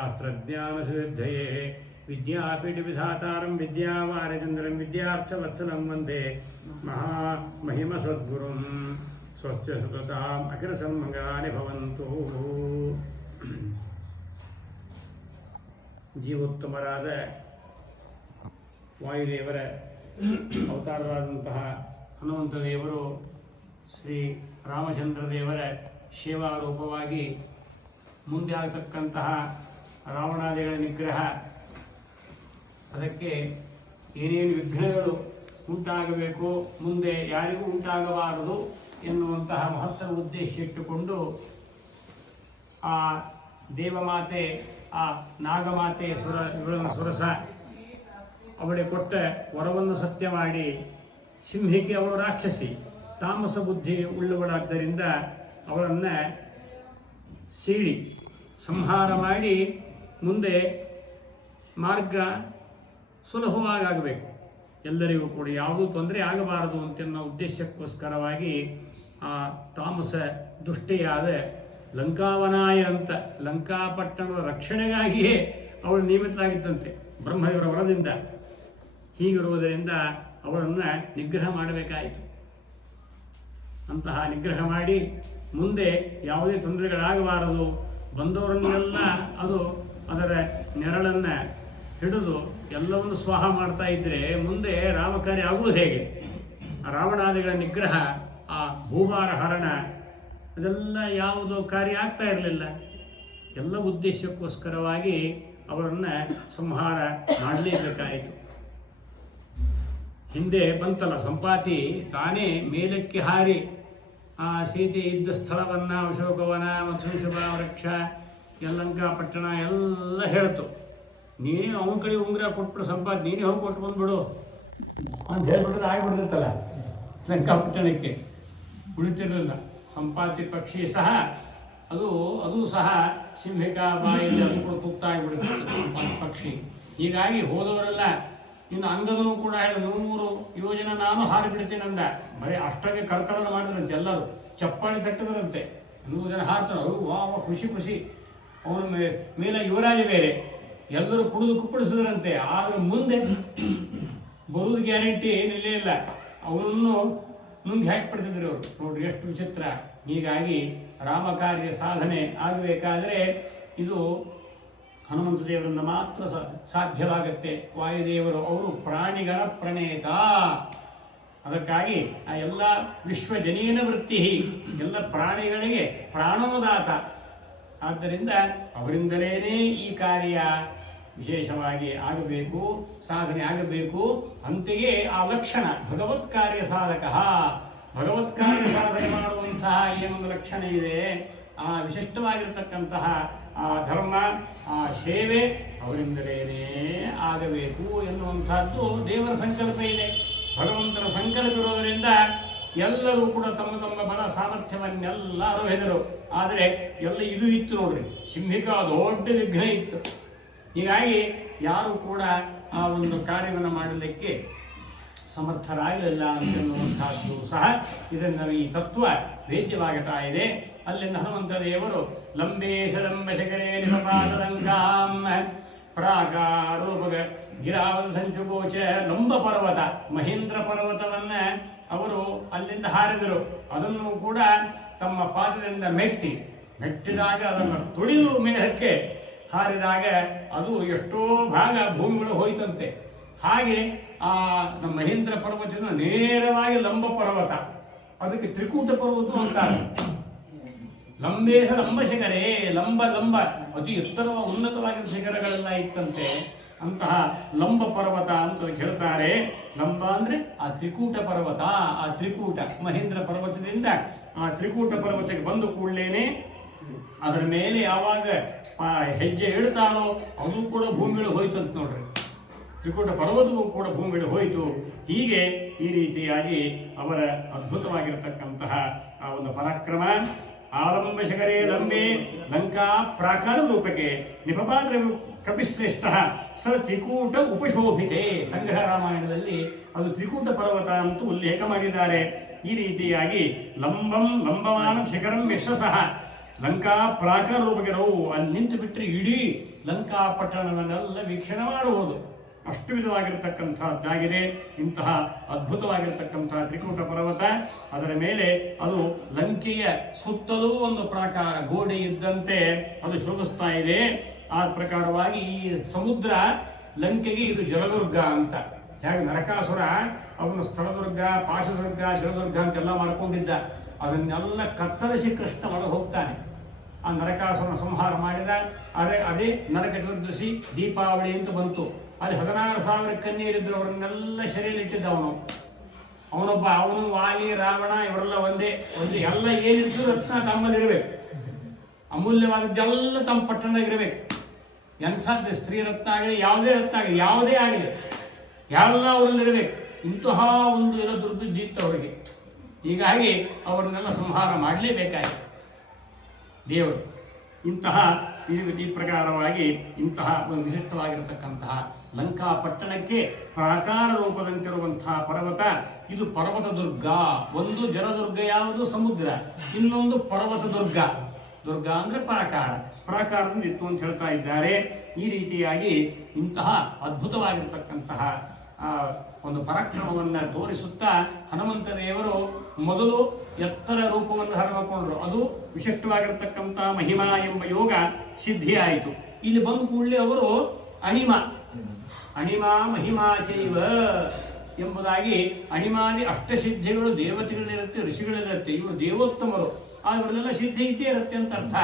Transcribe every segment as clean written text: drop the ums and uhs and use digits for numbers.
शास्त्रज्ञानसिद्धये विद्यापीठविधातारं विद्यावारचन्द्रं विद्यार्थवत्सलं वन्दे महामहिमसद्गुरुं स्वस्य सुतताम् अखिलसन्मङ्गलानि भवन्तु. ಜೀವೋತ್ತಮರಾದ ವಾಯುದೇವರ ಅವತಾರರಾದಂತಹ ಹನುಮಂತ ದೇವರು ಶ್ರೀ ರಾಮಚಂದ್ರ ದೇವರ ಸೇವಾರೂಪವಾಗಿ ಮುಂದೆ ಆಗತಕ್ಕಂತಹ ರಾವಣಾದಿಗಳ ನಿಗ್ರಹ, ಅದಕ್ಕೆ ಏನೇನು ವಿಘ್ನಗಳು ಉಂಟಾಗಬೇಕು, ಮುಂದೆ ಯಾರಿಗೂ ಉಂಟಾಗಬಾರದು ಎನ್ನುವಂತಹ ಮಹತ್ತರ ಉದ್ದೇಶ ಇಟ್ಟುಕೊಂಡು ಆ ದೇವಮಾತೆ, ಆ ನಾಗಮಾತೆ ಸುರಸ ಅವಳಿಗೆ ಕೊಟ್ಟ ವರವನ್ನು ಸತ್ಯ ಮಾಡಿ, ಸಿಂಹಿಕೆ ಅವಳು ರಾಕ್ಷಸಿ, ತಾಮಸ ಬುದ್ಧಿ ಉಳ್ಳವಳಾದ್ದರಿಂದ ಅವಳನ್ನು ಸೀಳಿ ಸಂಹಾರ ಮಾಡಿ ಮುಂದೆ ಮಾರ್ಗ ಸುಲಭವಾಗಬೇಕು, ಎಲ್ಲರಿಗೂ ಕೂಡ ಯಾವುದೂ ತೊಂದರೆ ಆಗಬಾರದು ಅಂತೆನ್ನೋ ಉದ್ದೇಶಕ್ಕೋಸ್ಕರವಾಗಿ ಆ ತಾಮಸ ದುಷ್ಟೆಯಾದ ಲಂಕಾವನಾಯ ಅಂತ ಲಂಕಾಪಟ್ಟಣದ ರಕ್ಷಣೆಗಾಗಿಯೇ ಅವಳು ನೇಮಿತರಾಗಿದ್ದಂತೆ ಬ್ರಹ್ಮದೇವರ ವರದಿಂದ. ಹೀಗಿರುವುದರಿಂದ ಅವಳನ್ನು ನಿಗ್ರಹ ಮಾಡಬೇಕಾಯಿತು. ಅಂತಹ ನಿಗ್ರಹ ಮಾಡಿ ಮುಂದೆ ಯಾವುದೇ ತೊಂದರೆಗಳಾಗಬಾರದು, ಬಂದವರನ್ನೆಲ್ಲ ಅದು ಅದರ ನೆರಳನ್ನು ಹಿಡಿದು ಎಲ್ಲವನ್ನು ಸ್ವಾಹ ಮಾಡ್ತಾ ಇದ್ದರೆ ಮುಂದೆ ರಾಮಕಾರ್ಯ ಆಗುವುದು ಹೇಗೆ? ರಾವಣಾದಿಗಳ ನಿಗ್ರಹ, ಆ ಭೂಭಾರ ಹರಣ, ಅದೆಲ್ಲ ಯಾವುದೋ ಕಾರ್ಯ ಆಗ್ತಾ ಇರಲಿಲ್ಲ. ಎಲ್ಲ ಉದ್ದೇಶಕ್ಕೋಸ್ಕರವಾಗಿ ಅವರನ್ನು ಸಂಹಾರ ಮಾಡಲೇಬೇಕಾಯಿತು. ಹಿಂದೆ ಬಂತಲ್ಲ, ಸಂಪಾತಿ ತಾನೇ ಮೇಲಕ್ಕೆ ಹಾರಿ ಆ ಸೀತೆ ಇದ್ದ ಸ್ಥಳವನ್ನು, ಅಶೋಕವನ ಮತ್ತು ಶುಭ ವೃಕ್ಷ, ಯಲಂಕಾಪಟ್ಟಣ ಎಲ್ಲ ಹೇಳ್ತು. ನೀನೇ ಅವನ ಕಡೆ ಉಂಗುರ ಕೊಟ್ಬಿಡು, ಸಂಪಾತಿ ನೀನೇ ಹೋಗಿ ಕೊಟ್ಟು ಬಂದುಬಿಡು ಅಂತ ಹೇಳ್ಬಿಟ್ರೆ ಆಗಿಬಿಡ್ತಲ್ಲ, ಲಂಕಾಪಟ್ಟಣಕ್ಕೆ ಉಳಿತಿರಲಿಲ್ಲ. ಸಂಪಾತಿ ಪಕ್ಷಿ ಸಹ ಅದು ಸಹ ಸಿಂಹಿಕಾ ಬಾಯಲ್ಲಿ ಅದು ಕೂಡ ತುತ್ತಾಗಿಬಿಡುತ್ತೆ ಸಂಪಾತಿ ಪಕ್ಷಿ. ಹೀಗಾಗಿ ಹೋದವರೆಲ್ಲ, ಇನ್ನು ಅಂಗದನು ಕೂಡ ಹೇಳಿ 100 ಯೋಜನೆ ನಾನು ಹಾರಿಬಿಡ್ತೇನೆ ಅಂದ. ಬರೀ ಅಷ್ಟಾಗೆ ಕರ್ತನ ಮಾಡಿದ್ರಂತೆ, ಎಲ್ಲರೂ ಚಪ್ಪಾಳೆ ತಟ್ಟಿದ್ರಂತೆ. 100 ಜನ ಹಾರ್ತಾರೆ, ವಾ ಖುಷಿ. ಅವನ ಮೇಲೆ ಯುವರಾಜ ಬೇರೆ, ಎಲ್ಲರೂ ಕುಡಿದು ಕುಪ್ಪಳಿಸಿದ್ರಂತೆ. ಆದರೆ ಮುಂದೆ ಬರುವುದು ಗ್ಯಾರಂಟಿ ಏನಿಲ್ಲೇ ಇಲ್ಲ. ಅವನನ್ನು ನುಂಗಿ ಹಾಕಿಬಿಡ್ತಿದ್ರು ಅವರು. ನೋಡ್ರಿ ಎಷ್ಟು ವಿಚಿತ್ರ. ಹೀಗಾಗಿ ರಾಮಕಾರ್ಯ ಸಾಧನೆ ಆಗಬೇಕಾದರೆ ಇದು ಹನುಮಂತ ದೇವರಿಂದ ಮಾತ್ರ ಸಾಧ್ಯವಾಗತ್ತೆ. ವಾಯುದೇವರು ಅವರು ಪ್ರಾಣಿಗಳ ಪ್ರಣೇತ, ಅದಕ್ಕಾಗಿ ಆ ಎಲ್ಲ ವಿಶ್ವಜನೀನ ವೃತ್ತಿ, ಎಲ್ಲ ಪ್ರಾಣಿಗಳಿಗೆ ಪ್ರಾಣೋದಾತ. ಆದ್ದರಿಂದ ಅವರಿಂದಲೇ ಈ ಕಾರ್ಯ ವಿಶೇಷವಾಗಿ ಆಗಬೇಕು, ಸಾಧನೆ ಆಗಬೇಕು. ಅಂತೆಯೇ ಆ ಲಕ್ಷಣ ಭಗವತ್ ಕಾರ್ಯ ಸಾಧಕ. ಭಗವತ್ ಕಾರ್ಯ ಸಾಧನೆ ಮಾಡುವಂತಹ ಏನೊಂದು ಲಕ್ಷಣ ಇದೆ, ಆ ವಿಶಿಷ್ಟವಾಗಿರತಕ್ಕಂತಹ ಆ ಧರ್ಮ, ಆ ಸೇವೆ ಅವರಿಂದಲೇ ಆಗಬೇಕು ಎನ್ನುವಂಥದ್ದು ದೇವರ ಸಂಕಲ್ಪ ಇದೆ. ಭಗವಂತನ ಸಂಕಲ್ಪ ಇರೋದರಿಂದ ಎಲ್ಲರೂ ಕೂಡ ತಮ್ಮ ತಮ್ಮ ಬಲ ಸಾಮರ್ಥ್ಯವನ್ನೆಲ್ಲರೂ ಹೆದರು. ಆದರೆ ಎಲ್ಲ ಇದು ಇತ್ತು ನೋಡ್ರಿ, ಸಿಂಹಿಕಾ ದೊಡ್ಡ ವಿಘ್ನ ಇತ್ತು. ಹೀಗಾಗಿ ಯಾರೂ ಕೂಡ ಆ ಒಂದು ಕಾರ್ಯವನ್ನು ಮಾಡಲಿಕ್ಕೆ ಸಮರ್ಥರಾಗಲಿಲ್ಲ ಅಂತನ್ನುವಂಥದ್ದು ಸಹ ಇದರಿಂದ ಈ ತತ್ವ ವೇದ್ಯವಾಗುತ್ತಾ ಇದೆ. ಅಲ್ಲಿಂದ ಹನುಮಂತ ದೇವರು ಲಂಬೇಶಲಂಬಶಕರೇ ನಿಪಪಾದಲಂಕಾಂ ಪ್ರಾಕಾರೋಪಗ ಗಿರಾವದ ಸಂಚುಗೋಚ ಲಂಬ ಪರ್ವತ, ಮಹೇಂದ್ರ ಪರ್ವತವನ್ನು ಅವರು ಅಲ್ಲಿಂದ ಹಾರಿದರು. ಅದನ್ನು ಕೂಡ ತಮ್ಮ ಪಾದದಿಂದ ಮೆಟ್ಟಿದಾಗ ಅದನ್ನು ತುಳಿದು ಮೇಲಕ್ಕೆ ಹಾರಿದಾಗ ಅದು ಎಷ್ಟೋ ಭಾಗ ಭೂಮಿಗಳು ಹೋಯ್ತಂತೆ. ಹಾಗೆ ಆ ನಮ್ಮ ಮಹೇಂದ್ರ ಪರ್ವತದಿಂದ ನೇರವಾಗಿ ಲಂಬ ಪರ್ವತ, ಅದಕ್ಕೆ ತ್ರಿಕೂಟ ಪರ್ವತ ಅಂತಾರೆ. ಲಂಬೇಹ ಲಂಬ ಶಿಖರೇ, ಲಂಬ ಅತಿ ಎತ್ತರ ಉನ್ನತವಾಗಿದ್ದ ಶಿಖರಗಳೆಲ್ಲ ಇತ್ತಂತೆ. ಅಂತಹ ಲಂಬ ಪರ್ವತ ಅಂತ ಹೇಳ್ತಾರೆ. ಲಂಬ ಅಂದರೆ ಆ ತ್ರಿಕೂಟ ಪರ್ವತ. ಆ ತ್ರಿಕೂಟ ಮಹೇಂದ್ರ ಪರ್ವತದಿಂದ ಆ ತ್ರಿಕೂಟ ಪರ್ವತಕ್ಕೆ ಬಂದು ಕೂಡಲೇನೆ ಅದರ ಮೇಲೆ ಯಾವಾಗ ಹೆಜ್ಜೆ ಇಡ್ತಾರೋ ಅದು ಕೂಡ ಭೂಮಿಗಳು ಹೋಯ್ತಂತ ನೋಡ್ರಿ. ತ್ರಿಕೂಟ ಪರ್ವತವೂ ಕೂಡ ಭೂಮಿಗಳು ಹೋಯಿತು. ಹೀಗೆ ಈ ರೀತಿಯಾಗಿ ಅವರ ಅದ್ಭುತವಾಗಿರತಕ್ಕಂತಹ ಆ ಒಂದು ಪರಾಕ್ರಮ. ಆಲಂಬ ಶಕರೇ ಲಂಬೆ ಲಂಕಾ ಪ್ರಾಕಾರ ರೂಪಕ್ಕೆ ನಿಪಪಾತ್ರ ಕಪಿಶ್ರೇಷ್ಠ ಸ ತ್ರಿಕೂಟ ಉಪಶೋಭಿತೆ. ಸಂಗ್ರಹ ರಾಮಾಯಣದಲ್ಲಿ ಅದು ತ್ರಿಕೂಟ ಪರ್ವತ ಅಂತೂ ಉಲ್ಲೇಖ ಮಾಡಿದ್ದಾರೆ. ಈ ರೀತಿಯಾಗಿ ಲಂಬವಾನ ಶಿಖರಂ ಯಶಸ್ಸಃ ಲಂಕಾ ಪ್ರಾಕಾರ ರೂಪಕ್ಕೆ ನಾವು ಅಲ್ಲಿ ನಿಂತು ಬಿಟ್ಟರೆ ಇಡೀ ಲಂಕಾಪಟ್ಟಣವನ್ನೆಲ್ಲ ವೀಕ್ಷಣೆ ಮಾಡುವುದು. ಅಷ್ಟು ವಿಧವಾಗಿರತಕ್ಕಂಥದ್ದಾಗಿದೆ ಇಂತಹ ಅದ್ಭುತವಾಗಿರತಕ್ಕಂಥ ತ್ರಿಕೂಟ ಪರ್ವತ. ಅದರ ಮೇಲೆ ಅದು ಲಂಕೆಯ ಸುತ್ತಲೂ ಒಂದು ಪ್ರಾಕಾರ ಗೋಡೆ ಇದ್ದಂತೆ ಅದು ಶೋಭಿಸ್ತಾ ಇದೆ. ಆ ಪ್ರಕಾರವಾಗಿ ಈ ಸಮುದ್ರ ಲಂಕೆಗೆ ಇದು ಜಲದುರ್ಗ ಅಂತ. ಹೇಗೆ ನರಕಾಸುರ ಅವನು ಸ್ಥಳದುರ್ಗ, ಪಾಶದುರ್ಗ, ಜಲದುರ್ಗ ಅಂತೆಲ್ಲ ಮಾಡ್ಕೊಂಡಿದ್ದ, ಅದನ್ನೆಲ್ಲ ಕತ್ತರಿಸಿ ಕೃಷ್ಣ ಒಳಗೆ ಹೋಗ್ತಾನೆ. ಆ ನರಕಾಸುರನ ಸಂಹಾರ ಮಾಡಿದ. ಅದೇ ನರಕ ಚತುರ್ದಶಿ ದೀಪಾವಳಿ ಅಂತ ಬಂತು. ಅಲ್ಲಿ 16,000 ಕನ್ಯರಿದ್ರು, ಅವರನ್ನೆಲ್ಲ ಸೆರೆಯಲ್ಲಿಟ್ಟಿದ್ದ ಅವನೊಬ್ಬ. ಅವನು ವಾಲಿ, ರಾವಣ ಇವರೆಲ್ಲ ಒಂದೇ ಎಲ್ಲ ಏನಿದ್ರು ರತ್ನ ತಮ್ಮಲ್ಲಿರಬೇಕು, ಅಮೂಲ್ಯವಾದದ್ದೆಲ್ಲ ತಮ್ಮ ಪಟ್ಟಣದಾಗಿರ್ಬೇಕು. ಎಂಥದ್ದು ಸ್ತ್ರೀ ರತ್ನ ಆಗಲಿ, ಯಾವುದೇ ರತ್ನ ಆಗಲಿ, ಯಾವುದೇ ಆಗಲಿ ಎಲ್ಲ ಅವರಲ್ಲಿರಬೇಕು. ಇಂತಹ ಒಂದು ಎಲ್ಲ ದುರ್ಬುದ್ಧಿತ್ತು ಅವರಿಗೆ. ಹೀಗಾಗಿ ಅವರನ್ನೆಲ್ಲ ಸಂಹಾರ ಮಾಡಲೇಬೇಕಾಗಿದೆ ದೇವರು. ಇಂತಹ ಈ ಪ್ರಕಾರವಾಗಿ ಇಂತಹ ಒಂದು ವಿಶಿಷ್ಟವಾಗಿರತಕ್ಕಂತಹ ಲಂಕಾಪಟ್ಟಣಕ್ಕೆ ಪ್ರಾಕಾರ ರೂಪದಂತಿರುವಂತಹ ಪರ್ವತ ಇದು ಪರ್ವತ ದುರ್ಗ. ಒಂದು ಜಲದುರ್ಗ ಯಾವುದು? ಸಮುದ್ರ. ಇನ್ನೊಂದು ಪರ್ವತ ದುರ್ಗ. ದುರ್ಗ ಅಂದರೆ ಪ್ರಾಕಾರದಿಂದ ಇತ್ತು ಅಂತ ಹೇಳ್ತಾ ಇದ್ದಾರೆ. ಈ ರೀತಿಯಾಗಿ ಇಂತಹ ಅದ್ಭುತವಾಗಿರತಕ್ಕಂತಹ ಒಂದು ಪರಾಕ್ರಮವನ್ನು ತೋರಿಸುತ್ತಾ ಹನುಮಂತ ದೇವರು ಮೊದಲು ಎತ್ತರ ರೂಪವನ್ನು ಹರಕೊಂಡ್ರು. ಅದು ವಿಶಿಷ್ಟವಾಗಿರತಕ್ಕಂಥ ಮಹಿಮಾ ಎಂಬ ಯೋಗ ಸಿದ್ಧಿಯಾಯಿತು. ಇಲ್ಲಿ ಬಂದ ಕೂಡಲೇ ಅವರು ಅಣಿಮಾ ಮಹಿಮಾ ಚೈವ ಎಂಬುದಾಗಿ ಅಣಿಮಾದಿ ಅಷ್ಟಸಿದ್ಧಿಗಳು ದೇವತೆಗಳಿರುತ್ತೆ, ಋಷಿಗಳಿರುತ್ತೆ. ಇವರು ದೇವೋತ್ತಮರು, ಅವರಲ್ಲೆಲ್ಲ ಸಿದ್ಧಿ ಇದ್ದೇ ಇರುತ್ತೆ ಅಂತ ಅರ್ಥ.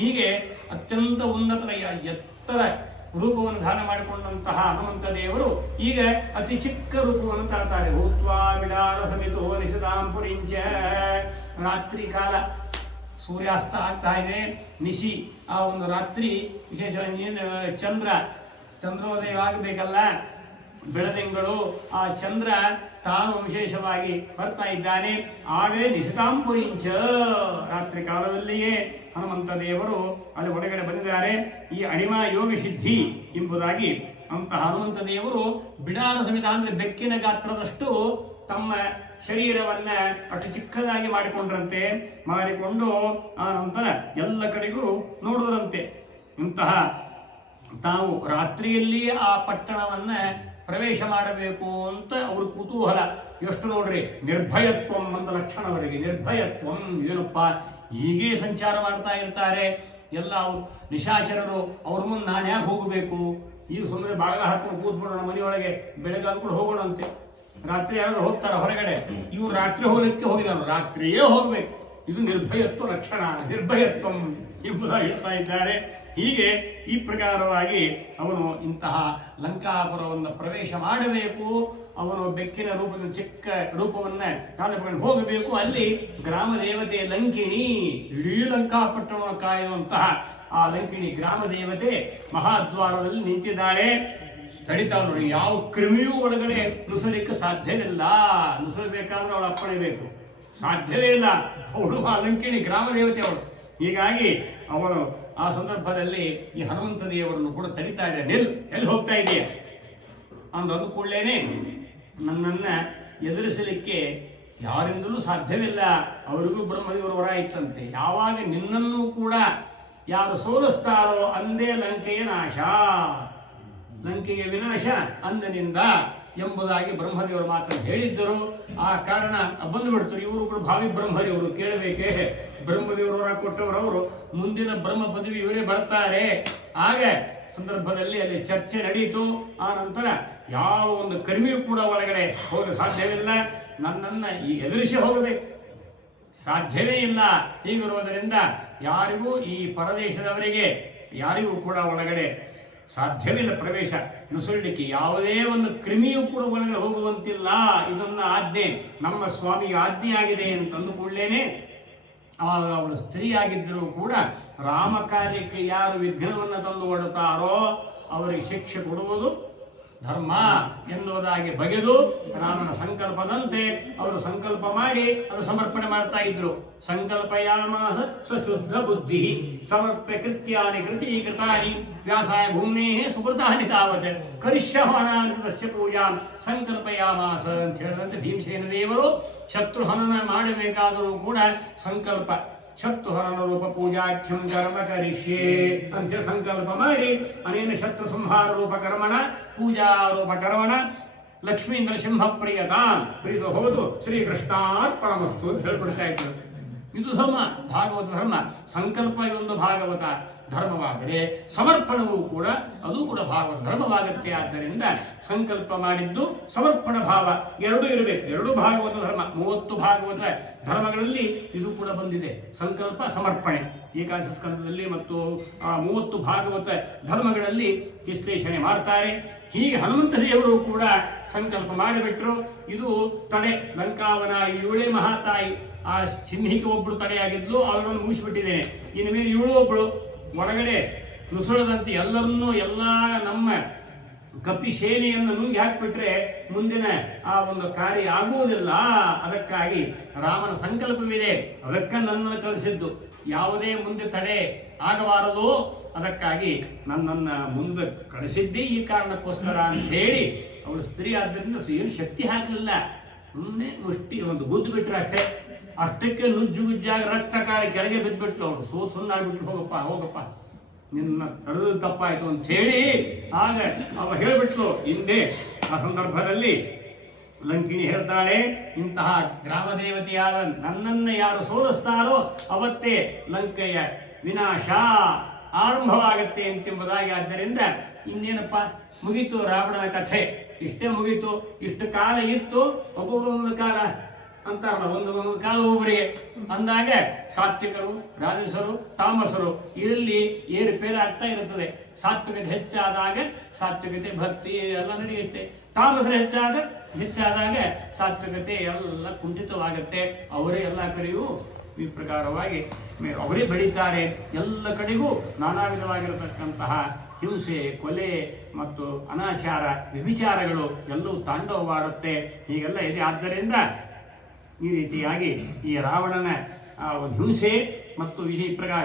ಹೀಗೆ ಅತ್ಯಂತ ಉನ್ನತ ಎತ್ತರ ರೂಪವನ್ನು ಧಾರಣ ಮಾಡಿಕೊಂಡಂತಹ ಹನುಮಂತ ದೇವರು ಈಗ ಅತಿ ಚಿಕ್ಕ ರೂಪವನ್ನು ತಾಳ್ತಾರೆ. ಭೂತ್ವಾ ಬಿಡಾರ ಸಮಿತೋ ನಿಶಿತಾಂಪುರಿಂಚ. ರಾತ್ರಿ ಕಾಲ ಸೂರ್ಯಾಸ್ತ ಆಗ್ತಾ ಇದೆ, ನಿಶಿ ಆ ಒಂದು ರಾತ್ರಿ ವಿಶೇಷ ಚಂದ್ರೋದಯವಾಗಬೇಕಲ್ಲ, ಬೆಳದಿಂಗಳು ಆ ಚಂದ್ರ ತಾನು ವಿಶೇಷವಾಗಿ ಬರ್ತಾ ಇದ್ದಾನೆ. ಆಗಲೇ ನಿಶಿತಾಂಪುರಿಂಚ ರಾತ್ರಿ ಕಾಲದಲ್ಲಿಯೇ ಹನುಮಂತ ದೇವರು ಅಲ್ಲಿ ಒಳಗಡೆ ಬಂದಿದ್ದಾರೆ. ಈ ಅಣಿಮಾ ಯೋಗ ಸಿದ್ಧಿ ಎಂಬುದಾಗಿ ಅಂತಹ ಹನುಮಂತ ದೇವರು ಬಿಡಾರ ಸಮೇತ ಅಂದರೆ ಬೆಕ್ಕಿನ ಗಾತ್ರದಷ್ಟು ತಮ್ಮ ಶರೀರವನ್ನ ಅಷ್ಟು ಚಿಕ್ಕದಾಗಿ ಮಾಡಿಕೊಂಡು ಆ ನಂತರ ಎಲ್ಲ ಕಡೆಗೂ ನೋಡುವುದಂತೆ. ಇಂತಹ ತಾವು ರಾತ್ರಿಯಲ್ಲಿಯೇ ಆ ಪಟ್ಟಣವನ್ನ ಪ್ರವೇಶ ಮಾಡಬೇಕು ಅಂತ ಅವ್ರ ಕುತೂಹಲ. ಎಷ್ಟು ನೋಡ್ರಿ, ನಿರ್ಭಯತ್ವಂ ಅಂತ ಲಕ್ಷಣ ಅವರಿಗೆ. ನಿರ್ಭಯತ್ವಂ ಏನಪ್ಪ, ಹೀಗೆ ಸಂಚಾರ ಮಾಡ್ತಾ ಇರ್ತಾರೆ ಎಲ್ಲ ಅವರು ನಿಶಾಚರರು. ಅವ್ರ ಮುಂದೆ ನಾನು ಯಾಕೆ ಹೋಗಬೇಕು, ಈಗ ಸುಮ್ಮನೆ ಬಾಗಿಲ ಹಾಕೊಂಡು ಕೂತ್ಬಿಡೋಣ ಮನೆಯೊಳಗೆ, ಬೆಳಗಾದ ಕೂಡ ಹೋಗೋಣ ಅಂತೆ. ರಾತ್ರಿ ಯಾರು ಹೋಗ್ತಾರೆ ಹೊರಗಡೆ, ಇವ್ರು ರಾತ್ರಿ ಹೋಗಲಿಕ್ಕೆ ಹೋಗಿದ್ದಾರೆ, ರಾತ್ರಿಯೇ ಹೋಗ್ಬೇಕು. ಇದು ನಿರ್ಭಯತ್ವ ಲಕ್ಷಣ, ನಿರ್ಭಯತ್ವಂ ಎಂಬುದಾಗಿ ಹೇಳ್ತಾ ಇದ್ದಾರೆ. ಹೀಗೆ ಈ ಪ್ರಕಾರವಾಗಿ ಅವನು ಇಂತಹ ಲಂಕಾಪುರವನ್ನು ಪ್ರವೇಶ ಮಾಡಬೇಕು. ಅವನು ಬೆಕ್ಕಿನ ರೂಪದ ಚಿಕ್ಕ ರೂಪವನ್ನ ಕಾಲಕೊಂಡು ಹೋಗಬೇಕು. ಅಲ್ಲಿ ಗ್ರಾಮ ದೇವತೆ ಲಂಕಿಣಿ, ಇಡೀ ಲಂಕಾಪಟ್ಟಣವನ್ನು ಕಾಯುವಂತಹ ಆ ಲಂಕಿಣಿ ಗ್ರಾಮ ದೇವತೆ ಮಹಾದ್ವಾರದಲ್ಲಿ ನಿಂತಿದ್ದಾಳೆ. ತಡಿತಾಳ ನೋಡಿ, ಯಾವ ಕ್ರಿಮಿಯೂ ಒಳಗಡೆ ನುಸಲಿಕ್ಕೆ ಸಾಧ್ಯವಿಲ್ಲ. ನುಸಲಬೇಕಾದ್ರೆ ಅವಳು ಅಪ್ಪಣೆ ಬೇಕು, ಸಾಧ್ಯವೇ ಇಲ್ಲ. ಅವಳು ಆ ಲಂಕಿಣಿ ಗ್ರಾಮ ದೇವತೆ ಅವಳು. ಹೀಗಾಗಿ ಅವನು ಆ ಸಂದರ್ಭದಲ್ಲಿ ಈ ಹನುಮಂತ ದೇವರನ್ನು ಕೂಡ ತಡಿತಾ ಇದ್ದಾನೆ. ಎಲ್ಲಿ ಹೋಗ್ತಾ ಇದೆಯಾ ಅಂದು ಕೂಡಲೇ ನನ್ನನ್ನು ಎದುರಿಸಲಿಕ್ಕೆ ಯಾರಿಂದಲೂ ಸಾಧ್ಯವಿಲ್ಲ. ಅವರಿಗೂ ಬ್ರಹ್ಮದೇವರ ವರ ಇತ್ತಂತೆ, ಯಾವಾಗ ನಿನ್ನನ್ನು ಕೂಡ ಯಾರು ಸೋಲಿಸ್ತಾರೋ ಅಂದೇ ಲಂಕೆಯ ನಾಶ, ಲಂಕೆಯ ವಿನಾಶ ಅಂದಿನಿಂದ ಎಂಬುದಾಗಿ ಬ್ರಹ್ಮದೇವರು ಮಾತನ್ನು ಹೇಳಿದ್ದರು. ಆ ಕಾರಣ ಬಂದುಬಿಡ್ತಾರೆ. ಇವರು ಕೂಡ ಭಾವಿ ಬ್ರಹ್ಮದೇವರು, ಕೇಳಬೇಕೇ, ಬ್ರಹ್ಮದೇವರವರ ಕೊಟ್ಟವರವರು ಮುಂದಿನ ಬ್ರಹ್ಮ ಪದವಿ ಇವರೇ ಬರ್ತಾರೆ. ಆಗ ಸಂದರ್ಭದಲ್ಲಿ ಅಲ್ಲಿ ಚರ್ಚೆ ನಡೆಯಿತು. ಆ ನಂತರ ಯಾವ ಒಂದು ಕರ್ಮಿಯೂ ಕೂಡ ಒಳಗಡೆ ಹೋಗಲು ಸಾಧ್ಯವಿಲ್ಲ, ನನ್ನನ್ನು ಈ ಎದುರಿಸಿ ಹೋಗಬೇಕು, ಸಾಧ್ಯವೇ ಇಲ್ಲ. ಹೀಗಿರುವುದರಿಂದ ಯಾರಿಗೂ ಈ ಪರದೇಶದವರಿಗೆ ಯಾರಿಗೂ ಕೂಡ ಒಳಗಡೆ ಸಾಧ್ಯವಿಲ್ಲ ಪ್ರವೇಶ ನುಸುಳಲಿಕ್ಕೆ. ಯಾವುದೇ ಒಂದು ಕ್ರಿಮಿಯೂ ಕೂಡ ಒಳಗಡೆ ಹೋಗುವಂತಿಲ್ಲ. ಇದನ್ನ ಆಜ್ಞೆ, ನಮ್ಮ ಸ್ವಾಮಿಗೆ ಆಜ್ಞೆಯಾಗಿದೆ ಅಂತಂದು ಕೂಡಲೇ ಅವಳು ಸ್ತ್ರೀಯಾಗಿದ್ದರೂ ಕೂಡ ರಾಮ ಕಾರ್ಯಕ್ಕೆ ಯಾರು ವಿಘ್ನವನ್ನು ತಂದು ಕೊಡುತ್ತಾರೋ ಅವರಿಗೆ ಶಿಕ್ಷೆ ಕೊಡುವುದು ಧರ್ಮ ಎನ್ನುವುದಾಗಿ ಬಗೆದು ರಾಮನ ಸಂಕಲ್ಪದಂತೆ ಅವರು ಸಂಕಲ್ಪ ಮಾಡಿ ಅದು ಸಮರ್ಪಣೆ ಮಾಡ್ತಾ ಇದ್ರು. ಸಂಕಲ್ಪಯಾಮಾಸ ಸ್ವಶುದ್ಧ ಬುದ್ಧಿ ಸಮರ್ಪ್ಯ ಕೃತ್ಯಾನಿ ಕೃತೀಕೃತಾನಿ ವ್ಯಾಸಾಯ ಭೂಮ್ನೇ ಸುಕೃತಾನಿ ತಾವತ್ ಕರಿಷ್ಯಮಾಣಾನಿ ತಸ್ಯ ಪೂಜಾಂ ಸಂಕಲ್ಪಯಾಮಾಸ ಅಂತ ಹೇಳಿದಂತೆ ಭೀಮಸೇನ ದೇವರು ಶತ್ರುಹನನ ಮಾಡಬೇಕಾದರೂ ಕೂಡ ಸಂಕಲ್ಪ ಶತ್ರುಹರಣ ರೂಪ ಪೂಜಾಖ್ಯಂ ಕರ್ಮ ಕರಿಷ್ಯೆ ಅಂತೇಳಿ ಸಂಕಲ್ಪ ಮಾಡಿ ಅನೇನ ಶತ್ರು ಸಂಹಾರ ರೂಪ ಕರ್ಮಣ ಪೂಜಾ ರೂಪ ಕರ್ಮಣ ಲಕ್ಷ್ಮೀ ನರಸಿಂಹ ಪ್ರಿಯತಾನ್ ಪ್ರೀತ ಹೋದು ಶ್ರೀಕೃಷ್ಣಾರ್ಪಣಮಸ್ತು ಅಂತ ಹೇಳ್ಬಿಡ್ತಾ ಇದ್ರು. ಇದು ಧರ್ಮ, ಭಾಗವತ ಧರ್ಮ. ಸಂಕಲ್ಪ ಇದೊಂದು ಭಾಗವತ ಧರ್ಮವಾದರೆ ಸಮರ್ಪಣವೂ ಕೂಡ ಅದು ಕೂಡ ಭಾಗವತ ಧರ್ಮವಾಗುತ್ತೆ. ಆದ್ದರಿಂದ ಸಂಕಲ್ಪ ಮಾಡಿದ್ದು ಸಮರ್ಪಣ ಭಾವ ಎರಡೂ ಇರಬೇಕು. ಎರಡೂ ಭಾಗವತ ಧರ್ಮ. 30 ಭಾಗವತ ಧರ್ಮಗಳಲ್ಲಿ ಇದು ಕೂಡ ಬಂದಿದೆ, ಸಂಕಲ್ಪ ಸಮರ್ಪಣೆ. ಏಕಾದಶ ಸ್ಕಂದದಲ್ಲಿ ಮತ್ತು 30 ಭಾಗವತ ಧರ್ಮಗಳಲ್ಲಿ ವಿಶ್ಲೇಷಣೆ ಮಾಡ್ತಾರೆ. ಹೀಗೆ ಹನುಮಂತ ದೇವರು ಕೂಡ ಸಂಕಲ್ಪ ಮಾಡಿಬಿಟ್ರು. ಇದು ತಡೆ ಲಂಕಾವನ 7 ಮಹಾತಾಯಿ. ಆ ಸಿಂಹಿಗೆ ಒಬ್ಬಳು ತಡೆಯಾಗಿದ್ಲು, ಅವಳನ್ನು ಮುಗಿಸಿಬಿಟ್ಟಿದ್ದೇನೆ. ಇನ್ನು ಮೇಲೆ 7 ಒಬ್ಬಳು ಒಳಗಡೆ ನುಸುಳದಂತೆ ಎಲ್ಲರನ್ನೂ ಎಲ್ಲ ನಮ್ಮ ಕಪಿ ಸೇನೆಯನ್ನು ನುಂಗಿ ಹಾಕಿಬಿಟ್ರೆ ಮುಂದಿನ ಆ ಒಂದು ಕಾರ್ಯ ಆಗುವುದಿಲ್ಲ. ಅದಕ್ಕಾಗಿ ರಾಮನ ಸಂಕಲ್ಪವಿದೆ, ಅದಕ್ಕೆ ನನ್ನನ್ನು ಕಳಿಸಿದ್ದು. ಯಾವುದೇ ಮುಂದೆ ತಡೆ ಆಗಬಾರದು, ಅದಕ್ಕಾಗಿ ನನ್ನನ್ನು ಮುಂದೆ ಕಳಿಸಿದ್ದೇ ಈ ಕಾರಣಕ್ಕೋಸ್ಕರ ಅಂತ ಹೇಳಿ ಅವಳು ಸ್ತ್ರೀ ಆದ್ದರಿಂದ ಏನು ಶಕ್ತಿ ಹಾಕಲಿಲ್ಲ. ಸುಮ್ಮನೆ ಮುಷ್ಟಿ ಒಂದು ಗುದ್ದು ಬಿಟ್ರೆ ಅಷ್ಟೇ. ಅಷ್ಟಕ್ಕೆ ನುಜ್ಜುಗುಜ್ಜಾಗಿ ರಕ್ತಕಾರ ಕೆಳಗೆ ಬಿದ್ದುಬಿಟ್ಲು. ಅವಳು ಸುಣ್ಣಾಗ್ಬಿಟ್ಲು, ಹೋಗಪ್ಪ ನಿನ್ನ ತಡೆದು ತಪ್ಪಾಯಿತು ಅಂತ ಹೇಳಿ ಆಗ ಅವ ಹೇಳಿಬಿಟ್ಲು. ಹಿಂದೆ ಆ ಸಂದರ್ಭದಲ್ಲಿ ಲಂಕಿಣಿ ಹೇಳ್ತಾಳೆ, ಇಂತಹ ಗ್ರಾಮ ದೇವತೆಯಾದ ನನ್ನನ್ನು ಯಾರು ಸೋಲಿಸ್ತಾರೋ ಅವತ್ತೇ ಲಂಕೆಯ ವಿನಾಶ ಆರಂಭವಾಗತ್ತೆ ಎಂಬುದಾಗಿ. ಆದ್ದರಿಂದ ಇನ್ನೇನಪ್ಪ ಮುಗೀತು ರಾವಣನ ಕಥೆ, ಇಷ್ಟೇ ಮುಗೀತು. ಇಷ್ಟು ಕಾಲ ಇತ್ತು, ಒಬ್ಬೊಬ್ಬರೊಂದು ಕಾಲ ಅಂತಾರಲ್ಲ, ಒಂದು ಕಾಲ ಒಬ್ಬರಿಗೆ ಅಂದಾಗ ಸಾತ್ವಿಕರು, ರಾಜಸರು, ತಾಮಸರು ಇದರಲ್ಲಿ ಏರುಪೇರು ಆಗ್ತಾ ಇರುತ್ತದೆ. ಸಾತ್ವಿಕತೆ ಹೆಚ್ಚಾದಾಗ ಸಾತ್ವಿಕತೆ ಭಕ್ತಿ ಎಲ್ಲ ನಡೆಯುತ್ತೆ. ತಾಮಸರು ಹೆಚ್ಚಾದಾಗ ಸಾತ್ವಿಕತೆ ಎಲ್ಲ ಕುಂಠಿತವಾಗುತ್ತೆ. ಅವರೇ ಎಲ್ಲ ಕಡೆಯೂ ಈ ಪ್ರಕಾರವಾಗಿ ಅವರೇ ಬೆಳೀತಾರೆ. ಎಲ್ಲ ಕಡೆಗೂ ನಾನಾ ವಿಧವಾಗಿರತಕ್ಕಂತಹ ಹಿಂಸೆ, ಕೊಲೆ ಮತ್ತು ಅನಾಚಾರ, ವ್ಯಭಿಚಾರಗಳು ಎಲ್ಲವೂ ತಾಂಡವವಾಡುತ್ತೆ. ಹೀಗೆಲ್ಲ ಇದೆ. ಆದ್ದರಿಂದ ಈ ರೀತಿಯಾಗಿ ಈ ರಾವಣನ ಒಂದು ಹಿಂಸೆ ಮತ್ತು ಈ ಪ್ರಕಾರ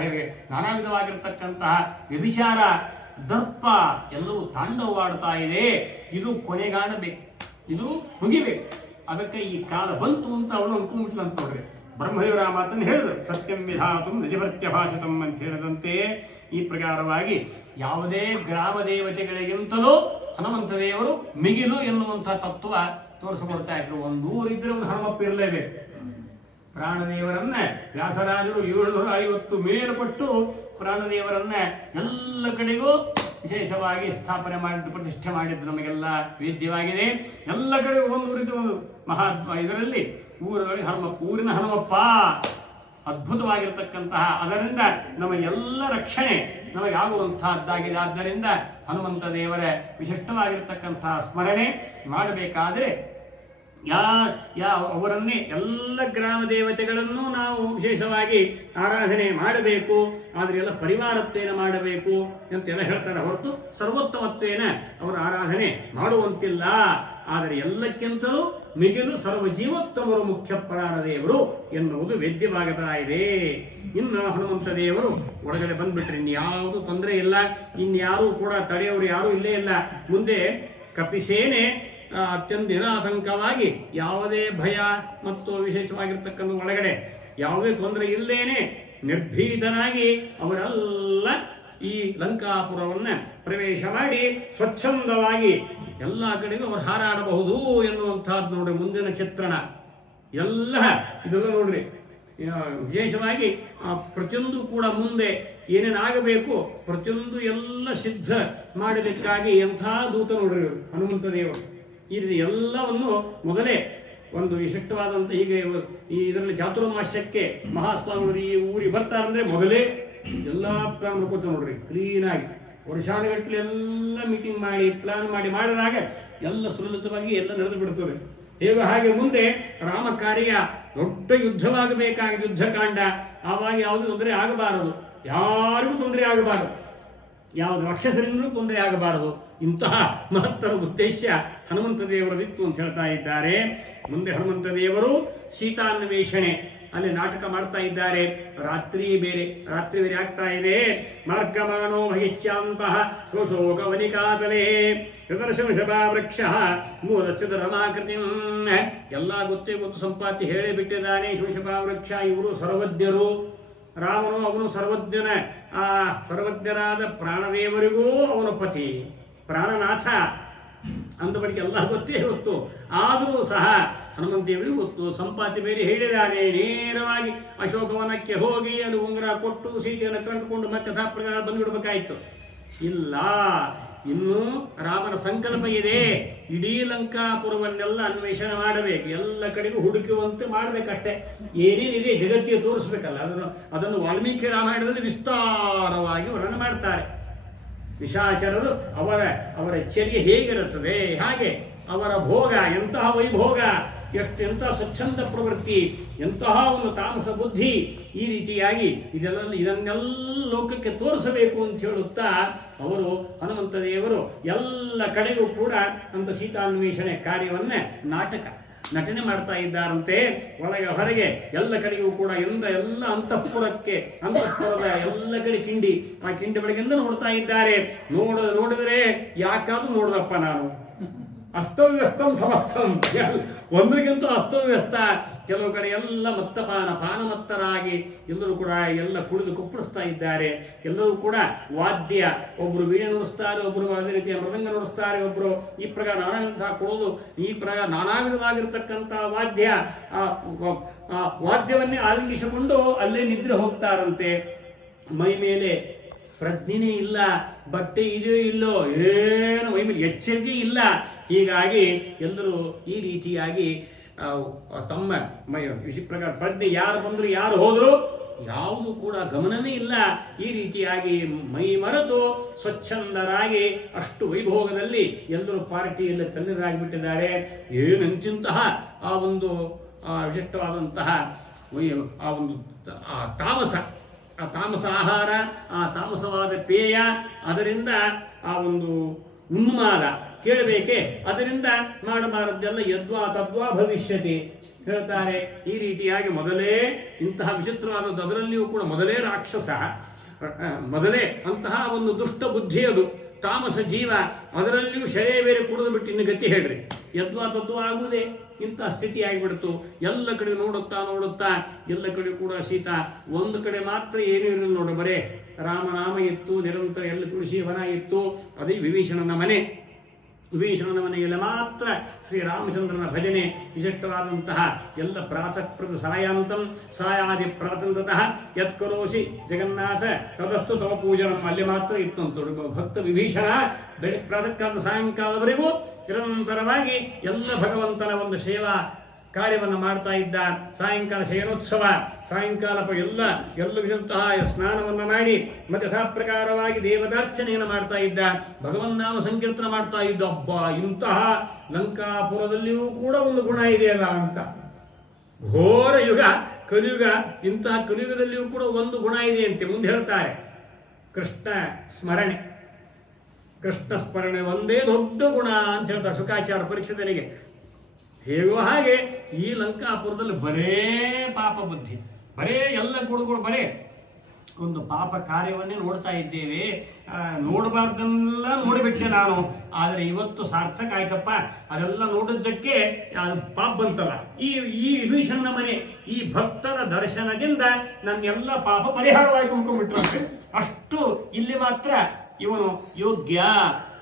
ನಾನಾ ವಿಧವಾಗಿರತಕ್ಕಂತಹ ವ್ಯಭಿಚಾರ, ದರ್ಪ ಎಲ್ಲವೂ ತಾಂಡವವಾಡ್ತಾ ಇದೆ. ಇದು ಕೊನೆಗಾಣಬೇಕು, ಇದು ಮುಗಿಬೇಕು. ಅದಕ್ಕೆ ಈ ಕಾಲ ಬಂತು ಅಂತ ಅವಳು ಅನ್ಕೊಂಡ್ಬಿಟ್ಲು ಅಂತ ನೋಡ್ರಿ. ಬ್ರಹ್ಮದೇವರ ಮಾತನ್ನು ಹೇಳಿದರು, ಸತ್ಯಂ ವಿಧಾತು ನಿಜಭೃತ್ಯ ಭಾಷಿತಂ ಅಂತ ಹೇಳಿದಂತೆ ಈ ಪ್ರಕಾರವಾಗಿ ಯಾವುದೇ ಗ್ರಾಮ ದೇವತೆಗಳಿಗಿಂತಲೂ ಹನುಮಂತ ದೇವರು ಮಿಗಿಲು ಎನ್ನುವಂಥ ತತ್ವ ತೋರಿಸಿಕೊಡ್ತಾ ಇದ್ರು. ಒಂದು ಊರಿದ್ರೆ ಒಂದು ಹನುಮಪ್ಪ ಇರಲೇಬೇಕು. ಪ್ರಾಣದೇವರನ್ನ ವ್ಯಾಸರಾಜರು 750 ಮೇಲ್ಪಟ್ಟು ಪ್ರಾಣದೇವರನ್ನ ಎಲ್ಲ ಕಡೆಗೂ ವಿಶೇಷವಾಗಿ ಸ್ಥಾಪನೆ ಮಾಡಿದ್ದು, ಪ್ರತಿಷ್ಠೆ ಮಾಡಿದ್ದು ನಮಗೆಲ್ಲ ವೇದ್ಯವಾಗಿದೆ. ಎಲ್ಲ ಕಡೆ ಒಂದು ಊರಿದ್ದು ಒಂದು ಮಹಾತ್ಮ. ಇದರಲ್ಲಿ ಊರಲ್ಲಿ ಹನುಮಪ್ಪ, ಊರಿನ ಹನುಮಪ್ಪ ಅದ್ಭುತವಾಗಿರ್ತಕ್ಕಂತಹ, ಅದರಿಂದ ನಮಗೆಲ್ಲ ರಕ್ಷಣೆ ನಮಗಾಗುವಂತಹದ್ದಾಗಿದೆ. ಆದ್ದರಿಂದ ಹನುಮಂತ ದೇವರ ವಿಶಿಷ್ಟವಾಗಿರ್ತಕ್ಕಂತಹ ಸ್ಮರಣೆ ಮಾಡಬೇಕಾದರೆ ಅವರನ್ನೇ ಎಲ್ಲ ಗ್ರಾಮ ದೇವತೆಗಳನ್ನು ನಾವು ವಿಶೇಷವಾಗಿ ಆರಾಧನೆ ಮಾಡಬೇಕು. ಆದರೆ ಎಲ್ಲ ಪರಿವಾರತ್ವೇನ ಮಾಡಬೇಕು ಅಂತೆಲ್ಲ ಹೇಳ್ತಾರೆ ಹೊರತು ಸರ್ವೋತ್ತಮತ್ವೇನ ಅವರ ಆರಾಧನೆ ಮಾಡುವಂತಿಲ್ಲ. ಆದರೆ ಎಲ್ಲಕ್ಕಿಂತಲೂ ಮಿಗಿಲು ಸರ್ವಜೀವೋತ್ತಮರು ಮುಖ್ಯ ಪ್ರಾಣದೇವರು ಎನ್ನುವುದು ವೇದ್ಯವಾಗುತ್ತಾ ಇದೆ. ಇನ್ನು ಹನುಮಂತ ದೇವರು ಒಳಗಡೆ ಬಂದ್ಬಿಟ್ರೆ ಇನ್ಯಾವುದು ತೊಂದರೆ ಇಲ್ಲ, ಇನ್ಯಾರೂ ಕೂಡ ತಡೆಯವರು ಯಾರೂ ಇಲ್ಲೇ ಇಲ್ಲ. ಮುಂದೆ ಕಪಿಸೇನೆ ಅತ್ಯಂತ ನಿರಾತಂಕವಾಗಿ ಯಾವುದೇ ಭಯ ಮತ್ತು ವಿಶೇಷವಾಗಿರ್ತಕ್ಕಂಥ ಒಳಗಡೆ ಯಾವುದೇ ತೊಂದರೆ ಇಲ್ಲದೇನೆ ನಿರ್ಭೀತನಾಗಿ ಅವರೆಲ್ಲ ಈ ಲಂಕಾಪುರವನ್ನು ಪ್ರವೇಶ ಮಾಡಿ ಸ್ವಚ್ಛಂದವಾಗಿ ಎಲ್ಲ ಕಡೆಗೂ ಅವರು ಹಾರಾಡಬಹುದು ಎನ್ನುವಂಥದ್ದು ನೋಡ್ರಿ ಮುಂದಿನ ಚಿತ್ರಣ. ಎಲ್ಲ ಇದೆಲ್ಲ ನೋಡ್ರಿ ವಿಶೇಷವಾಗಿ ಪ್ರತಿಯೊಂದು ಕೂಡ ಮುಂದೆ ಏನೇನಾಗಬೇಕು ಪ್ರತಿಯೊಂದು ಎಲ್ಲ ಸಿದ್ಧ ಮಾಡಲಿಕ್ಕಾಗಿ ಎಂಥ ದೂತ ನೋಡ್ರಿ ಹನುಮಂತ ದೇವರು. ಈ ರೀತಿ ಎಲ್ಲವನ್ನು ಮೊದಲೇ ಒಂದು ವಿಶಿಷ್ಟವಾದಂಥ ಹೀಗೆ ಈ ಇದರಲ್ಲಿ ಚಾತುರ್ಮಾಸ್ಯಕ್ಕೆ ಮಹಾಸ್ವಾಮಿಗಳು ಈ ಊರಿಗೆ ಬರ್ತಾರಂದ್ರೆ ಮೊದಲೇ ಎಲ್ಲ ಪ್ಲಾನ್ ಮಾಡ್ಕೋತ ನೋಡ್ರಿ ಕ್ಲೀನಾಗಿ. ವರ್ಷಾನುಗಟ್ಟಲೆ ಎಲ್ಲ ಮೀಟಿಂಗ್ ಮಾಡಿ ಪ್ಲಾನ್ ಮಾಡಿದಾಗ ಎಲ್ಲ ಸುಲಲಿತವಾಗಿ ಎಲ್ಲ ನಡೆದು ಬಿಡ್ತದೆ. ಹಾಗೆ ಮುಂದೆ ರಾಮ ಕಾರ್ಯ ದೊಡ್ಡ ಯುದ್ಧವಾಗಬೇಕಾಗಿದೆ, ಯುದ್ಧಕಾಂಡ. ಆವಾಗ ಯಾವುದೂ ತೊಂದರೆ ಆಗಬಾರದು, ಯಾರಿಗೂ ತೊಂದರೆ ಆಗಬಾರದು, ಯಾವುದು ರಾಕ್ಷಸರಿಂದಲೂ ತೊಂದರೆ ಆಗಬಾರದು. ಇಂತಹ ಮಹತ್ತರ ಉದ್ದೇಶ ಹನುಮಂತ ದೇವರದಿತ್ತು ಅಂತ ಹೇಳ್ತಾ ಇದ್ದಾರೆ. ಮುಂದೆ ಹನುಮಂತ ದೇವರು ಸೀತಾನ್ವೇಷಣೆ ಅಲ್ಲಿ ನಾಟಕ ಮಾಡ್ತಾ ಇದ್ದಾರೆ. ರಾತ್ರಿ ಬೇರೆ ಆಗ್ತಾ ಇದೆ. ಮಾರ್ಗಮಾನೋ ಮಹಿಷ್ಯಾಂತಹ ಶೋಷೋಕವನಿಕಾತಲೇ ಪ್ರದರ್ಶನ ವೃಕ್ಷ ಮೂಲಚ್ಯುತ ರಮಾಕೃತಿ ಎಲ್ಲ ಗೊತ್ತು ಸಂಪಾತಿ ಹೇಳಿ ಬಿಟ್ಟಿದ್ದಾನೆ. ಶೋಷಭಾ ವೃಕ್ಷ ಇವರು ಸರ್ವಜ್ಞರು, ರಾಮನು ಅವನು ಸರ್ವಜ್ಞನಾದ ಪ್ರಾಣದೇವರಿಗೂ ಅವನ ಪತಿ ಪ್ರಾಣನಾಥ ಅಂದಬಳಿಕೆ ಎಲ್ಲ ಗೊತ್ತೇ ಗೊತ್ತು. ಆದರೂ ಸಹ ಹನುಮಂತೇವರಿಗೂ ಗೊತ್ತು. ಸಂಪಾತಿ ಬೇರೆ ಹೇಳಿದಾನೆ, ನೇರವಾಗಿ ಅಶೋಕವನಕ್ಕೆ ಹೋಗಿ ಅಲ್ಲಿ ಉಂಗುರ ಕೊಟ್ಟು ಸೀತೆಯನ್ನು ಕಂಡುಕೊಂಡು ಮತ್ತೆ ಯಥಾಪ್ರಕಾರ ಬಂದುಬಿಡ್ಬೇಕಾಯಿತು. ಇಲ್ಲ, ಇನ್ನೂ ರಾಮನ ಸಂಕಲ್ಪ ಇದೆ. ಇಡೀ ಲಂಕಾಪುರವನ್ನೆಲ್ಲ ಅನ್ವೇಷಣೆ ಮಾಡಬೇಕು, ಎಲ್ಲ ಕಡೆಗೂ ಹುಡುಕುವಂತೆ ಮಾಡಬೇಕಷ್ಟೇ. ಏನೇನಿದೆ ಜಗತ್ತಿಗೆ ತೋರಿಸ್ಬೇಕಲ್ಲ, ಅದನ್ನು ವಾಲ್ಮೀಕಿ ರಾಮಾಯಣದಲ್ಲಿ ವಿಸ್ತಾರವಾಗಿ ವರ್ಣನೆ ಮಾಡ್ತಾರೆ. ನಿಶಾಚರರು ಅವರ ಚರ್ಯ ಹೇಗಿರುತ್ತದೆ, ಹಾಗೆ ಅವರ ಭೋಗ ಎಂತಹ ವೈಭೋಗ, ಎಂತಹ ಸ್ವಚ್ಛಂದ ಪ್ರವೃತ್ತಿ, ಎಂತಹ ಒಂದು ತಾಮಸ ಬುದ್ಧಿ, ಈ ರೀತಿಯಾಗಿ ಇದನ್ನೆಲ್ಲ ಲೋಕಕ್ಕೆ ತೋರಿಸಬೇಕು ಅಂತ ಹೇಳುತ್ತಾ ಅವರು ಹನುಮಂತ ದೇವರು ಎಲ್ಲ ಕಡೆಗೂ ಕೂಡ ಅಂತ ಸೀತಾನ್ವೇಷಣೆ ಕಾರ್ಯವನ್ನೇ ನಟನೆ ಮಾಡ್ತಾ ಇದ್ದಾರಂತೆ. ಒಳಗೆ ಹೊರಗೆ ಎಲ್ಲ ಕಡೆಗೂ ಕೂಡ ಎಲ್ಲ ಅಂತಃಪುರದ ಎಲ್ಲ ಕಡೆ ಆ ಕಿಂಡಿ ಬೆಳಗ್ಗೆಂದ ನೋಡ್ತಾ ಇದ್ದಾರೆ. ನೋಡಿದರೆ ಯಾಕಾದ್ರೂ ನೋಡ್ದಪ್ಪ ನಾನು, ಅಸ್ತವ್ಯಸ್ತಂ ಸಮಸ್ತಂ, ಒಂದರಿಗಿಂತೂ ಅಸ್ತವ್ಯಸ್ತ. ಕೆಲವು ಕಡೆ ಎಲ್ಲ ಪಾನಮತ್ತರಾಗಿ ಎಲ್ಲರೂ ಕೂಡ ಎಲ್ಲ ಕುಡಿದು ಕುಪ್ಪಳಿಸ್ತಾ ಇದ್ದಾರೆ. ಎಲ್ಲರೂ ಕೂಡ ವಾದ್ಯ, ಒಬ್ಬರು ವೀಣೆ ನುಡಿಸ್ತಾರೆ, ಒಬ್ಬರು ಅದೇ ರೀತಿಯ ಮೃದಂಗ ನುಡಿಸ್ತಾರೆ, ಒಬ್ಬರು ಈ ಪ್ರಕಾರ ನಾನಾ ವಿಧ ಕೊಡೋದು, ಈ ಪ್ರಕಾರ ನಾನಾ ವಿಧವಾಗಿರ್ತಕ್ಕಂಥ ವಾದ್ಯವನ್ನೇ ಆಲಿಂಗಿಸಿಕೊಂಡು ಅಲ್ಲೇ ನಿದ್ರೆ ಹೋಗ್ತಾರಂತೆ. ಮೈ ಮೇಲೆ ಪ್ರಜ್ಞೆನೇ ಇಲ್ಲ, ಬಟ್ಟೆ ಇದೆಯೋ ಇಲ್ಲೋ, ಏನು ಮೈ ಮೇಲೆ ಎಚ್ಚರಿಕೆ ಇಲ್ಲ. ಹೀಗಾಗಿ ಎಲ್ಲರೂ ಈ ರೀತಿಯಾಗಿ ತಮ್ಮ ಪ್ರಕಾರ ಪ್ರಜ್ಞೆ, ಯಾರು ಬಂದರು ಯಾರು ಹೋದರು ಯಾವುದು ಕೂಡ ಗಮನವೇ ಇಲ್ಲ. ಈ ರೀತಿಯಾಗಿ ಮೈ ಮರೆತು ಸ್ವಚ್ಛಂದರಾಗಿ ಅಷ್ಟು ವೈಭೋಗದಲ್ಲಿ ಎಲ್ಲರೂ ಪಾರ್ಟಿಯಲ್ಲಿ ತಲ್ಲರಾಗಿಬಿಟ್ಟಿದ್ದಾರೆ. ಏನಂತಿಂತಹ ಆ ಒಂದು ವಿಶಿಷ್ಟವಾದಂತಹ ತಾಮಸ ಆಹಾರ, ಆ ತಾಮಸವಾದ ಪೇಯ, ಅದರಿಂದ ಆ ಒಂದು ಉನ್ಮಾದ ಕೇಳಬೇಕೆ, ಅದರಿಂದ ಮಾಡಬಾರದ್ದೆಲ್ಲ ಯದ್ವಾ ತದ್ವಾ ಭವಿಷ್ಯತಿ ಹೇಳ್ತಾರೆ. ಈ ರೀತಿಯಾಗಿ ಮೊದಲೇ ಇಂತಹ ವಿಚಿತ್ರವಾದದ್ದು, ಅದರಲ್ಲಿಯೂ ಕೂಡ ಮೊದಲೇ ರಾಕ್ಷಸ, ಮೊದಲೇ ಅಂತಹ ಒಂದು ದುಷ್ಟ ಬುದ್ಧಿ, ಅದು ತಾಮಸ ಜೀವ, ಅದರಲ್ಲಿಯೂ ಶರೇ ಬೇರೆ ಕುಡಿದು ಬಿಟ್ಟು ಇನ್ನು ಗತಿ ಹೇಳ್ರಿ. ಯದ್ವಾ ತದ್ವಾ ಆಗುವುದೇ ಇಂಥ ಸ್ಥಿತಿ ಆಗಿಬಿಡ್ತು. ಎಲ್ಲ ಕಡೆ ನೋಡುತ್ತಾ ಎಲ್ಲ ಕಡೆ ಕೂಡ ಸೀತಾ, ಒಂದು ಕಡೆ ಮಾತ್ರ ಏನೂ ಇರಲಿಲ್ಲ ನೋಡು, ಬರೇ ರಾಮನಾಮ ಇತ್ತು, ನಿರಂತರ ಎಲ್ಲ ತುಳಸಿ ವನ ಇತ್ತು, ಅದೇ ವಿಭೀಷಣನ ಮನೆ. ವಿಭೀಷಣನ ಮನೆಯಲ್ಲಿ ಮಾತ್ರ ಶ್ರೀರಾಮಚಂದ್ರನ ಭಜನೆ, ವಿಶಿಷ್ಟವಾದಂತಹ ಎಲ್ಲ ಪ್ರಾತಃಪ್ರದ ಸಾಯಾಂತಂ ಸಾಯಾದಿ ಪ್ರಾತಂತತಃ ಯತ್ಕರೋಷಿ ಜಗನ್ನಾಥ ತದಸ್ತು ತವ ಪೂಜನಂ, ಅಲ್ಲಿ ಮಾತ್ರ ಇತ್ತಂತು. ಭಕ್ತ ವಿಭೀಷಣ ಪ್ರಾತಃ ಕಾಲದ ಸಾಯಂಕಾಲದವರೆಗೂ ನಿರಂತರವಾಗಿ ಎಲ್ಲ ಭಗವಂತನ ಒಂದು ಸೇವಾ ಕಾರ್ಯವನ್ನು ಮಾಡ್ತಾ ಇದ್ದ. ಸಾಯಂಕಾಲ ಶಯನೋತ್ಸವ, ಸಾಯಂಕಾಲ ಎಲ್ಲ ವಿಧಂತಹ ಸ್ನಾನವನ್ನು ಮಾಡಿ ಮತ್ತೆ ಯಥಾಪ್ರಕಾರವಾಗಿ ದೇವದಾರ್ಚನೆಯನ್ನು ಮಾಡ್ತಾ ಇದ್ದ, ಭಗವನ್ನಾಮ ಸಂಕೀರ್ತನ ಮಾಡ್ತಾ ಇದ್ದ. ಅಬ್ಬಾ, ಇಂತಹ ಲಂಕಾಪುರದಲ್ಲಿಯೂ ಕೂಡ ಒಂದು ಗುಣ ಇದೆಯಲ್ಲ ಅಂತ. ಘೋರ ಯುಗ ಕಲಿಯುಗ, ಇಂತಹ ಕಲಿಯುಗದಲ್ಲಿಯೂ ಕೂಡ ಒಂದು ಗುಣ ಇದೆಯಂತೆ. ಮುಂದೆ ಹೇಳ್ತಾರೆ, ಕೃಷ್ಣ ಸ್ಮರಣೆ ಒಂದೇ ದೊಡ್ಡ ಗುಣ ಅಂತ ಹೇಳ್ತಾರೆ ಶುಕಾಚಾರ ಪರೀಕ್ಷೆದಲ್ಲಿಗೆ. ಹೇಗೋ ಹಾಗೆ ಈ ಲಂಕಾಪುರದಲ್ಲಿ ಬರೇ ಪಾಪ ಬುದ್ಧಿ, ಬರೇ ಎಲ್ಲ ಗುಡುಗಳು, ಬರೇ ಒಂದು ಪಾಪ ಕಾರ್ಯವನ್ನೇ ನೋಡ್ತಾ ಇದ್ದೇವೆ. ನೋಡಬಾರ್ದನ್ನೆಲ್ಲ ನೋಡಿಬಿಟ್ಟೆ ನಾನು, ಆದರೆ ಇವತ್ತು ಸಾರ್ಥಕ ಆಯ್ತಪ್ಪ. ಅದೆಲ್ಲ ನೋಡಿದ್ದಕ್ಕೆ ಪಾಪ ಬಂತಲ್ಲ. ಈ ವಿಭೀಷಣನ ಮನೆ, ಈ ಭಕ್ತರ ದರ್ಶನದಿಂದ ನನ್ನೆಲ್ಲ ಪಾಪ ಪರಿಹಾರವಾಗಿ ಉಳ್ಕೊಂಡ್ಬಿಟ್ರಂತೆ. ಅಷ್ಟು ಇಲ್ಲಿ ಮಾತ್ರ ಇವನು ಯೋಗ್ಯ,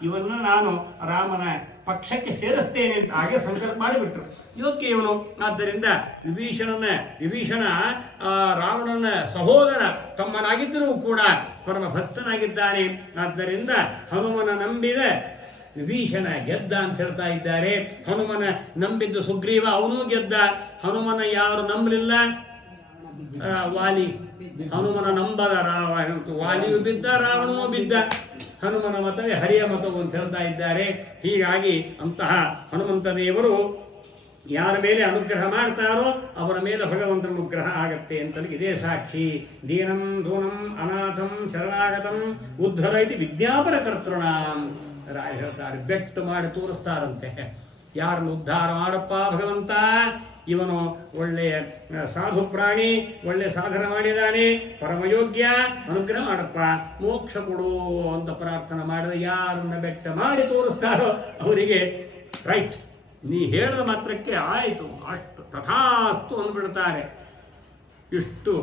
ಇವನ್ನ ನಾನು ರಾಮನ ಪಕ್ಷಕ್ಕೆ ಸೇರಿಸ್ತೇನೆ ಅಂತ ಹಾಗೆ ಸಂಕಲ್ಪ ಮಾಡಿಬಿಟ್ರು. ಯೋಗ್ಯ ಇವನು. ಆದ್ದರಿಂದ ವಿಭೀಷಣ ರಾವಣನ ಸಹೋದರ ತಮ್ಮನಾಗಿದ್ದರೂ ಕೂಡ ಪರಮ ಭಕ್ತನಾಗಿದ್ದಾನೆ. ಆದ್ದರಿಂದ ಹನುಮನ ನಂಬಿದ ವಿಭೀಷಣ ಗೆದ್ದ ಅಂತ ಹೇಳ್ತಾ ಇದ್ದಾರೆ. ಹನುಮನ ನಂಬಿದ್ದ ಸುಗ್ರೀವ, ಅವನೂ ಗೆದ್ದ. ಹನುಮನ ಯಾರು ನಂಬಲಿಲ್ಲ, ವಾಲಿ. ಹನುಮನ ನಂಬದ ವಾಲಿಯು ಬಿದ್ದ, ರಾವಣನೂ ಬಿದ್ದ. ಹನುಮನ ಮತವೇ ಹರಿಯ ಮತವು ಅಂತ ಹೇಳ್ತಾ ಇದ್ದಾರೆ. ಹೀಗಾಗಿ ಅಂತಹ ಹನುಮಂತ ದೇವರು ಯಾರ ಮೇಲೆ ಅನುಗ್ರಹ ಮಾಡ್ತಾರೋ ಅವರ ಮೇಲೆ ಭಗವಂತನ ಅನುಗ್ರಹ ಆಗತ್ತೆ ಅಂತ ಇದೇ ಸಾಕ್ಷಿ. ದೀನಂ ದೂನಂ ಅನಾಥಂ ಶರಣಾಗತಂ ಉದ್ಧರ ಇತಿ ವಿಜ್ಞಾಪನ ಕರ್ತೃಣಾಂ ರಾಯ ಹೇಳ್ತಾರೆ. ಬೆಟ್ಟು ಮಾಡಿ ತೋರಿಸ್ತಾರಂತೆ, ಯಾರನ್ನು ಉದ್ಧಾರ ಮಾಡಪ್ಪ ಭಗವಂತ, ಇವನು ಒಳ್ಳೆಯ ಸಾಧು ಪ್ರಾಣಿ, ಒಳ್ಳೆ ಸಾಧನ ಮಾಡಿದ್ದಾನೆ, ಪರಮಯೋಗ್ಯ, ಅನುಗ್ರಹ ಮಾಡಪ್ಪ, ಮೋಕ್ಷ ಕೊಡು ಅಂತ ಪ್ರಾರ್ಥನೆ ಮಾಡಿದ ಯಾರನ್ನ ಬೆಟ್ಟ ಮಾಡಿ ತೋರಿಸ್ತಾರೋ ಅವರಿಗೆ ರೈಟ್, ನೀ ಹೇಳಿದ ಮಾತ್ರಕ್ಕೆ ಆಯಿತು, ಅಷ್ಟು ತಥಾಸ್ತು ಅಂದ್ಬಿಡ್ತಾರೆ. ಇಷ್ಟು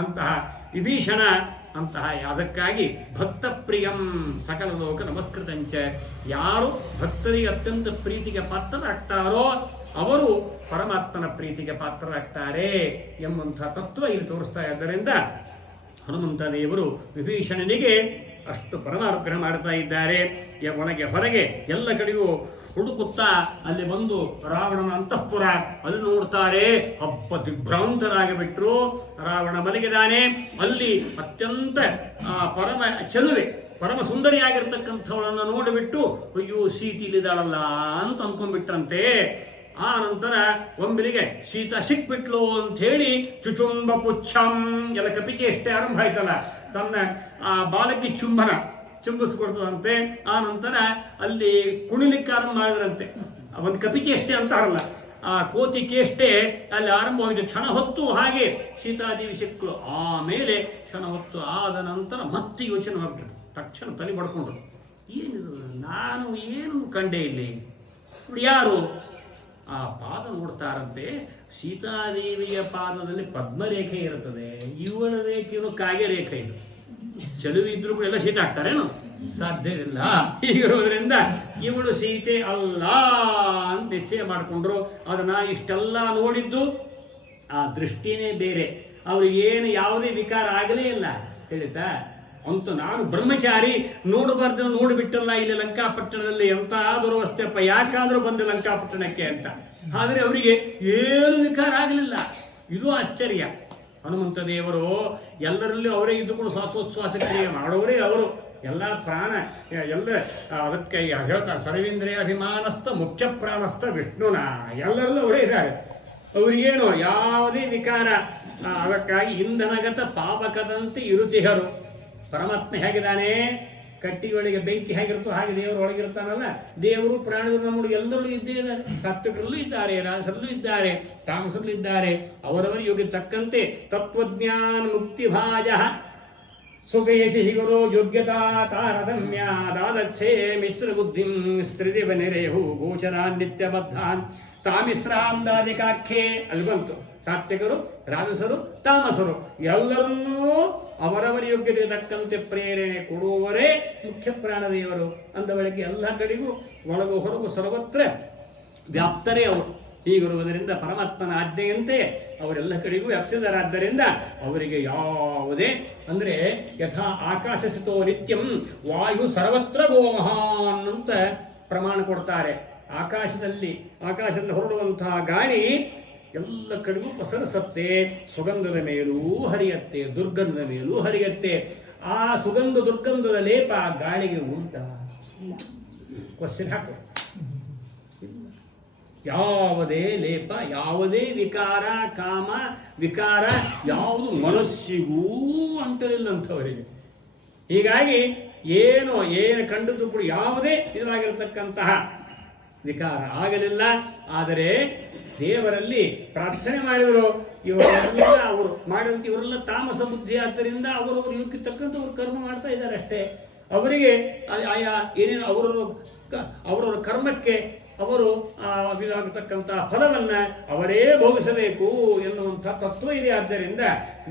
ಅಂತಹ ವಿಭೀಷಣ ಅಂತಹ ಅದಕ್ಕಾಗಿ ಭಕ್ತ ಪ್ರಿಯಂ ಸಕಲ ಲೋಕ ನಮಸ್ಕೃತಂಚ, ಯಾರು ಭಕ್ತರಿಗೆ ಅತ್ಯಂತ ಪ್ರೀತಿಗೆ ಪಾತ್ರರಾಗ್ತಾರೋ ಅವರು ಪರಮಾತ್ಮನ ಪ್ರೀತಿಗೆ ಪಾತ್ರರಾಗ್ತಾರೆ ಎಂಬಂಥ ತತ್ವ ಇಲ್ಲಿ ತೋರಿಸ್ತಾ ಇದ್ದರಿಂದ ಹನುಮಂತ ದೇವರು ವಿಭೀಷಣನಿಗೆ ಅಷ್ಟು ಪರಮಾನುಗ್ರಹ ಮಾಡ್ತಾ ಇದ್ದಾರೆ. ಒಳಗೆ ಹೊರಗೆ ಎಲ್ಲ ಕಡೆಗೂ ಹುಡುಕುತ್ತಾ ಅಲ್ಲಿ ಬಂದು ರಾವಣನ ಅಂತಃಪುರ ಅಲ್ಲಿ ನೋಡ್ತಾರೆ. ಹಬ್ಬ ದಿಗ್ಭ್ರಾಂತರಾಗಿ ಬಿಟ್ಟರು. ರಾವಣ ಮಲಗಿದಾನೆ. ಅಲ್ಲಿ ಅತ್ಯಂತ ಪರಮ ಚೆಲುವೆ ಪರಮ ಸುಂದರಿಯಾಗಿರ್ತಕ್ಕಂಥವಳನ್ನು ನೋಡಿಬಿಟ್ಟು ಅಯ್ಯೋ ಸೀತಿಲಿದ್ದಾಳಲ್ಲ ಅಂತ ಅಂದ್ಕೊಂಡ್ಬಿಟ್ರಂತೆ. ಆ ನಂತರ ಒಮ್ಮೆಲಿಗೆ ಸೀತಾ ಸಿಕ್ಬಿಟ್ಲು ಅಂತ ಹೇಳಿ ಚುಚುಂಬ ಪುಚ್ಛಂ ಎಲ್ಲ ಕಪಿಚೇಷ್ಟೆ ಆರಂಭ ಆಯ್ತಲ್ಲ, ತನ್ನ ಆ ಬಾಲಕ್ಕೆ ಚುಂಬಿಸ್ಕೊಡ್ತದಂತೆ. ಆ ನಂತರ ಅಲ್ಲಿ ಕುಣಿಲಿಕ್ಕೆ ಆರಂಭ ಮಾಡಿದ್ರಂತೆ. ಒಂದು ಕಪಿಚೇಷ್ಟೆ ಅಂತಾರಲ್ಲ, ಆ ಕೋತಿ ಚೇಷ್ಟೆ ಅಲ್ಲಿ ಆರಂಭವಾಗಿದೆ. ಕ್ಷಣ ಹೊತ್ತು ಹಾಗೆ ಸೀತಾದೇವಿ ಸಿಕ್ಕಳು. ಆಮೇಲೆ ಕ್ಷಣ ಹೊತ್ತು ಆದ ನಂತರ ಮತ್ತೆ ಯೋಚನೆ ಮಾಡ್ಬಿಟ್ರು. ತಕ್ಷಣ ತಲೆ ಬಡ್ಕೊಂಡ್ರು. ಏನಿದು, ನಾನು ಏನು ಕಂಡೆ ಇಲ್ಲಿ? ಯಾರು? ಆ ಪಾದ ನೋಡ್ತಾರಂತೆ. ಸೀತಾದೇವಿಯ ಪಾದದಲ್ಲಿ ಪದ್ಮರೇಖೆ ಇರುತ್ತದೆ, ಇವಳ ರೇಖೆಯೂ ಕಾಗೆ ರೇಖೆ. ಇದು ಚೆಲುವೆ ಇದ್ರೂ ಕೂಡ ಎಲ್ಲ ಸೀತೆ ಆಗ್ತಾರೇನು? ಸಾಧ್ಯವಿಲ್ಲ. ಹೀಗಿರೋದ್ರಿಂದ ಇವಳು ಸೀತೆ ಅಲ್ಲ ಅಂತ ನಿಶ್ಚಯ ಮಾಡಿಕೊಂಡ್ರು. ಅದನ್ನ ಇಷ್ಟೆಲ್ಲ ನೋಡಿದ್ದು ಆ ದೃಷ್ಟಿನೇ ಬೇರೆ. ಅವ್ರಿಗೇನು ಯಾವುದೇ ವಿಕಾರ ಆಗಲೇ ಇಲ್ಲ. ತಿಳಿತಾ? ಅಂತೂ ನಾನು ಬ್ರಹ್ಮಚಾರಿ, ನೋಡಬಾರ್ದು ನೋಡಿಬಿಟ್ಟಲ್ಲ ಇಲ್ಲಿ ಲಂಕಾಪಟ್ಟಣದಲ್ಲಿ, ಎಂಥ ದುರವಸ್ಥೆಪ್ಪ, ಯಾಕಾದರೂ ಬಂದೆ ಲಂಕಾಪಟ್ಟಣಕ್ಕೆ ಅಂತ. ಆದರೆ ಅವರಿಗೆ ಏನು ವಿಕಾರ ಆಗಲಿಲ್ಲ. ಇದು ಆಶ್ಚರ್ಯ. ಹನುಮಂತ ದೇವರು ಎಲ್ಲರಲ್ಲೂ ಅವರೇ ಇದ್ದುಕೊಂಡು ಶ್ವಾಸೋಚ್ಛ್ವಾಸ ಕ್ರಿಯೆ ಮಾಡೋರೇ ಅವರು. ಎಲ್ಲ ಪ್ರಾಣ ಎಲ್ಲ ಅದಕ್ಕೆ ಹೇಳ್ತಾರೆ, ಸರ್ವೇಂದ್ರಿಯ ಅಭಿಮಾನಸ್ಥ ಮುಖ್ಯ ಪ್ರಾಣಸ್ಥ ವಿಷ್ಣುನ, ಎಲ್ಲರಲ್ಲೂ ಅವರೇ ಇದ್ದಾರೆ. ಅವರಿಗೇನು ಯಾವುದೇ ವಿಕಾರ. ಅದಕ್ಕಾಗಿ ಇಂಧನಗತ ಪಾವಕದಂತೆ ಇರುತಿಹರು. ಪರಮಾತ್ಮ ಹೇಗಿದ್ದಾನೆ? ಕಟ್ಟಿಯೊಳಗೆ ಬೆಂಕಿ ಹೇಗಿರುತ್ತೋ ಹಾಗೆ ದೇವರು ಒಳಗಿರ್ತಾನಲ್ಲ. ದೇವರು ಪ್ರಾಣಿಗಳು ನಮ್ಮೊಳಗೆ ಎಲ್ಲರಲ್ಲೂ ಇದ್ದೇ ಇದ್ದಾರೆ. ಸಾತ್ವಿಕರಲ್ಲೂ ಇದ್ದಾರೆ, ರಾಜರಲ್ಲೂ ಇದ್ದಾರೆ, ತಾಮಸರಲ್ಲೂ ಇದ್ದಾರೆ. ಅವರವರ ಯೋಗ್ಯ ತಕ್ಕಂತೆ ತತ್ವಜ್ಞಾನ ಮುಕ್ತಿಭಾಜ ಸುಖಯಶಿ ಗುರು ಯೋಗ್ಯತಾ ತಾರತಮ್ಯ ದಾದಚ್ಛೇ ಮಿಶ್ರ ಬುದ್ಧಿಂ ಸ್ತ್ರೀದೇವ ನೆರೆಯು ಗೋಚರಾನ್ ನಿತ್ಯಬದ್ಧಾನ್ ತಾಮಿಶ್ರಾಂ ದಾದಿಕಾಖ್ಯೆ. ಅಲ್ಲಿ ಬಂತು ಸಾತ್ವಿಕರು, ರಾಜಸರು, ತಾಮಸರು ಎಲ್ಲರನ್ನೂ ಅವರವರ ಯೋಗ್ಯತೆ ತಕ್ಕಂತೆ ಪ್ರೇರಣೆ ಕೊಡುವವರೇ ಮುಖ್ಯ ಪ್ರಾಣದೇವರು. ಅಂದವಳಿಗೆ ಎಲ್ಲ ಕಡೆಗೂ ಒಳಗು ಹೊರಗು ಸರ್ವತ್ರ ವ್ಯಾಪ್ತರೇ ಅವರು. ಹೀಗಿರುವುದರಿಂದ ಪರಮಾತ್ಮನ ಆಜ್ಞೆಯಂತೆ ಅವರೆಲ್ಲ ಕಡೆಗೂ ವ್ಯಾಪಿಸಿದರಾದ್ದರಿಂದ ಅವರಿಗೆ ಯಾವುದೇ ಅಂದರೆ ಯಥಾ ಆಕಾಶಸಿತೋ ನಿತ್ಯಂ ವಾಯು ಸರ್ವತ್ರ ಗೋಮಹಾನ್ ಅಂತ ಪ್ರಮಾಣ ಕೊಡ್ತಾರೆ. ಆಕಾಶದಿಂದ ಹೊರಡುವಂತಹ ಗಾಳಿ ಎಲ್ಲ ಕಡೆಗೂ ಪಸರಿಸತ್ತೆ. ಸುಗಂಧದ ಮೇಲೂ ಹರಿಯತ್ತೆ, ದುರ್ಗಂಧದ ಮೇಲೂ ಹರಿಯತ್ತೆ. ಆ ಸುಗಂಧ ದುರ್ಗಂಧದ ಲೇಪ ಗಾಳಿಗೆ ಉಂಟ? ಕ್ವಶನ್ ಹಾಕು. ಯಾವುದೇ ಲೇಪ, ಯಾವುದೇ ವಿಕಾರ, ಕಾಮ ವಿಕಾರ ಯಾವುದು ಮನಸ್ಸಿಗೂ ಅಂಟಲಿಲ್ಲಂಥವರಿಗೆ. ಹೀಗಾಗಿ ಏನು ಕಂಡದ್ದು ಕೂಡ ಯಾವುದೇ ಇದಾಗಿರತಕ್ಕಂತಹ ವಿಕಾರ ಆಗಲಿಲ್ಲ. ಆದರೆ ದೇವರಲ್ಲಿ ಪ್ರಾರ್ಥನೆ ಮಾಡಿದರು. ಇವರೆಲ್ಲ ಅವರು ಮಾಡಿದಂತೆ ಇವರೆಲ್ಲ ತಾಮಸ ಬುದ್ಧಿ ಆದ್ದರಿಂದ ಅವರವರು ಯೋಗ್ಯ ತಕ್ಕಂಥ ಅವರು ಕರ್ಮ ಮಾಡ್ತಾ ಇದ್ದಾರೆ ಅಷ್ಟೇ. ಅವರಿಗೆ ಆಯಾ ಏನೇನು ಅವರವರ ಕರ್ಮಕ್ಕೆ ಅವರು ಆಗತಕ್ಕಂಥ ಫಲವನ್ನು ಅವರೇ ಭೋಗಿಸಬೇಕು ಎನ್ನುವಂಥ ತತ್ವ ಇದೆ. ಆದ್ದರಿಂದ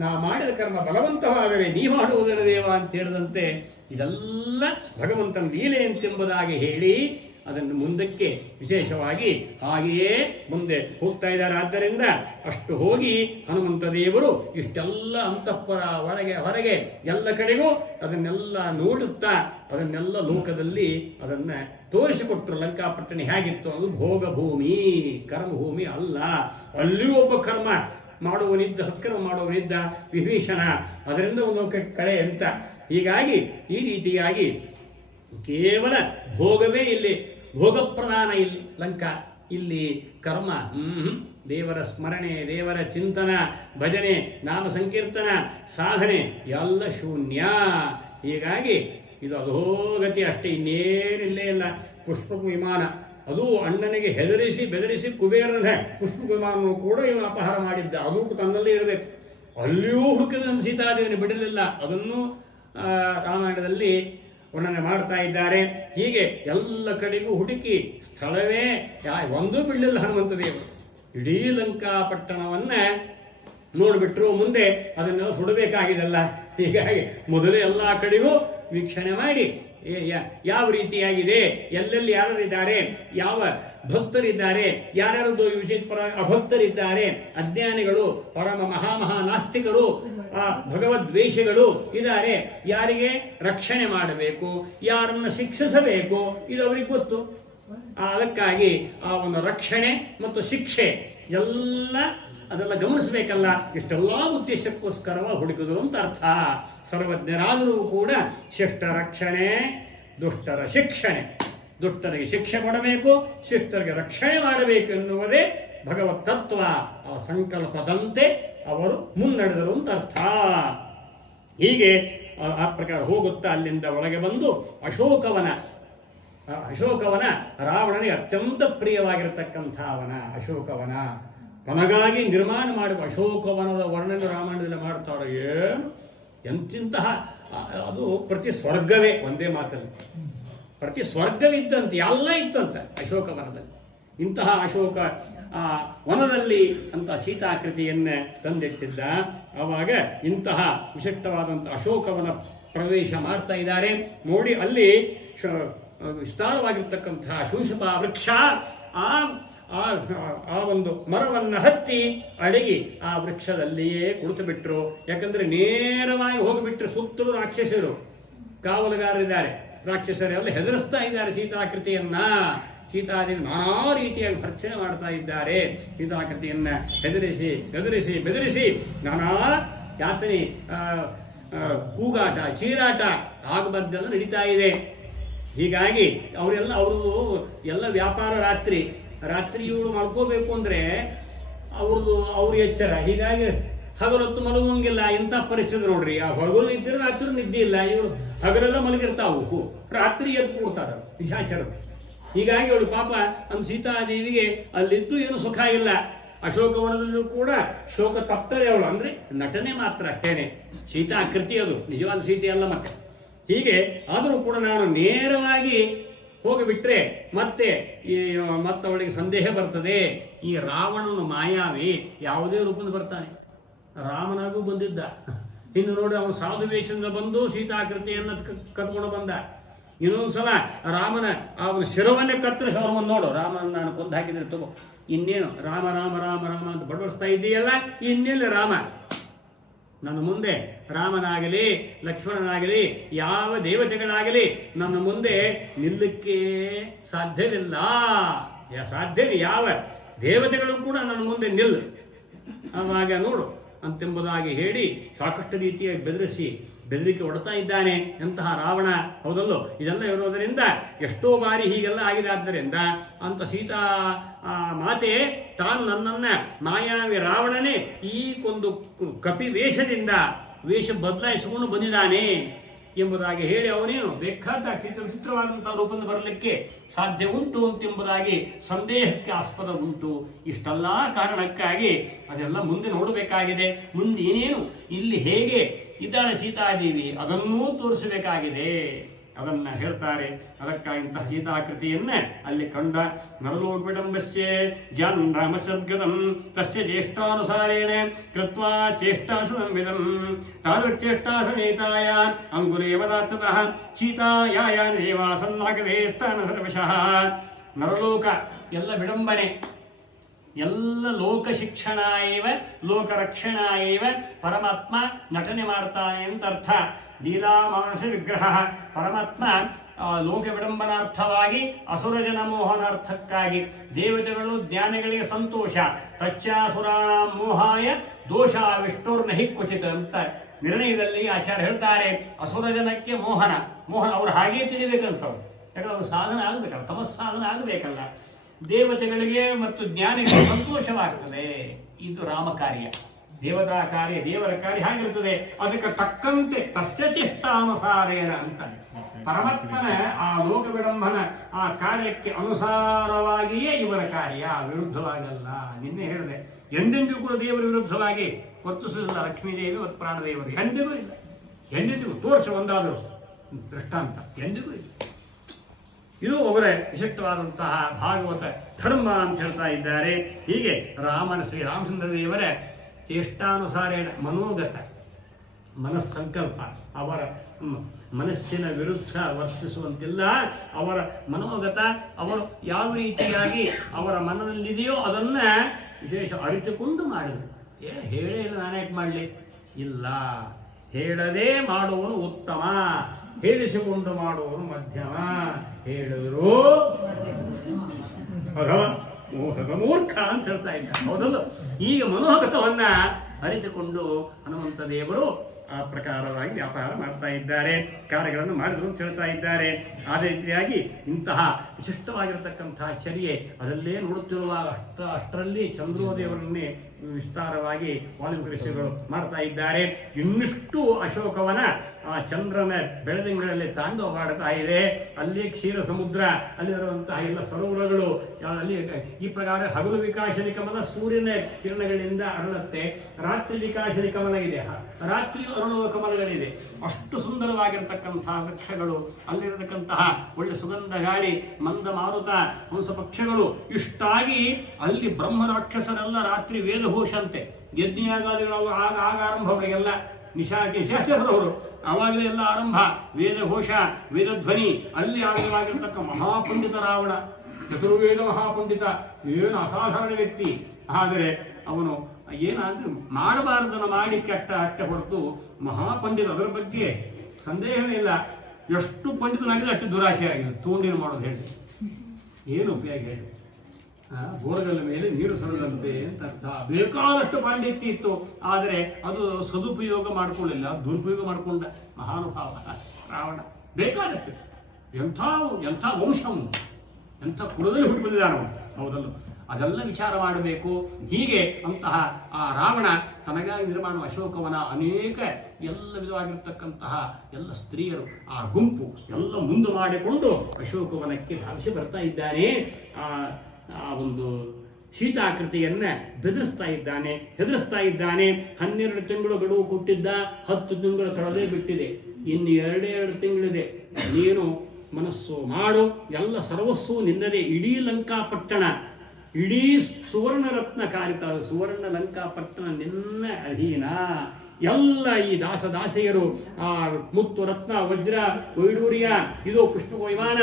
ನಾವು ಮಾಡಿದ ಕರ್ಮ ಬಲವಂತವಾದರೆ ನೀ ಮಾಡುವುದರ ದೇವ ಅಂತ ಹೇಳಿದಂತೆ ಇದೆಲ್ಲ ಭಗವಂತನ ಲೀಲೆ ಎಂಬುದಾಗಿ ಹೇಳಿ ಅದನ್ನು ಮುಂದಕ್ಕೆ ವಿಶೇಷವಾಗಿ ಹಾಗೆಯೇ ಮುಂದೆ ಹೋಗ್ತಾ ಇದ್ದಾರೆ. ಆದ್ದರಿಂದ ಅಷ್ಟು ಹೋಗಿ ಹನುಮಂತ ದೇವರು ಇಷ್ಟೆಲ್ಲ ಅಂತಃಪುರ ಒಳಗೆ ಹೊರಗೆ ಎಲ್ಲ ಕಡೆಗೂ ಅದನ್ನೆಲ್ಲ ನೋಡುತ್ತಾ ಅದನ್ನೆಲ್ಲ ಲೋಕದಲ್ಲಿ ಅದನ್ನು ತೋರಿಸಿಕೊಟ್ರು. ಲಂಕಾಪಟ್ಟಣ ಹೇಗಿತ್ತು? ಅದು ಭೋಗಭೂಮಿ, ಕರ್ಮಭೂಮಿ ಅಲ್ಲ. ಅಲ್ಲಿಯೂ ಒಬ್ಬ ಕರ್ಮ ಮಾಡುವನಿದ್ದ, ಸತ್ಕರ್ಮ ಮಾಡುವನಿದ್ದ ವಿಭೀಷಣ. ಅದರಿಂದ ಒಂದು ಕಳೆ ಅಂತ. ಹೀಗಾಗಿ ಈ ರೀತಿಯಾಗಿ ಕೇವಲ ಭೋಗವೇ ಇಲ್ಲಿ, ಭೋಗಪ್ರಧಾನ ಇಲ್ಲಿ ಲಂಕಾ. ಇಲ್ಲಿ ಕರ್ಮ ದೇವರ ಸ್ಮರಣೆ, ದೇವರ ಚಿಂತನ, ಭಜನೆ, ನಾಮ ಸಂಕೀರ್ತನ, ಸಾಧನೆ ಎಲ್ಲ ಶೂನ್ಯ. ಹೀಗಾಗಿ ಇದು ಅಧೋಗತಿ ಅಷ್ಟೇ, ಇನ್ನೇನಿಲ್ಲೇ ಇಲ್ಲ. ಪುಷ್ಪಕ ವಿಮಾನ ಅದು ಅಣ್ಣನಿಗೆ ಹೆದರಿಸಿ ಬೆದರಿಸಿ ಕುಬೇರನ ಪುಷ್ಪಕ ವಿಮಾನವನ್ನು ಕೂಡ ಇವನು ಅಪಹಾರ ಮಾಡಿದ್ದ. ಅದು ತನ್ನಲ್ಲೇ ಇರಬೇಕು. ಅಲ್ಲಿಯೂ ಹುಡುಕಿದ ಸೀತಾದೇವಿಯನ್ನು ಬಿಡಲಿಲ್ಲ. ಅದನ್ನು ರಾಮಾಯಣದಲ್ಲಿ ವರ್ಣನೆ ಮಾಡ್ತಾ ಇದ್ದಾರೆ. ಹೀಗೆ ಎಲ್ಲ ಕಡೆಗೂ ಹುಡುಕಿ ಸ್ಥಳವೇ ಒಂದೂ ಬಿಡಲಿಲ್ಲ ಹನುಮಂತ ದೇವರು. ಇಡೀ ಲಂಕಾಪಟ್ಟಣವನ್ನು ನೋಡಿಬಿಟ್ರು ಮುಂದೆ ಅದನ್ನೆಲ್ಲ ಸುಡಬೇಕಾಗಿದೆಲ್ಲ. ಹೀಗಾಗಿ ಮೊದಲೇ ಎಲ್ಲ ಕಡೆಗೂ ವೀಕ್ಷಣೆ ಮಾಡಿ ಯಾವ ರೀತಿಯಾಗಿದೆ, ಎಲ್ಲೆಲ್ಲಿ ಯಾರಿದ್ದಾರೆ, ಯಾವ ಭಕ್ತರಿದ್ದಾರೆ, ಯಾರ್ಯಾರದು ವಿಶೇಷ ಅಭಕ್ತರಿದ್ದಾರೆ, ಅಜ್ಞಾನಿಗಳು, ಪರಮ ಮಹಾಮಹಾ ನಾಸ್ತಿಕರು, ಭಗವದ್ವೇಷಗಳು ಇದ್ದಾರೆ, ಯಾರಿಗೆ ರಕ್ಷಣೆ ಮಾಡಬೇಕು, ಯಾರನ್ನು ಶಿಕ್ಷಿಸಬೇಕು, ಇದು ಅವ್ರಿಗೆ ಗೊತ್ತು. ಅದಕ್ಕಾಗಿ ಆ ಒಂದು ರಕ್ಷಣೆ ಮತ್ತು ಶಿಕ್ಷೆ ಅದೆಲ್ಲ ಗಮನಿಸಬೇಕಲ್ಲ. ಇಷ್ಟೆಲ್ಲ ಉದ್ದೇಶಕ್ಕೋಸ್ಕರವಾಗಿ ಹುಡುಕಿದ್ರು ಅಂತ ಅರ್ಥ. ಸರ್ವಜ್ಞರಾದರೂ ಕೂಡ ಶಿಷ್ಟ ರಕ್ಷಣೆ, ದುಷ್ಟರ ಶಿಕ್ಷಣೆ. ದುಷ್ಟರಿಗೆ ಶಿಕ್ಷೆ ಕೊಡಬೇಕು, ಶಿಷ್ಟರಿಗೆ ರಕ್ಷಣೆ ಮಾಡಬೇಕು ಎನ್ನುವುದೇ ಭಗವತ್ ತತ್ವ. ಆ ಸಂಕಲ್ಪದಂತೆ ಅವರು ಮುನ್ನಡೆದರು ಅಂತ ಅರ್ಥ. ಹೀಗೆ ಆ ಪ್ರಕಾರ ಹೋಗುತ್ತಾ ಅಲ್ಲಿಂದ ಒಳಗೆ ಬಂದು ಅಶೋಕವನ ರಾವಣನಿಗೆ ಅತ್ಯಂತ ಪ್ರಿಯವಾಗಿರತಕ್ಕಂಥ ಅವನ ಅಶೋಕವನ. ತನಗಾಗಿ ನಿರ್ಮಾಣ ಮಾಡುವ ಅಶೋಕವನದ ವರ್ಣನೆ ರಾಮಾಯಣದಲ್ಲಿ ಮಾಡ್ತಾರೋ ಏನು ಎಂತಿಂತಹ ಅದು ಪ್ರತಿ ಸ್ವರ್ಗವೇ. ಒಂದೇ ಮಾತಲ್ಲಿ ಪ್ರತಿ ಸ್ವರ್ಗವಿದ್ದಂತೆ ಎಲ್ಲ ಇತ್ತಂತೆ ಅಶೋಕವನದಲ್ಲಿ. ಇಂತಹ ಅಶೋಕ ವನದಲ್ಲಿ ಅಂತ ಸೀತಾಕೃತಿಯನ್ನು ತಂದಿಟ್ಟಿದ್ದ. ಆವಾಗ ಇಂತಹ ವಿಶಿಷ್ಟವಾದಂಥ ಅಶೋಕವನ ಪ್ರವೇಶ ಮಾಡ್ತಾ ಇದ್ದಾರೆ. ನೋಡಿ ಅಲ್ಲಿ ವಿಸ್ತಾರವಾಗಿರ್ತಕ್ಕಂತಹ ಶೂಷಪ ವೃಕ್ಷ, ಆ ಒಂದು ಮರವನ್ನು ಹತ್ತಿ ಅಡಗಿ ಆ ವೃಕ್ಷದಲ್ಲಿಯೇ ಕುಳಿತು ಬಿಟ್ಟರು. ಯಾಕಂದರೆ ನೇರವಾಗಿ ಹೋಗಿಬಿಟ್ರೆ ಸುತ್ತಲೂ ರಾಕ್ಷಸರು, ಕಾವಲುಗಾರರಿದ್ದಾರೆ. ರಾಕ್ಷಸರೆಲ್ಲ ಹೆದರಿಸ್ತಾ ಇದ್ದಾರೆ ಸೀತಾಕೃತಿಯನ್ನ. ಸೀತಾದೇವಿ ನಾನಾ ರೀತಿಯಾಗಿ ಭರ್ಚನೆ ಮಾಡ್ತಾ ಇದ್ದಾರೆ. ಸೀತಾಕೃತಿಯನ್ನ ಹೆದರಿಸಿ ಬೆದರಿಸಿ ನಾನಾ ಯಾತನೆ, ಕೂಗಾಟ, ಚೀರಾಟ ಆಗಬದ್ದೆಲ್ಲ ನಡೀತಾ ಇದೆ. ಹೀಗಾಗಿ ಅವ್ರದ್ದು ಎಲ್ಲ ವ್ಯಾಪಾರ ರಾತ್ರಿ ಇವರು ಮಲ್ಕೋಬೇಕು ಅಂದರೆ ಅವ್ರ ಎಚ್ಚರ. ಹೀಗಾಗಿ ಹಗಲೊತ್ತು ಮಲಗುವಂಗಿಲ್ಲ. ಇಂಥ ಪರಿಸ್ಥಿತಿ ನೋಡ್ರಿ. ಆ ಹಗಲು ಇದ್ದರೆ ರಾತ್ರಿ ನಿದ್ದೆ ಇಲ್ಲ. ಇವರು ಹಗಲೆಲ್ಲ ಮಲಗಿರ್ತಾವು, ರಾತ್ರಿ ಎದ್ದು ಕೂಡ್ತಾರೆ ನಿಶಾಚರರು. ಹೀಗಾಗಿ ಅವಳು ಪಾಪ ಸೀತಾದೇವಿಗೆ ಅಲ್ಲಿದ್ದು ಏನು ಸುಖ ಇಲ್ಲ. ಅಶೋಕವನದಲ್ಲೂ ಕೂಡ ಶೋಕ ತಪ್ತದೆ ಅವಳು. ಅಂದರೆ ನಟನೆ ಮಾತ್ರ ಅಷ್ಟೇನೆ, ಸೀತಾಕೃತಿ ಅದು, ನಿಜವಾದ ಸೀತೆ ಅಲ್ಲ. ಮತ್ತೆ ಹೀಗೆ ಆದರೂ ಕೂಡ ನಾನು ನೇರವಾಗಿ ಹೋಗಿಬಿಟ್ರೆ ಮತ್ತೆ ಅವಳಿಗೆ ಸಂದೇಹ ಬರ್ತದೆ. ಈ ರಾವಣನು ಮಾಯಾವಿ, ಯಾವುದೇ ರೂಪದಿಂದ ಬರ್ತಾನೆ. ರಾಮನಾಗೂ ಬಂದಿದ್ದ. ಇನ್ನು ನೋಡಿ ಅವನು ಸಾಧು ವೇಷದಿಂದ ಬಂದು ಸೀತಾಕೃತಿಯನ್ನು ಕತ್ಕೊಂಡು ಬಂದ. ಇನ್ನೊಂದ್ಸಲ ರಾಮನ ಅವನ ಶಿರವನ್ನೇ ಕತ್ತರಿಸಿ ಅವ್ರನ್ನ ನೋಡು, ರಾಮನ ನಾನು ಕೊಂದು ಹಾಕಿದ್ರೆ ತಗೋ, ಇನ್ನೇನು ರಾಮ ರಾಮ ರಾಮ ರಾಮ ಅಂತ ಬಡವಡಿಸ್ತಾ ಇದ್ದೀಯಲ್ಲ, ಇನ್ನೆಲ್ಲ ರಾಮ ನನ್ನ ಮುಂದೆ ರಾಮನಾಗಲಿ ಲಕ್ಷ್ಮಣನಾಗಲಿ ಯಾವ ದೇವತೆಗಳಾಗಲಿ ನನ್ನ ಮುಂದೆ ನಿಲ್ಲಕ್ಕೆ ಸಾಧ್ಯವಿಲ್ಲ. ಯಾವ ದೇವತೆಗಳು ಕೂಡ ನನ್ನ ಮುಂದೆ ನಿಲ್ಲ, ಆವಾಗ ನೋಡು ಅಂತೆಂಬುದಾಗಿ ಹೇಳಿ ಸಾಕಷ್ಟು ರೀತಿಯ ಬೆದರಿಕೆ ಹೊಡ್ತಾ ಇದ್ದಾನೆ ಎಂತಹ ರಾವಣ. ಹೌದಲ್ಲೋ? ಇದೆಲ್ಲ ಇರೋದರಿಂದ ಎಷ್ಟೋ ಬಾರಿ ಹೀಗೆಲ್ಲ ಆಗಿದೆ. ಆದ್ದರಿಂದ ಅಂತ ಸೀತಾ ಮಾತೆ ತಾನು ನನ್ನನ್ನು ಮಾಯಾವಿ ರಾವಣನೇ ಈ ಒಂದು ಕಪಿ ವೇಷದಿಂದ ವೇಷ ಬದಲಾಯಿಸಿಕೊಂಡು ಬಂದಿದ್ದಾನೆ ಎಂಬುದಾಗಿ ಹೇಳಿ ಅವನೇನು ಬೇಕಾದ ವಿಚಿತ್ರವಾದಂಥ ರೂಪದಿಂದ ಬರಲಿಕ್ಕೆ ಸಾಧ್ಯ ಉಂಟು ಅಂತೆಂಬುದಾಗಿ ಸಂದೇಹಕ್ಕೆ ಆಸ್ಪದ ಉಂಟು. ಇಷ್ಟೆಲ್ಲ ಕಾರಣಕ್ಕಾಗಿ ಅದೆಲ್ಲ ಮುಂದೆ ನೋಡಬೇಕಾಗಿದೆ. ಮುಂದೆ ಏನೇನು ಇಲ್ಲಿ ಹೇಗೆ ಇದ್ದಾಳೆ ಸೀತಾದೇವಿ ಅದನ್ನೂ ತೋರಿಸಬೇಕಾಗಿದೆ. ಅದನ್ನು ಹೇಳ್ತಾರೆ. ಅದಕ್ಕಾಗಿ ಇಂತಹ ಸೀತಾಕೃತಿಯನ್ನೇ ಅಲ್ಲಿ ಕಂಡ. ನರಲೋಕವಿಡಂಬಸ್ಯ ಜಾನ್ರಾಮಸದ್ಗತಂ ತಸ್ಯ ಚೇಷ್ಟಾನುಸಾರೇಣ ಕೃತ್ವಾ ಚೇಷ್ಟಾಸಂವಿದಂ ತಾದೃಚೇಷ್ಟಾಸಮೇತಾಯ ಅಂಗುಲೇವದಾಚತಃ ಸೀತಾಯಾಯ ನೇವಾಸನ್ನಾಗದೇ ಸ್ಥಾನ ಸರ್ವಶಃ. ನರಲೋಕ ಎಲ್ಲ ವಿಡಂಬನೆ, ಎಲ್ಲ ಲೋಕ ಶಿಕ್ಷಣ ಇವ ಲೋಕರಕ್ಷಣ ಇವ ಪರಮಾತ್ಮ ನಟನೆ ಮಾಡ್ತಾನೆ ಅಂತ ಅರ್ಥ. ಲೀಲಾಮಾನುಷ ವಿಗ್ರಹ ಪರಮಾತ್ಮ ಲೋಕ ವಿಡಂಬನಾರ್ಥವಾಗಿ ಅಸುರಜನ ಮೋಹನಾರ್ಥಕ್ಕಾಗಿ ದೇವತೆಗಳು ಜ್ಞಾನಿಗಳಿಗೆ ಸಂತೋಷ. ತಚ್ಚಾಸುರಾಣ ಮೋಹಾಯ ದೋಷ ವಿಷ್ಣುರ್ನಹಿ ಕ್ವಚಿತ್ ಅಂತ ನಿರ್ಣಯದಲ್ಲಿ ಆಚಾರ್ಯ ಹೇಳ್ತಾರೆ. ಅಸುರಜನಕ್ಕೆ ಮೋಹನ ಅವ್ರು ಹಾಗೇ ತಿಳಿಬೇಕಂತವ್ರು. ಯಾಕಂದ್ರೆ ಅವ್ರು ಸಾಧನ ಆಗಬೇಕಲ್ಲ, ತಮಸ್ಸಾಧನ ಆಗಬೇಕಲ್ಲ. ದೇವತೆಗಳಿಗೆ ಮತ್ತು ಜ್ಞಾನಿಗಳಿಗೆ ಸಂತೋಷವಾಗ್ತದೆ. ಇದು ರಾಮ ಕಾರ್ಯ, ದೇವತಾ ಕಾರ್ಯ, ದೇವರ ಕಾರ್ಯ ಹಾಗಿರ್ತದೆ. ಅದಕ್ಕೆ ತಕ್ಕಂತೆ ತಸ್ಯ ಚೇಷ್ಟಾನುಸಾರೇಣ ಅಂತ ಪರಮಾತ್ಮನ ಆ ಲೋಕ ವಿಡಂಬನ ಆ ಕಾರ್ಯಕ್ಕೆ ಅನುಸಾರವಾಗಿಯೇ ಇವರ ಕಾರ್ಯ, ವಿರುದ್ಧವಾಗಲ್ಲ. ನಿನ್ನೆ ಹೇಳಿದೆ, ಎಂದೆಂದಿಗೂ ಕೂಡ ದೇವರ ವಿರುದ್ಧವಾಗಿ ವರ್ತಿಸುವುದಿಲ್ಲ ಲಕ್ಷ್ಮೀದೇವಿ ಮತ್ತು ಪ್ರಾಣದೇವರು. ಎಂದಿಗೂ ಇಲ್ಲ, ಎಂದೆಂದಿಗೂ ತೋರಿಸ ಒಂದಾದರೂ ದೃಷ್ಟಾಂತ ಎಂದಿಗೂ ಇಲ್ಲ. ಇದು ಅವರ ವಿಶಿಷ್ಟವಾದಂತಹ ಭಾಗವತ ಧರ್ಮ ಅಂತ ಹೇಳ್ತಾ ಇದ್ದಾರೆ. ಹೀಗೆ ಶ್ರೀರಾಮಚಂದ್ರ ದೇವರ ಚೇಷ್ಟಾನುಸಾರೇಣ ಮನೋಗತ ಮನಸ್ಸಂಕಲ್ಪ ಅವರ ಮನಸ್ಸಿನ ವಿರುದ್ಧ ವರ್ತಿಸುವಂತಿಲ್ಲ. ಅವರ ಮನೋಗತ ಅವರು ಯಾವ ರೀತಿಯಾಗಿ ಅವರ ಮನದಲ್ಲಿದೆಯೋ ಅದನ್ನು ವಿಶೇಷ ಅರಿತುಕೊಂಡು ಮಾಡಿದರು. ಹೇಳೇ ಇಲ್ಲ ನಾನ್ಯಾಕೆ ಮಾಡಲಿ, ಇಲ್ಲ, ಹೇಳದೇ ಮಾಡುವನು ಉತ್ತಮ, ಹೇಳಿಸಿಕೊಂಡು ಮಾಡುವನು ಮಧ್ಯಮ, ಹೇಳಿದ್ರು ಮೂರ್ಖ ಅಂತ ಹೇಳ್ತಾ ಇದ್ದ. ಹೌದಲ್ಲ? ಈಗ ಮನೋಗತವನ್ನು ಅರಿತುಕೊಂಡು ಹನುಮಂತ ದೇವರು ಆ ಪ್ರಕಾರವಾಗಿ ವ್ಯಾಪಾರ ಮಾಡ್ತಾ ಇದ್ದಾರೆ, ಕಾರ್ಯಗಳನ್ನು ಮಾಡಿದ್ರು ಅಂತ ಹೇಳ್ತಾ ಇದ್ದಾರೆ. ಅದೇ ರೀತಿಯಾಗಿ ಇಂತಹ ವಿಶಿಷ್ಟವಾಗಿರತಕ್ಕಂತಹ ಚರ್ಯೆ ಅದರಲ್ಲೇ ನೋಡುತ್ತಿರುವಾಗ ಅಷ್ಟರಲ್ಲಿ ಚಂದ್ರೋದಯವರನ್ನೇ ವಿಸ್ತಾರವಾಗಿ ವಾಲ್ಮೀಕಿ ಋಷಿಗಳು ಮಾಡ್ತಾ ಇದ್ದಾರೆ. ಇನ್ನಿಷ್ಟು ಅಶೋಕವನ ಆ ಚಂದ್ರನ ಬೆಳದಿಂಗಳಲ್ಲಿ ತಾಂಡವವಾಡ್ತಾ ಇದೆ. ಅಲ್ಲಿ ಕ್ಷೀರ ಸಮುದ್ರ, ಅಲ್ಲಿರುವಂತಹ ಎಲ್ಲ ಸರೋವರಗಳು, ಅಲ್ಲಿ ಈ ಪ್ರಕಾರ ಹಗಲು ವಿಕಾಸಲಿ ಕಮಲ ಸೂರ್ಯನ ಕಿರಣಗಳಿಂದ ಅರಳುತ್ತೆ, ರಾತ್ರಿ ವಿಕಾಸಲಿ ಕಮಲ ಇದೆ, ರಾತ್ರಿಯೂ ಅರಳುವ ಕಮಲಗಳಿದೆ. ಅಷ್ಟು ಸುಂದರವಾಗಿರತಕ್ಕಂತಹ ವೃಕ್ಷಗಳು, ಅಲ್ಲಿರತಕ್ಕಂತಹ ಒಳ್ಳೆ ಸುಗಂಧ ಗಾಳಿ, ಮಂದ ಮಾರುತ, ಹಂಸ ಪಕ್ಷಗಳು, ಇಷ್ಟಾಗಿ ಅಲ್ಲಿ ಬ್ರಹ್ಮ ರಾಕ್ಷಸರೆಲ್ಲ ರಾತ್ರಿ ವೇದಘೋಷಂತೆ ಯಜ್ಞಯಾಗಾದಿಗಳು ಆಗ ಆರಂಭ. ಅವರಿಗೆಲ್ಲ ನಿಶಾಚರರವರು ಆವಾಗಲೇ ಎಲ್ಲ ಆರಂಭ, ವೇದಘೋಷ, ವೇದಧ್ವನಿ. ಅಲ್ಲಿ ಆಗವಾಗಿರ್ತಕ್ಕ ಮಹಾಪಂಡಿತ ರಾವಣ, ಚತುರ್ವೇದ ಮಹಾಪಂಡಿತ, ಏನು ಅಸಾಧಾರಣ ವ್ಯಕ್ತಿ. ಆದರೆ ಅವನು ಏನಾದರೂ ಮಾಡಬಾರದನ್ನು ಮಾಡಿ ಕೆಟ್ಟ ಅಟ್ಟೆ ಹೊರತು ಮಹಾಪಂಡಿತ, ಅದರ ಬಗ್ಗೆ ಸಂದೇಹವೇ ಇಲ್ಲ. ಎಷ್ಟು ಪಂಡಿತನಾಗಿದೆ ಅಷ್ಟು ದುರಾಶೆ ಆಗಿದೆ. ತೋಂಡಿನ ಮಾಡೋದು ಹೇಳಿ ಏನು ಉಪಯೋಗ ಹೇಳಿ? ಬೋರ್ಗಲ್ ಮೇಲೆ ನೀರು ಸರದಂತೆ ಅಂತ ಅರ್ಥ. ಬೇಕಾದಷ್ಟು ಪಾಂಡಿತ್ಯ ಇತ್ತು, ಆದರೆ ಅದು ಸದುಪಯೋಗ ಮಾಡಿಕೊಳ್ಳಿಲ್ಲ, ದುರುಪಯೋಗ ಮಾಡಿಕೊಂಡ ಮಹಾನುಭಾವ ರಾವಣ. ಬೇಕಾದಷ್ಟು ಎಂಥ ವಂಶವು, ಎಂಥ ಕುಲದಲ್ಲಿ ಹುಟ್ಟು ಬಂದಿದ್ದಾನವು. ಹೌದಲ್ಲ? ಅದೆಲ್ಲ ವಿಚಾರ ಮಾಡಬೇಕು. ಹೀಗೆ ಅಂತಹ ಆ ರಾವಣ ತನಗಾಗಿ ನಿರ್ಮಾಣ ಅಶೋಕವನ ಅನೇಕ ಎಲ್ಲ ವಿಧವಾಗಿರ್ತಕ್ಕಂತಹ ಎಲ್ಲ ಸ್ತ್ರೀಯರು ಆ ಗುಂಪು ಎಲ್ಲ ಮುಂದೆ ಮಾಡಿಕೊಂಡು ಅಶೋಕವನಕ್ಕೆ ಧಾವಿಸಿ ಬರ್ತಾ ಇದ್ದಾನೆ. ಆ ಒಂದು ಶೀತಾಕೃತಿಯನ್ನು ಹೆದರಿಸ್ತಾ ಇದ್ದಾನೆ. 12 ತಿಂಗಳು ಗಡುವು ಕೊಟ್ಟಿದ್ದ, 10 ತಿಂಗಳು ಕಳೆದೇ ಬಿಟ್ಟಿದೆ, ಇನ್ನು 2 ತಿಂಗಳಿದೆ. ನೀನು ಮನಸ್ಸು ಮಾಡು, ಎಲ್ಲ ಸರ್ವಸ್ಸು ನಿನ್ನದೇ. ಇಡೀ ಲಂಕಾಪಟ್ಟಣ, ಇಡೀ ಸುವರ್ಣ ರತ್ನ ಕಾರಿತ ಸುವರ್ಣ ಲಂಕಾಪಟ್ಟಣ ನಿನ್ನ ಅಧೀನ. ಎಲ್ಲ ಈ ದಾಸದಾಸಿಯರು, ಆ ಮುತ್ತು ರತ್ನ ವಜ್ರ ವೈಡೂರ್ಯ, ಇದು ಪುಷ್ಪಕ ವಿಮಾನ,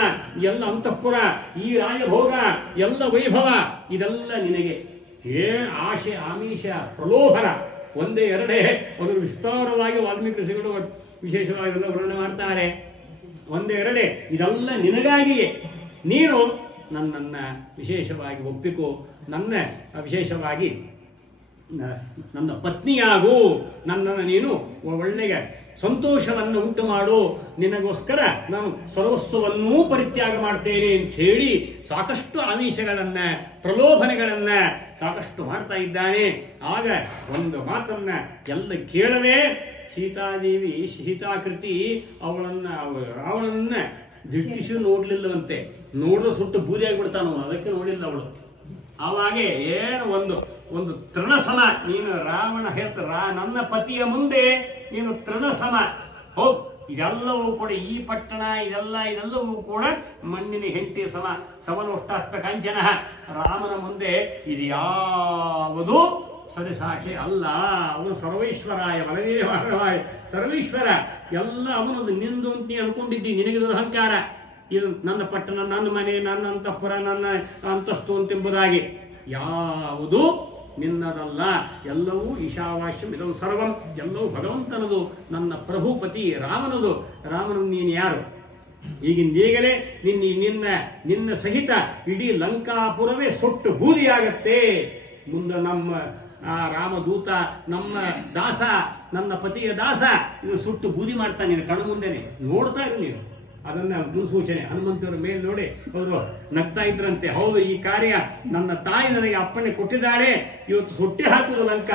ಎಲ್ಲ ಅಂತಃಪುರ, ಈ ರಾಜಭೋಗ, ಎಲ್ಲ ವೈಭವ, ಇದೆಲ್ಲ ನಿನಗೆ. ಆಶೆ, ಆಮಿಷ, ಪ್ರಲೋಭನ ಒಂದೇ ಎರಡೇ. ಅದರ ವಿಸ್ತಾರವಾಗಿ ವಾಲ್ಮೀಕಿ ಋಷಿಗಳು ವಿಶೇಷವಾಗಿ ವರ್ಣನೆ ಮಾಡ್ತಾರೆ. ಒಂದೇ ಎರಡೇ, ಇದೆಲ್ಲ ನಿನಗಾಗಿಯೇ. ನೀನು ನನ್ನನ್ನು ವಿಶೇಷವಾಗಿ ಒಪ್ಪಿಕೋ, ನನ್ನ ವಿಶೇಷವಾಗಿ ನನ್ನ ಪತ್ನಿಯಾಗು, ನನ್ನನ್ನು ನೀನು ಒಳ್ಳೆಯ ಸಂತೋಷವನ್ನು ಉಂಟು ಮಾಡು, ನಿನಗೋಸ್ಕರ ನಾನು ಸರ್ವಸ್ವವನ್ನೂ ಪರಿತ್ಯಾಗ ಮಾಡ್ತೇನೆ ಅಂತ ಹೇಳಿ ಸಾಕಷ್ಟು ಆಮಿಷಗಳನ್ನು, ಪ್ರಲೋಭನೆಗಳನ್ನು ಸಾಕಷ್ಟು ಮಾಡ್ತಾ ಇದ್ದಾನೆ. ಆಗ ಒಂದು ಮಾತನ್ನು ಎಲ್ಲ ಕೇಳದೆ ಸೀತಾದೇವಿ, ಸೀತಾಕೃತಿ ಅವಳನ್ನು ದಿಟ್ಟಿಸಿ ನೋಡಲಿಲ್ಲವಂತೆ. ನೋಡಿದ್ರೆ ಸುಟ್ಟು ಬೂದಿಯಾಗಿಬಿಡ್ತಾನವನು, ಅದಕ್ಕೆ ನೋಡಿಲ್ಲ ಅವಳು. ಆವಾಗೆ ಏನು ಒಂದು ತೃಣಸಮ ನೀನು. ರಾವಣ ಹೇಳ್ತ ನನ್ನ ಪತಿಯ ಮುಂದೆ ನೀನು ತೃಣಸಮ. ಹೋಗ್, ಇದೆಲ್ಲವೂ ಕೂಡ ಈ ಪಟ್ಟಣ, ಇದೆಲ್ಲವೂ ಕೂಡ ಮಣ್ಣಿನ ಹೆಂಟಿ ಸಮನೋಷ್ಟಾಸ್ತ ಕಾಂಚನ. ರಾಮನ ಮುಂದೆ ಇದು ಯಾವುದು ಸರಿಸಾಟಿ ಅಲ್ಲ. ಅವನು ಸರ್ವೈಶ್ವರಾಯ ಬಲವೀರವಾಯ ಸರ್ವೇಶ್ವರ. ಎಲ್ಲ ಅವನೊಂದು ನಿಂದು ಅಂತ ನೀ ಅನ್ಕೊಂಡಿದ್ದಿ, ನಿನಗಿದು ಅಹಂಕಾರ. ಇದು ನನ್ನ ಪಟ್ಟಣ, ನನ್ನ ಮನೆ, ನನ್ನ ಅಂತಃಪುರ, ನನ್ನ ಅಂತಸ್ತು ಅಂತೆಂಬುದಾಗಿ ಯಾವುದು ನಿನ್ನದಲ್ಲ. ಎಲ್ಲವೂ ಈಶಾವಾಸ್ಯಂ ಇದಂ ಸರ್ವಂ, ಎಲ್ಲವೂ ಭಗವಂತನದು, ನನ್ನ ಪ್ರಭುಪತಿ ರಾಮನದು. ರಾಮನು ನೀನು ಯಾರು? ಈಗಲೇ ನಿನ್ನ ಸಹಿತ ಇಡೀ ಲಂಕಾಪುರವೇ ಸುಟ್ಟು ಬೂದಿಯಾಗತ್ತೆ. ಮುಂದೆ ನಮ್ಮ ರಾಮದೂತ, ನಮ್ಮ ದಾಸ, ನನ್ನ ಪತಿಯ ದಾಸ, ಇದು ಸುಟ್ಟು ಬೂದಿ ಮಾಡ್ತಾನೆ ನೀನು ಕಣ್ಣು ಮುಂದೆನೆ. ನೋಡ್ತಾ ಇರು ನೀನು ಅದನ್ನು. ಮುನ್ಸೂಚನೆ ಹನುಮಂತವ್ರ ಮೇಲೆ ನೋಡಿ ಅವರು ನಗ್ತಾ ಇದ್ರಂತೆ. ಹೌದು, ಈ ಕಾರ್ಯ ನನ್ನ ತಾಯಿ ನನಗೆ ಅಪ್ಪಣೆ ಕೊಟ್ಟಿದ್ದಾಳೆ, ಇವತ್ತು ಸುಟ್ಟಿ ಹಾಕುವುದು ಲಂಕ,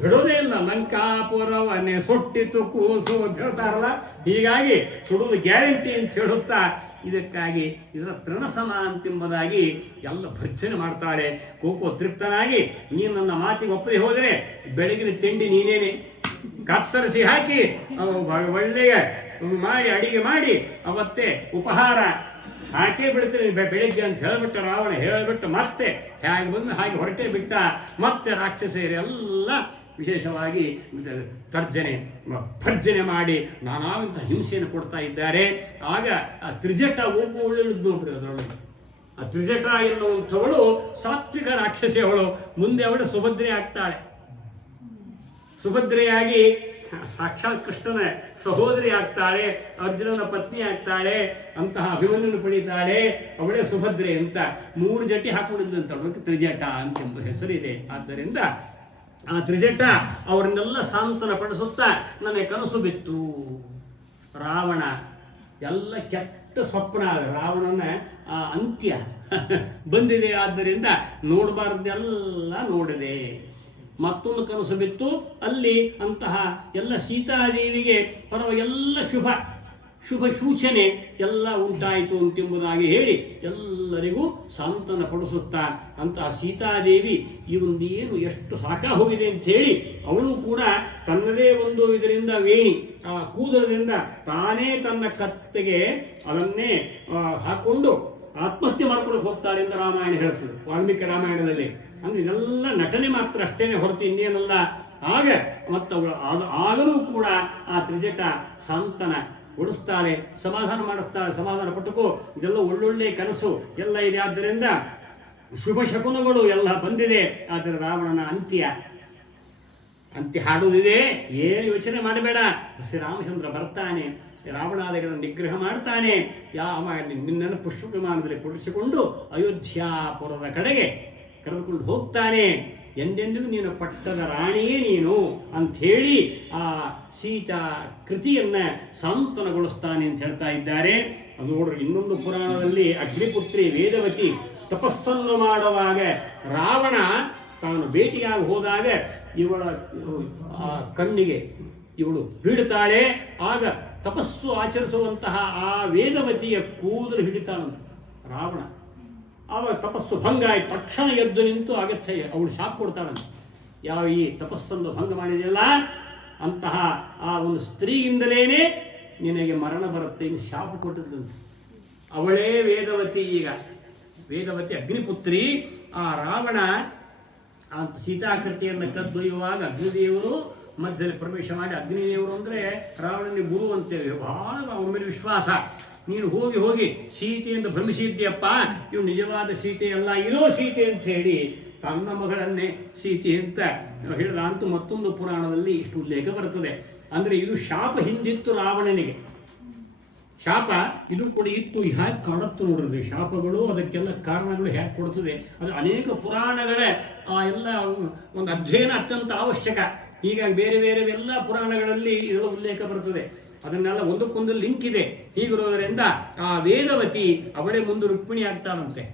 ಬಿಡೋದೇ ಇಲ್ಲ. ಲಂಕಾಪುರವನ್ನೇ ಸೊಟ್ಟಿತು ಕೂಸು ಅಂತ ಹೇಳ್ತಾರಲ್ಲ, ಹೀಗಾಗಿ ಸುಡುವುದು ಗ್ಯಾರಂಟಿ ಅಂತ ಹೇಳುತ್ತಾ ಇದಕ್ಕಾಗಿ ಇದರ ತೃಣಸಮ ಅಂತೆಂಬುದಾಗಿ ಎಲ್ಲ ಭರ್ಜನೆ ಮಾಡ್ತಾಳೆ. ಕೋಪೋದ್ರಿಕ್ತನಾಗಿ ನೀನು ನನ್ನ ಮಾತಿಗೆ ಒಪ್ಪದೆ ಹೋದರೆ ಬೆಳಗಿನ ತಿಂಡಿ ನೀನೇನೆ ಕತ್ತರಿಸಿ ಹಾಕಿ ಒಳ್ಳೆಯ ಮಾಡಿ ಅಡಿಗೆ ಮಾಡಿ ಅವತ್ತೇ ಉಪಹಾರ ಹಾಕೇ ಬಿಡ್ತೀನಿ ಬೆಳಿಗ್ಗೆ ಅಂತ ಹೇಳಿಬಿಟ್ಟು ರಾವಣ ಹೇಳಿಬಿಟ್ಟು ಮತ್ತೆ ಹೇಗೆ ಬಂದು ಹಾಗೆ ಹೊರಟೇ ಬಿಟ್ಟ. ಮತ್ತೆ ರಾಕ್ಷಸರೆಲ್ಲ ವಿಶೇಷವಾಗಿ ತರ್ಜನೆ ಭರ್ಜನೆ ಮಾಡಿ ನಾನಾವಂಥ ಹಿಂಸೆಯನ್ನು ಕೊಡ್ತಾ ಇದ್ದಾರೆ. ಆಗ ಆ ತ್ರಿಜಟ ಒಳ್ಳೆಯದು ನೋಡ್ರಿ. ಅದರೊಳಗೆ ಆ ತ್ರಿಜಟ ಎನ್ನುವಂಥವಳು ಸಾತ್ವಿಕ ರಾಕ್ಷಸಿ. ಅವಳು ಮುಂದೆ ಅವಳು ಸುಭದ್ರೆ ಆಗ್ತಾಳೆ. ಸುಭದ್ರೆಯಾಗಿ ಸಾಕ್ಷಾತ್ ಕೃಷ್ಣನ ಸಹೋದರಿ ಆಗ್ತಾಳೆ, ಅರ್ಜುನನ ಪತ್ನಿ ಆಗ್ತಾಳೆ, ಅಂತಹ ಅಭಿಮನ್ಯನ ಪಡೀತಾಳೆ. ಅವಳೇ ಸುಭದ್ರೆ ಅಂತ 3 ಜಟಿ ಹಾಕೊಂಡಿದ್ದಂತ ಅವಳಿಗೆ ತ್ರಿಜಟ ಅಂತೆಂಬ ಹೆಸರಿದೆ. ಆದ್ದರಿಂದ ಆ ತ್ರಿಜಟ ಅವರನ್ನೆಲ್ಲ ಸಾಂತ್ವನ ಪಡಿಸುತ್ತಾ ನನಗೆ ಕನಸು ಬಿತ್ತು. ರಾವಣ ಎಲ್ಲ ಕೆಟ್ಟ ಸ್ವಪ್ನ, ರಾವಣನ ಅಂತ್ಯ ಬಂದಿದೆ. ಆದ್ದರಿಂದ ನೋಡಬಾರ್ದೆಲ್ಲ ನೋಡಿದೆ. ಮತ್ತೊಂದು ಕನಸು ಬಿತ್ತು. ಅಲ್ಲಿ ಅಂತಹ ಎಲ್ಲ ಸೀತಾದೇವಿಗೆ ಎಲ್ಲ ಶುಭ ಸೂಚನೆ ಎಲ್ಲ ಉಂಟಾಯಿತು ಅಂತೆಂಬುದಾಗಿ ಹೇಳಿ ಎಲ್ಲರಿಗೂ ಸಾಂತ್ವನ ಪಡಿಸುತ್ತಾ ಅಂತಹ ಸೀತಾದೇವಿ ಇವೊಂದೇನು ಎಷ್ಟು ಹೋಗಿದೆ ಅಂತ ಹೇಳಿ ಅವಳು ಕೂಡ ತನ್ನದೇ ಒಂದು ಇದರಿಂದ ವೇಣಿ ಆ ಕೂದಲದಿಂದ ತಾನೇ ತನ್ನ ಕತ್ತೆಗೆ ಅದನ್ನೇ ಹಾಕೊಂಡು ಆತ್ಮಹತ್ಯೆ ಮಾಡ್ಕೊಳ್ಳೋಕೆ ಹೋಗ್ತಾಳೆ ಅಂತ ರಾಮಾಯಣ ಹೇಳ್ತದೆ, ವಾಲ್ಮೀಕಿ ರಾಮಾಯಣದಲ್ಲಿ. ಅಂದ್ರೆ ಇದೆಲ್ಲ ನಟನೆ ಮಾತ್ರ ಅಷ್ಟೇನೆ ಹೊರತು ಇನ್ನೇನಲ್ಲ. ಆಗ ಮತ್ತವಳು ಆಗಲೂ ಕೂಡ ಆ ತ್ರಿಜಟ ಸಾಂತ್ವನ ಉಡಿಸ್ತಾಳೆ, ಸಮಾಧಾನ ಮಾಡಿಸ್ತಾಳೆ. ಸಮಾಧಾನ ಪಟ್ಟುಕೋ, ಇದೆಲ್ಲ ಒಳ್ಳೊಳ್ಳೆ ಕನಸು ಎಲ್ಲ ಇದೆ. ಆದ್ದರಿಂದ ಶುಭ ಶಕುನಗಳು ಎಲ್ಲ ಬಂದಿದೆ. ಆದರೆ ರಾವಣನ ಅಂತ್ಯ ಹಾಡುವುದಿದೆ. ಏನು ಯೋಚನೆ ಮಾಡಬೇಡ. ಶ್ರೀರಾಮಚಂದ್ರ ಬರ್ತಾನೆ, ರಾವಣಾದಿಗಳನ್ನು ನಿಗ್ರಹ ಮಾಡ್ತಾನೆ. ನಿನ್ನನ್ನು ಪುಷ್ಪ ವಿಮಾನದಲ್ಲಿ ಕುಳಿಸಿಕೊಂಡು ಅಯೋಧ್ಯಾಪುರದ ಕಡೆಗೆ ಕರೆದುಕೊಂಡು ಹೋಗ್ತಾನೆ. ಎಂದೆಂದಿಗೂ ನೀನು ಪಟ್ಟದ ರಾಣಿಯೇ ನೀನು ಅಂಥೇಳಿ ಆ ಸೀತಾ ಕೃತಿಯನ್ನು ಸಾಂತ್ವನಗೊಳಿಸ್ತಾನೆ ಅಂತ ಹೇಳ್ತಾ ಇದ್ದಾರೆ. ಅದು ನೋಡ್ರಿ, ಇನ್ನೊಂದು ಪುರಾಣದಲ್ಲಿ ಅಗ್ನಿಪುತ್ರಿ ವೇದವತಿ ತಪಸ್ಸನ್ನು ಮಾಡುವಾಗ ರಾವಣ ತಾನು ಭೇಟಿಯಾಗಿ ಹೋದಾಗ ಇವಳ ಕಣ್ಣಿಗೆ ಇವಳು ಬೀಳುತ್ತಾಳೆ. ಆಗ ತಪಸ್ಸು ಆಚರಿಸುವಂತಹ ಆ ವೇದವತಿಯ ಕೂದಲು ಹಿಡಿತಾನಂತ ರಾವಣ. ಆವಾಗ ತಪಸ್ಸು ಭಂಗ ಆಯ್ತು. ತಕ್ಷಣ ಎದ್ದು ನಿಂತು ಅಗತ್ಯ ಅವಳು ಶಾಪ ಕೊಡ್ತಾಳಂತ. ಯಾವ ಈ ತಪಸ್ಸನ್ನು ಭಂಗ ಮಾಡಿದೆಯಲ್ಲ ಅಂತಹ ಆ ಒಂದು ಸ್ತ್ರೀಯಿಂದಲೇ ನಿನಗೆ ಮರಣ ಬರುತ್ತೆ ಇನ್ನು ಶಾಪ ಕೊಟ್ಟಿದ್ದಂತೆ. ಅವಳೇ ವೇದವತಿ. ಈಗ ವೇದವತಿ ಅಗ್ನಿಪುತ್ರಿ. ಆ ರಾವಣ ಆ ಸೀತಾಕೃತಿಯನ್ನು ಕದ್ದೊಯ್ಯುವಾಗ ಅಗ್ನಿದೇವರು ಮಧ್ಯದಲ್ಲಿ ಪ್ರವೇಶ ಮಾಡಿ, ಅಗ್ನಿದೇವರು ಅಂದರೆ ರಾವಣನಿಗೆ ಗುರು ಅಂತೇವೆ, ಬಹಳ ಅವನ ಮೇಲೆ ವಿಶ್ವಾಸ. ನೀನು ಹೋಗಿ ಸೀತೆಯಿಂದ ಭ್ರಮಿಸಿದ್ದೀಯಪ್ಪ, ಇವು ನಿಜವಾದ ಸೀತೆ ಅಲ್ಲ, ಇರೋ ಸೀತೆ ಅಂತ ಹೇಳಿ ತನ್ನ ಮಗಳನ್ನೇ ಸೀತೆ ಅಂತ ಹೇಳಿದ ಅಂತೂ ಮತ್ತೊಂದು ಪುರಾಣದಲ್ಲಿ ಇಷ್ಟು ಉಲ್ಲೇಖ ಬರ್ತದೆ. ಅಂದರೆ ಇದು ಶಾಪ ಹಿಂದಿತ್ತು ರಾವಣನಿಗೆ. ಶಾಪ ಇದು ಕೂಡ ಇತ್ತು. ಹ್ಯಾಕೆ ಕಾಣುತ್ತೆ ನೋಡ್ರಿ ಶಾಪಗಳು, ಅದಕ್ಕೆಲ್ಲ ಕಾರಣಗಳು ಹ್ಯಾಕೆ ಕೊಡ್ತದೆ. ಅದು ಅನೇಕ ಪುರಾಣಗಳ ಎಲ್ಲ ಒಂದು ಅಧ್ಯಯನ ಅತ್ಯಂತ ಅವಶ್ಯಕ. ಹೀಗಾಗಿ ಬೇರೆ ಎಲ್ಲ ಪುರಾಣಗಳಲ್ಲಿ ಇದೆಲ್ಲ ಉಲ್ಲೇಖ ಬರ್ತದೆ. ಅದನ್ನೆಲ್ಲ ಒಂದಕ್ಕೊಂದು ಲಿಂಕ್ ಇದೆ. ಹೀಗಿರೋದರಿಂದ ಆ ವೇದವತಿ ಅವಳೇ ಮುಂದೆ ರುಕ್ಮಿಣಿ ಆಗ್ತಾಳಂತೆ.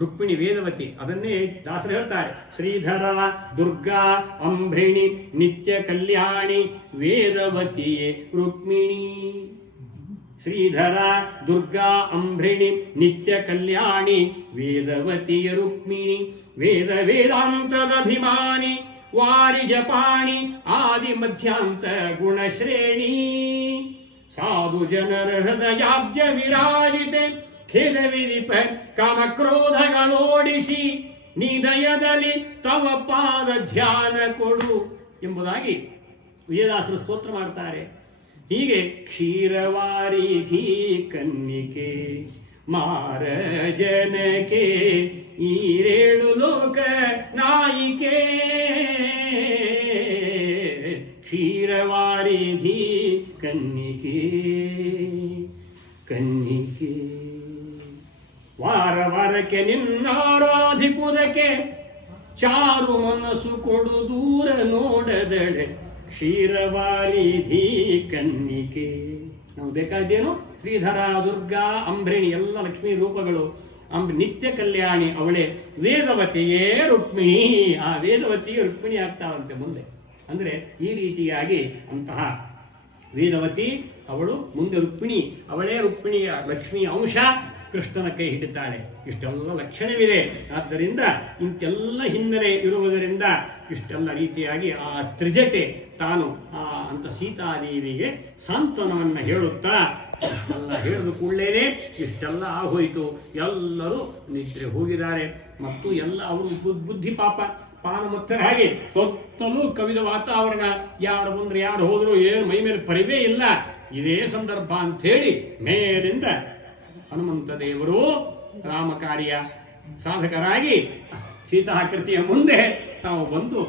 ರುಕ್ಮಿಣಿ ವೇದವತಿ, ಅದನ್ನೇ ದಾಸರು ಹೇಳ್ತಾರೆ. ಶ್ರೀಧರ ದುರ್ಗಾ ಅಂಬ್ರಿಣಿ ನಿತ್ಯ ಕಲ್ಯಾಣಿ ವೇದವತಿಯೇ ರುಕ್ಮಿಣಿ. ಶ್ರೀಧರ ದುರ್ಗಾ ಅಂಬ್ರಿಣಿ ನಿತ್ಯ ಕಲ್ಯಾಣಿ ವೇದವತಿಯ ರುಕ್ಮಿಣಿ. ವೇದಾಂತದಭಿಮಾನಿ ವಾರಿ ಜಪಾಣಿ ಆದಿ ಮಧ್ಯಾಂತ ಗುಣಶ್ರೇಣಿ. ಸಾಧು ಜನರ ಹೃದಯಾಬ್ಜ ವಿರಾಜಿತೆ ಖೇದ ವಿಧಿಪ ಕಾಮಕ್ರೋಧಗಳೋಡಿಸಿ ನಿದಯದಲ್ಲಿ ತವ ಪಾದ ಧ್ಯಾನ ಕೊಡು ಎಂಬುದಾಗಿ ವಿಜಯದಾಸರು ಸ್ತೋತ್ರ ಮಾಡ್ತಾರೆ. ಹೀಗೆ ಕ್ಷೀರವಾರಿಧಿ ಕನ್ನಿಕೆ ಮಾರ ಜನಕೆ ಈರೇಳು ಲೋಕ ನಾಯಿಕೆ. ಕ್ಷೀರವಾರಿಧಿ ಕನ್ನಿಕೆ ವಾರಕ್ಕೆ ನಿನ್ನಾರಾಧಿಪುದಕ್ಕೆ ಚಾರು ಮನಸ್ಸು ಕೊಡು ದೂರ ನೋಡದಳೆ ಕ್ಷೀರವಾರಿಧಿ ಕನ್ನಿಕೆ. ನಾವು ಬೇಕಾದ್ದೇನು ಶ್ರೀಧರ ದುರ್ಗಾ ಅಂಬ್ರಿಣಿ ಎಲ್ಲ ಲಕ್ಷ್ಮೀ ರೂಪಗಳು. ನಿತ್ಯ ಕಲ್ಯಾಣಿ ಅವಳೇ ವೇದವತಿಯೇ ರುಕ್ಮಿಣಿ. ಆ ವೇದವತಿಯೇ ರುಕ್ಮಿಣಿ ಆಗ್ತಾಳಂತೆ ಮುಂದೆ. ಅಂದರೆ ಈ ರೀತಿಯಾಗಿ ಅಂತಹ ವೇದವತಿ ಅವಳು ಮುಂದೆ ರುಕ್ಮಿಣಿ, ಅವಳೇ ರುಕ್ಮಿಣಿಯ ಲಕ್ಷ್ಮಿಯ ಅಂಶ ಕೃಷ್ಣನ ಕೈ ಹಿಡಿತಾಳೆ. ಇಷ್ಟೆಲ್ಲ ಲಕ್ಷಣವಿದೆ. ಆದ್ದರಿಂದ ಇಂತೆಲ್ಲ ಹಿನ್ನೆಲೆ ಇರುವುದರಿಂದ ಇಷ್ಟೆಲ್ಲ ರೀತಿಯಾಗಿ ಆ ತ್ರಿಜಟೆ ತಾನು ಅಂತ ಸೀತಾದೇವಿಗೆ ಸಾಂತ್ವನವನ್ನು ಹೇಳುತ್ತಾ ಇಷ್ಟೆಲ್ಲ ಹೇಳಿದ ಕೂಡಲೇ ಇಷ್ಟೆಲ್ಲ ಆಗೋಯಿತು. ಎಲ್ಲರೂ ನಿದ್ರೆ ಹೋಗಿದ್ದಾರೆ. ಮತ್ತು ಎಲ್ಲ ಅವರು ಬುದ್ಧಿ ಪಾಪ ಪಾನಮುತ್ತನ ಹಾಗೆ ಸುತ್ತಲೂ ಕವಿದ ವಾತಾವರಣ. ಯಾರು ಬಂದ್ರೆ ಯಾರು ಹೋದ್ರು ಏನು ಮೈ ಮೇಲೆ ಪರಿವೇ ಇಲ್ಲ. ಇದೇ ಸಂದರ್ಭ ಅಂಥೇಳಿ ಮೇಲಿಂದ ಹನುಮಂತ ದೇವರು ರಾಮ ಕಾರ್ಯ ಸಾಧಕರಾಗಿ ಸೀತಾಕೃತಿಯ ಮುಂದೆ ತಾವು ಬಂದು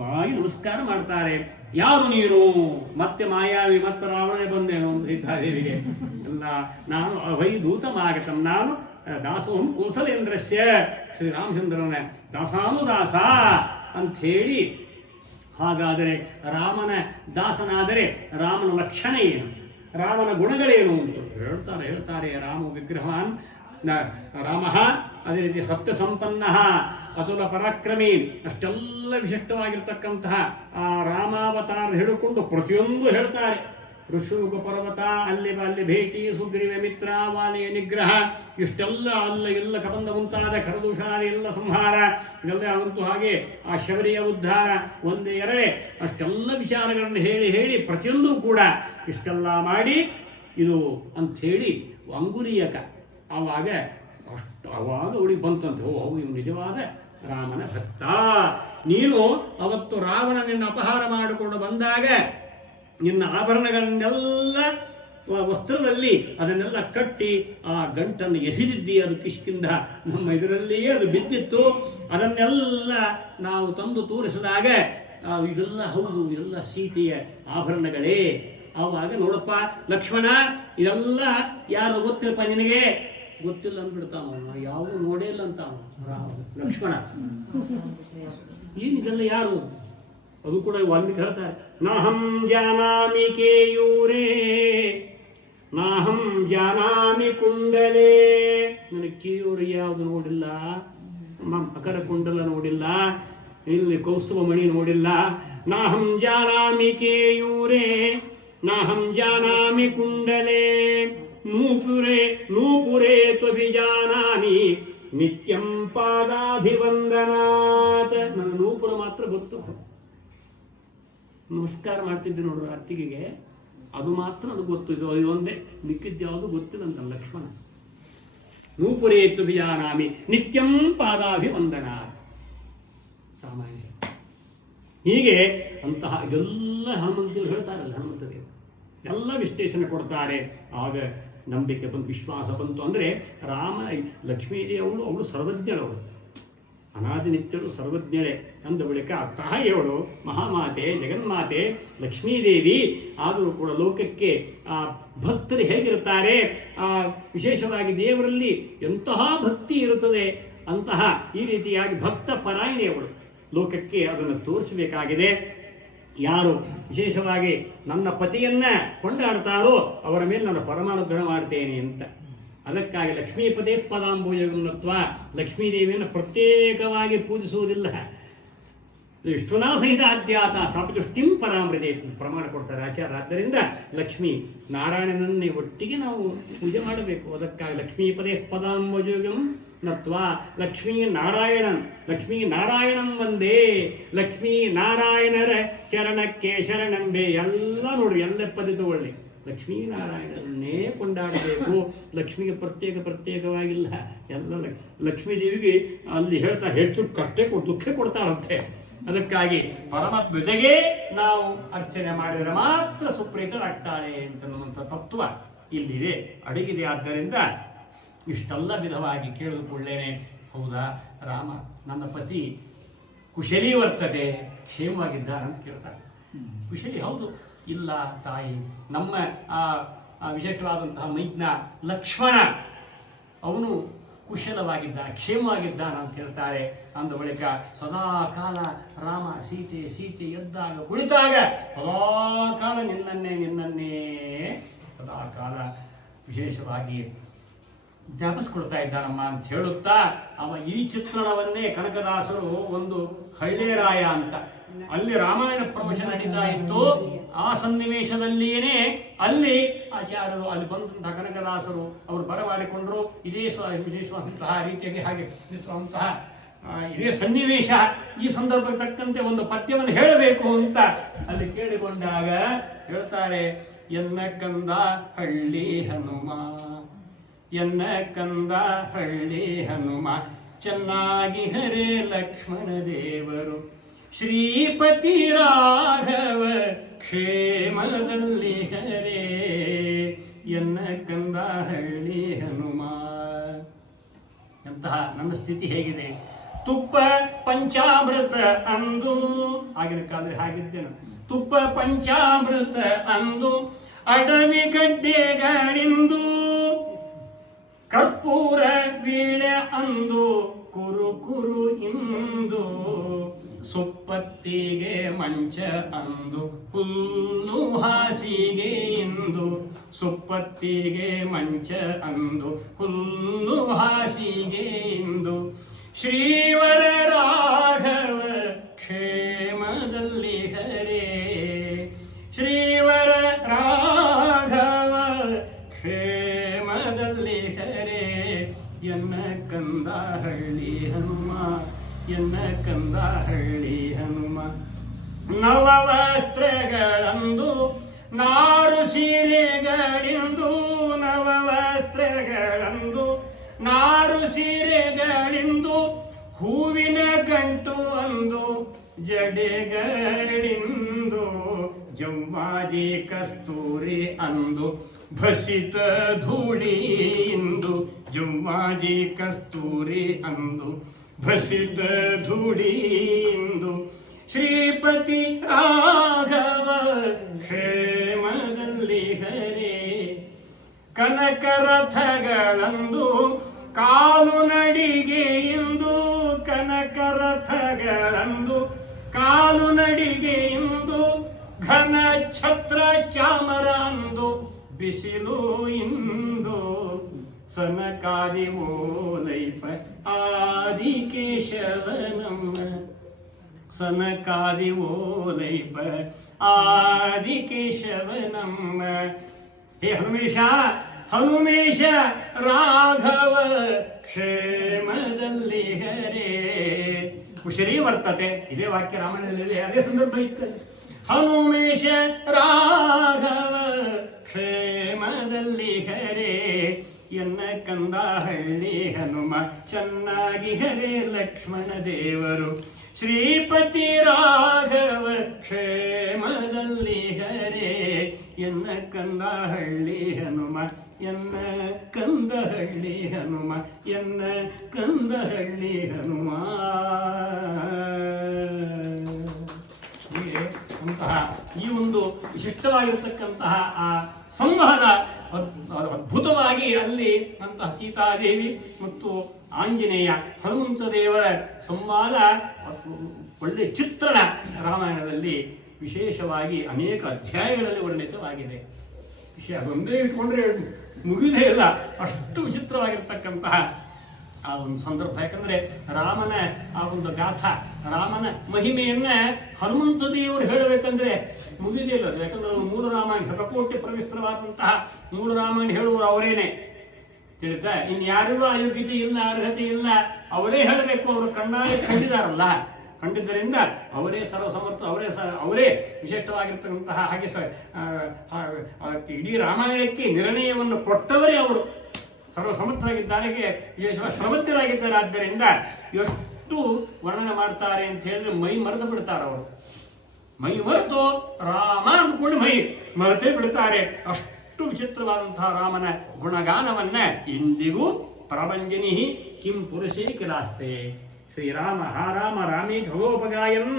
ಬಾಯಿ ನಮಸ್ಕಾರ ಮಾಡ್ತಾರೆ. ಯಾರು ನೀನು? ಮತ್ತೆ ಮಾಯಾವಿ ಮತ್ತು ರಾವಣನೇ ಬಂದೇನು ಅಂತ ಸೀತಾದೇವಿಗೆ. ಎಲ್ಲ ನಾನು ಅಭಯದೂತಮಾಗತಂ, ನಾನು ದಾಸೋಹಂ ಕೌಸಲೇಂದ್ರಸ್ಯ, ಶ್ರೀರಾಮಚಂದ್ರನ ದಾಸಾನುದಾಸ ಅಂಥೇಳಿ. ಹಾಗಾದರೆ ರಾಮನ ದಾಸನಾದರೆ ರಾಮನ ಲಕ್ಷಣ ಏನು, ರಾಮನ ಗುಣಗಳೇನು ಅಂತ ಹೇಳ್ತಾರೆ. ರಾಮ ವಿಗ್ರಹವಾನ್ ರಾಮ, ಅದೇ ರೀತಿ ಸತ್ಯ ಸಂಪನ್ನ, ಅತುಲ ಪರಾಕ್ರಮಿ, ಅಷ್ಟೆಲ್ಲ ವಿಶಿಷ್ಟವಾಗಿರ್ತಕ್ಕಂತಹ ಆ ರಾಮಾವತಾರ ಹೇಳಿಕೊಂಡು ಪ್ರತಿಯೊಂದು ಹೇಳ್ತಾರೆ. ಋಷುಕ ಪರ್ವತ, ಅಲ್ಲಿ ಭೇಟಿ, ಸುಗ್ರೀವ ಮಿತ್ರ, ವಾಲಿಯ ನಿಗ್ರಹ, ಇಷ್ಟೆಲ್ಲ ಎಲ್ಲ ಕಬಂಧ ಮುಂತಾದ ಕರದೂಷಾದಿ ಎಲ್ಲ ಸಂಹಾರ, ಇದೆಲ್ಲ ಆಗುಂಟು. ಹಾಗೆ ಆ ಶಬರಿಯ ಉದ್ಧಾರ, ಒಂದೇ ಎರಡೇ ಅಷ್ಟೆಲ್ಲ ವಿಚಾರಗಳನ್ನು ಹೇಳಿ ಪ್ರತಿಯೊಂದು ಕೂಡ ಇಷ್ಟೆಲ್ಲ ಮಾಡಿ ಇದು ಅಂಥೇಳಿ ಅಂಗುಲಿಯಕ ಆವಾಗ ಅವಳಿಗೆ ಬಂತಂತೆ, ಇವು ನಿಜವಾದ ರಾಮನ ಭಕ್ತ. ನೀನು ಅವತ್ತು ರಾವಣ ನಿನ್ನ ಅಪಹಾರ ಮಾಡಿಕೊಂಡು ಬಂದಾಗ ನಿನ್ನ ಆಭರಣಗಳನ್ನೆಲ್ಲ ವಸ್ತ್ರದಲ್ಲಿ ಅದನ್ನೆಲ್ಲ ಕಟ್ಟಿ ಆ ಗಂಟನ್ನು ಎಸೆದಿದ್ದಿ. ಅದು ಕಿಷ್ಕಿಂದ ನಮ್ಮ ಇದರಲ್ಲಿಯೇ ಅದು ಬಿದ್ದಿತ್ತು. ಅದನ್ನೆಲ್ಲ ನಾವು ತಂದು ತೋರಿಸಿದಾಗ ಇದೆಲ್ಲ ಹೌದು, ಎಲ್ಲ ಸೀತೆಯ ಆಭರಣಗಳೇ. ಆವಾಗ ನೋಡಪ್ಪ ಲಕ್ಷ್ಮಣ, ಇದೆಲ್ಲ ಯಾರು ಗೊತ್ತಿಲ್ಲಪ್ಪ ನಿನಗೆ? ಗೊತ್ತಿಲ್ಲ ಅಂದ್ಬಿಡ್ತಾವ, ಯಾವುದು ನೋಡೇ ಇಲ್ಲ ಅಂತ ಲಕ್ಷ್ಮಣ. ಏನಿದೆಲ್ಲ ಯಾರು? ಅದು ಕೂಡ ವಾಲ್ಮೀಕಿ ಹೇಳ್ತಾರೆ, ನಾಹಂ ಜಾನಾಮಿ ಕೇಯೂರೇ ನಾಹಂ ಜಾನಾಮಿ ಕುಂಡಲೇ. ನನಗೆ ಕೇಯೂರು ಯಾವುದು ನೋಡಿಲ್ಲ, ಮಕರ ಕುಂಡಲ ನೋಡಿಲ್ಲ, ಇಲ್ಲಿ ಕೌಸ್ತುಭ ಮಣಿ ನೋಡಿಲ್ಲ. ನಾಹಂ ಜಾನಾಮಿ ಕೇಯೂರೇ ನಾಹಂ ಜಾನಾಮಿ ಕುಂಡಲೇ ನೂಪುರೇ ತ್ವಭಿಜಾನಾಮಿ ನಿತ್ಯಂ ಪಾದಾಭಿವಂದನಾತ್. ನನ್ನ ನೂಪುರ ಮಾತ್ರ ಗೊತ್ತು, ನಮಸ್ಕಾರ ಮಾಡ್ತಿದ್ದೆ ನೋಡ್ರು ಅತ್ತಿಗೆಗೆ, ಅದು ಮಾತ್ರ ಅದು ಗೊತ್ತು. ಇದು ಒಂದೇ, ಮಿಕ್ಕಿದ್ದು ಯಾವುದು ಗೊತ್ತಿಲ್ಲ ಅಂತ ಲಕ್ಷ್ಮಣ. ನೂಪುರೇ ತ್ವಭಿಜಾನಾಮಿ ನಿತ್ಯಂ ಪಾದಾಭಿವಂದನಾತ್. ರಾಮಾಯಣ ಹೀಗೆ ಅಂತಹ ಎಲ್ಲ ಹನುಮಂತರು ಹೇಳ್ತಾರಲ್ಲ, ಹನುಮಂತ ದೇವರು ಎಲ್ಲ ವಿಶ್ಲೇಷಣೆ ಕೊಡ್ತಾರೆ. ಆಗ ನಂಬಿಕೆ ಬಂತು, ವಿಶ್ವಾಸ ಬಂತು. ಅಂದರೆ ರಾಮ ಲಕ್ಷ್ಮೀದೇವಳು ಅವಳು ಸರ್ವಜ್ಞಳವಳು, ಅನಾದಿ ನಿತ್ಯಳು ಸರ್ವಜ್ಞಳೆ ಅಂದ ಬಳಿಕ ತಾಯಿಯವಳು ಮಹಾಮಾತೆ ಜಗನ್ಮಾತೆ ಲಕ್ಷ್ಮೀದೇವಿ. ಆದರೂ ಕೂಡ ಲೋಕಕ್ಕೆ ಆ ಭಕ್ತರು ಹೇಗಿರ್ತಾರೆ, ಆ ವಿಶೇಷವಾಗಿ ದೇವರಲ್ಲಿ ಎಂತಹ ಭಕ್ತಿ ಇರುತ್ತದೆ ಅಂತಹ ಈ ರೀತಿಯಾಗಿ ಭಕ್ತ ಪರಾಯಣಿಯವಳು ಲೋಕಕ್ಕೆ ಅದನ್ನು ತೋರಿಸಬೇಕಾಗಿದೆ. ಯಾರು ವಿಶೇಷವಾಗಿ ನನ್ನ ಪತಿಯನ್ನ ಕೊಂಡಾಡ್ತಾರೋ ಅವರ ಮೇಲೆ ನಾನು ಪರಮಾನುಗ್ರಹ ಮಾಡ್ತೇನೆ ಅಂತ. ಅದಕ್ಕಾಗಿ ಲಕ್ಷ್ಮೀಪದೇ ಪದಾಂಬುಜಗನ್ನತ್ವ, ಲಕ್ಷ್ಮೀದೇವಿಯನ್ನು ಪ್ರತ್ಯೇಕವಾಗಿ ಪೂಜಿಸುವುದಿಲ್ಲ. ವಿಷ್ಣುನಾ ಸಹಿತ ಆದ್ಯಾತ ಸಾಪುಷ್ಟಿಂ ಪರಾಮೃತೆ ಪ್ರಮಾಣ ಕೊಡ್ತಾರೆ ಆಚಾರ್ಯ. ಆದ್ದರಿಂದ ಲಕ್ಷ್ಮೀ ನಾರಾಯಣನನ್ನೇ ಒಟ್ಟಿಗೆ ನಾವು ಪೂಜೆ ಮಾಡಬೇಕು. ಅದಕ್ಕಾಗಿ ಲಕ್ಷ್ಮೀಪದೇ ಪದಾಂಬುಜಗಂ ನತ್ವ ಲಕ್ಷ್ಮೀ ನಾರಾಯಣಂ ಒಂದೇ. ಲಕ್ಷ್ಮೀ ನಾರಾಯಣರ ಚರಣಕ್ಕೆ ಶರಣಂಬೆ. ಎಲ್ಲ ನೋಡ್ರಿ, ಎಲ್ಲ ಪದ ತಗೊಳ್ಳಿ, ಲಕ್ಷ್ಮೀನಾರಾಯಣನ್ನೇ ಕೊಂಡಾಡಬೇಕು. ಲಕ್ಷ್ಮಿಗೆ ಪ್ರತ್ಯೇಕವಾಗಿಲ್ಲ. ಎಲ್ಲ ಲಕ್ಷ್ಮೀದೇವಿಗೆ ಅಲ್ಲಿ ಹೇಳ್ತಾ ಹೆಚ್ಚು ದುಃಖ ಕೊಡ್ತಾಳಂತೆ. ಅದಕ್ಕಾಗಿ ಪರಮಾತ್ಮ ಜೊತೆಗೆ ನಾವು ಅರ್ಚನೆ ಮಾಡಿದರೆ ಮಾತ್ರ ಸುಪ್ರೀತರಾಗ್ತಾಳೆ ಅಂತನ್ನುವಂಥ ತತ್ವ ಇಲ್ಲಿದೆ, ಅಡಗಿದೆ. ಆದ್ದರಿಂದ ಇಷ್ಟೆಲ್ಲ ವಿಧವಾಗಿ ಕೇಳಿದುಕೊಳ್ಳೇನೆ, ಹೌದಾ ರಾಮ ನನ್ನ ಪತಿ ಕುಶಲಿ ವರ್ತತೆ, ಕ್ಷೇಮವಾಗಿದ್ದಾನೆ ಅಂತ ಕೇಳ್ತಾರೆ. ಕುಶಲಿ ಹೌದು, ಇಲ್ಲ ತಾಯಿ, ನಮ್ಮ ವಿಶಿಷ್ಟವಾದಂತಹ ಮೈಜ್ಞ ಲಕ್ಷ್ಮಣ ಅವನು ಕುಶಲವಾಗಿದ್ದಾನೆ, ಕ್ಷೇಮವಾಗಿದ್ದಾನೆ ಅಂತ ಹೇಳ್ತಾಳೆ. ಅಂದ ಬಳಿಕ ಸದಾ ಕಾಲ ರಾಮ ಸೀತೆ ಎದ್ದಾಗ ಕುಳಿತಾಗ ಸದಾ ಕಾಲ ನಿನ್ನನ್ನೇ ಸದಾ ಕಾಲ ವಿಶೇಷವಾಗಿ ಜ್ಞಾಪಿಸ್ಕೊಳ್ತಾ ಇದ್ದಾನಮ್ಮ ಅಂತ ಹೇಳುತ್ತಾ ಈ ಚಿತ್ರಣವನ್ನೇ ಕನಕದಾಸರು ಒಂದು ಹಳ್ಳಿರಾಯ ಅಂತ, ಅಲ್ಲಿ ರಾಮಾಯಣ ಪ್ರವಚನ ನಡೀತಾ ಇತ್ತು. ಆ ಸನ್ನಿವೇಶದಲ್ಲಿಯೇ ಅಲ್ಲಿ ಆಚಾರ್ಯರು ಅಲ್ಲಿ ಬಂದಂತಹ ಕನಕದಾಸರು ಅವರು ಬರಮಾಡಿಕೊಂಡ್ರು. ಇದೇ ವಿಶೇಷವಾದಂತಹ ರೀತಿಯಾಗಿ ಹಾಗೆ ಅಂತಹ ಇದೇ ಸನ್ನಿವೇಶ, ಈ ಸಂದರ್ಭಕ್ಕೆ ತಕ್ಕಂತೆ ಒಂದು ಪದ್ಯವನ್ನು ಹೇಳಬೇಕು ಅಂತ ಅಲ್ಲಿ ಕೇಳಿಕೊಂಡಾಗ ಹೇಳ್ತಾರೆ, ಎನ್ನ ಕಂದ ಹಳ್ಳಿ ಹನುಮ, ಎನ್ನ ಕಂದ ಹಳ್ಳಿ ಹನುಮ, ಚೆನ್ನಾಗಿ ಹರೇ ಲಕ್ಷ್ಮಣ ದೇವರು. ಶ್ರೀಪತಿ ರಾಘವ ಕ್ಷೇಮದಲ್ಲಿ ಹರೇ ಎನ್ನ ಕಂದಹಳ್ಳಿ ಹನುಮ. ಎಂತಹ ನನ್ನ ಸ್ಥಿತಿ ಹೇಗಿದೆ? ತುಪ್ಪ ಪಂಚಾಮೃತ ಅಂದು, ಆಗಿನ ಕಾಲದಲ್ಲಿ ಹಾಗಿದ್ದೇನು, ತುಪ್ಪ ಪಂಚಾಮೃತ ಅಂದು ಅಡವಿ ಗಡ್ಡೆಗಳಿಂದು, ಕರ್ಪೂರ ವೀಳೆ ಅಂದು ಕುರು ಕುರು ಇಂದು, ಸುಪ್ಪತ್ತಿಗೆ ಮಂಚ ಅಂದು ಹುಲ್ಲು ಹಾಸಿಗೆ ಇಂದು, ಸುಪ್ಪತ್ತಿಗೆ ಮಂಚ ಅಂದು ಹುಲ್ಲು ಹಾಸಿಗೆ ಇಂದು, ಶ್ರೀವರ ರಾಘವ ಕ್ಷೇಮದಲ್ಲಿ ಹರೇ, ಶ್ರೀವರ ರಾಘವ ಕ್ಷೇಮದಲ್ಲಿ ಹರೇ ಎನ್ನ ಕಂದಹಳ್ಳಿ ಹನುಮ, ಎನ್ನ ಕಂದಹಳ್ಳಿ ಹನುಮ. ನವವಸ್ತ್ರಗಳಂದು ನಾರು ಸೀರೆಗಳಿಂದು, ನವವಸ್ತ್ರಗಳಂದು ನಾರು ಸೀರೆಗಳಿಂದು, ಹೂವಿನ ಗಂಟು ಅಂದು ಜಡೆಗಳಿಂದು, ಜವ್ವಾಜಿ ಕಸ್ತೂರಿ ಅಂದು ಭಸಿತ ಧೂಳಿಂದು, ಜವ್ವಾಜಿ ಕಸ್ತೂರಿ ಅಂದು ಭಸಿತ ಧೂಳಿಂದು, ಶ್ರೀಪತಿ ರಾಘವ ಕ್ಷೇಮದಲ್ಲಿ ಹರೇ ಕನಕರಥಗಳಂದು ಕಾಲು ನಡಿಗೆಯಿಂದ, ಕನಕರಥಗಳಂದು ಕಾಲು ನಡಿಗೆಯಿಂದ, ಘನ ಛತ್ರ ಚಾಮರ ಅಂದು ಬಿಸಿಲು ಇಂದು, ಸನಕಾದಿ ಓಲೈಪ ಆದಿಕೇಶವನಮ್ಮ, ಸನಕಾದಿ ಓಲೈಪ ಆದಿಕೇಶವನಮ್ಮ. ಹೇ ಹನುಮೇಶ, ಹನುಮೇಶ ರಾಘವ ಕ್ಷೇಮದಲ್ಲಿ ಹರೇ. ಕುಶಲೀ ವರ್ತತೆ, ಇದೇ ವಾಕ್ಯ ರಾಮಾಯಣದಲ್ಲಿದೆ, ಅದೇ ಸಂದರ್ಭ ಇತ್ತಲ್ಲಿ. ಹನುಮೇಶ ರಾಘವ ಕ್ಷೇಮದಲ್ಲಿ ಹರೇ ಎನ್ನ ಕಂದಹಳ್ಳಿ ಹನುಮ, ಚೆನ್ನಾಗಿ ಹರೇ ಲಕ್ಷ್ಮಣ ದೇವರು. ಶ್ರೀಪತಿ ರಾಘವ ಕ್ಷೇಮದಲ್ಲಿ ಹರೇ ಎನ್ನ ಕಂದಹಳ್ಳಿ ಹನುಮ, ಎನ್ನ ಕಂದಹಳ್ಳಿ ಹನುಮ, ಎನ್ನ ಕಂದಹಳ್ಳಿ ಹನುಮ. ಅಂತಹ ಈ ಒಂದು ವಿಶಿಷ್ಟವಾಗಿರತಕ್ಕಂತಹ ಆ ಸಂವಹನ ಅದ್ಭುತವಾಗಿ ಅಲ್ಲಿ ಅಂತಹ ಸೀತಾದೇವಿ ಮತ್ತು ಆಂಜನೇಯ ಹನುಮಂತ ದೇವರ ಸಂವಾದ ಒಳ್ಳೆ ಚಿತ್ರಣ ರಾಮಾಯಣದಲ್ಲಿ ವಿಶೇಷವಾಗಿ ಅನೇಕ ಅಧ್ಯಾಯಗಳಲ್ಲಿ ವರ್ಣಿತವಾಗಿದೆ. ವಿಷಯ ಅದೊಂದೇ ಇಟ್ಕೊಂಡ್ರೆ ಮುಗಿದೇ ಇಲ್ಲ, ಅಷ್ಟು ವಿಚಿತ್ರವಾಗಿರ್ತಕ್ಕಂತಹ ಆ ಒಂದು ಸಂದರ್ಭ. ಯಾಕಂದರೆ ರಾಮನ ಆ ಒಂದು ಗಾಥಾ, ರಾಮನ ಮಹಿಮೆಯನ್ನ ಹನುಮಂತ ದೇವರು ಹೇಳಬೇಕಂದ್ರೆ ಮುಗಿದೇ ಇಲ್ಲ. ಯಾಕಂದ್ರೆ ಮೂಲ ರಾಮಾಯಣ ಶತಕೋಟಿ ಪ್ರವಿಸ್ತರವಾದಂತಹ ಮೂಲ ರಾಮಾಯಣ ಹೇಳುವರು ಅವರೇನೆ, ತಿಳಿತಾ? ಇನ್ಯಾರಿಗೂ ಅಯೋಗ್ಯತೆ ಇಲ್ಲ, ಅರ್ಹತೆ ಇಲ್ಲ, ಅವರೇ ಹೇಳಬೇಕು. ಅವರು ಕಣ್ಣಾರೆ ಕಂಡಿದಾರಲ್ಲ, ಕಂಡಿದ್ದರಿಂದ ಅವರೇ ಸರ್ವಸಮರ್ಥ, ಅವರೇ ವಿಶಿಷ್ಟವಾಗಿರ್ತಕ್ಕಂತಹ ಹಾಗೆ ಇಡೀ ರಾಮಾಯಣಕ್ಕೆ ನಿರ್ಣಯವನ್ನು ಕೊಟ್ಟವರೇ ಅವರು. ಸರ್ವಸಮರ್ಥರಾಗಿದ್ದಾರೆ, ವಿಶೇಷವಾಗಿ ಶ್ರಮಸ್ಥರಾಗಿದ್ದಾರೆ. ಆದ್ದರಿಂದ ಎಷ್ಟು ವರ್ಣನೆ ಮಾಡ್ತಾರೆ ಅಂತ ಹೇಳಿದ್ರೆ ಮೈ ಮರೆತು ಬಿಡ್ತಾರೆ ಅವರು. ಮೈ ಮರೆತು ರಾಮ ಅಂದ್ಕೊಂಡು ಮೈ ಮರೆತೇ ಬಿಡ್ತಾರೆ. ಅಷ್ಟು ವಿಚಿತ್ರವಾದಂತಹ ರಾಮನ ಗುಣಗಾನವನ್ನ ಇಂದಿಗೂ ಪ್ರಭಂಜನಿ ಕಿಂ ಪುರುಷೇ ಕಿಲಾಸ್ತೆ. ಶ್ರೀರಾಮ ಹಾ ರಾಮ ರಾಮೇ ಭಗೋಪಗಾಯನ್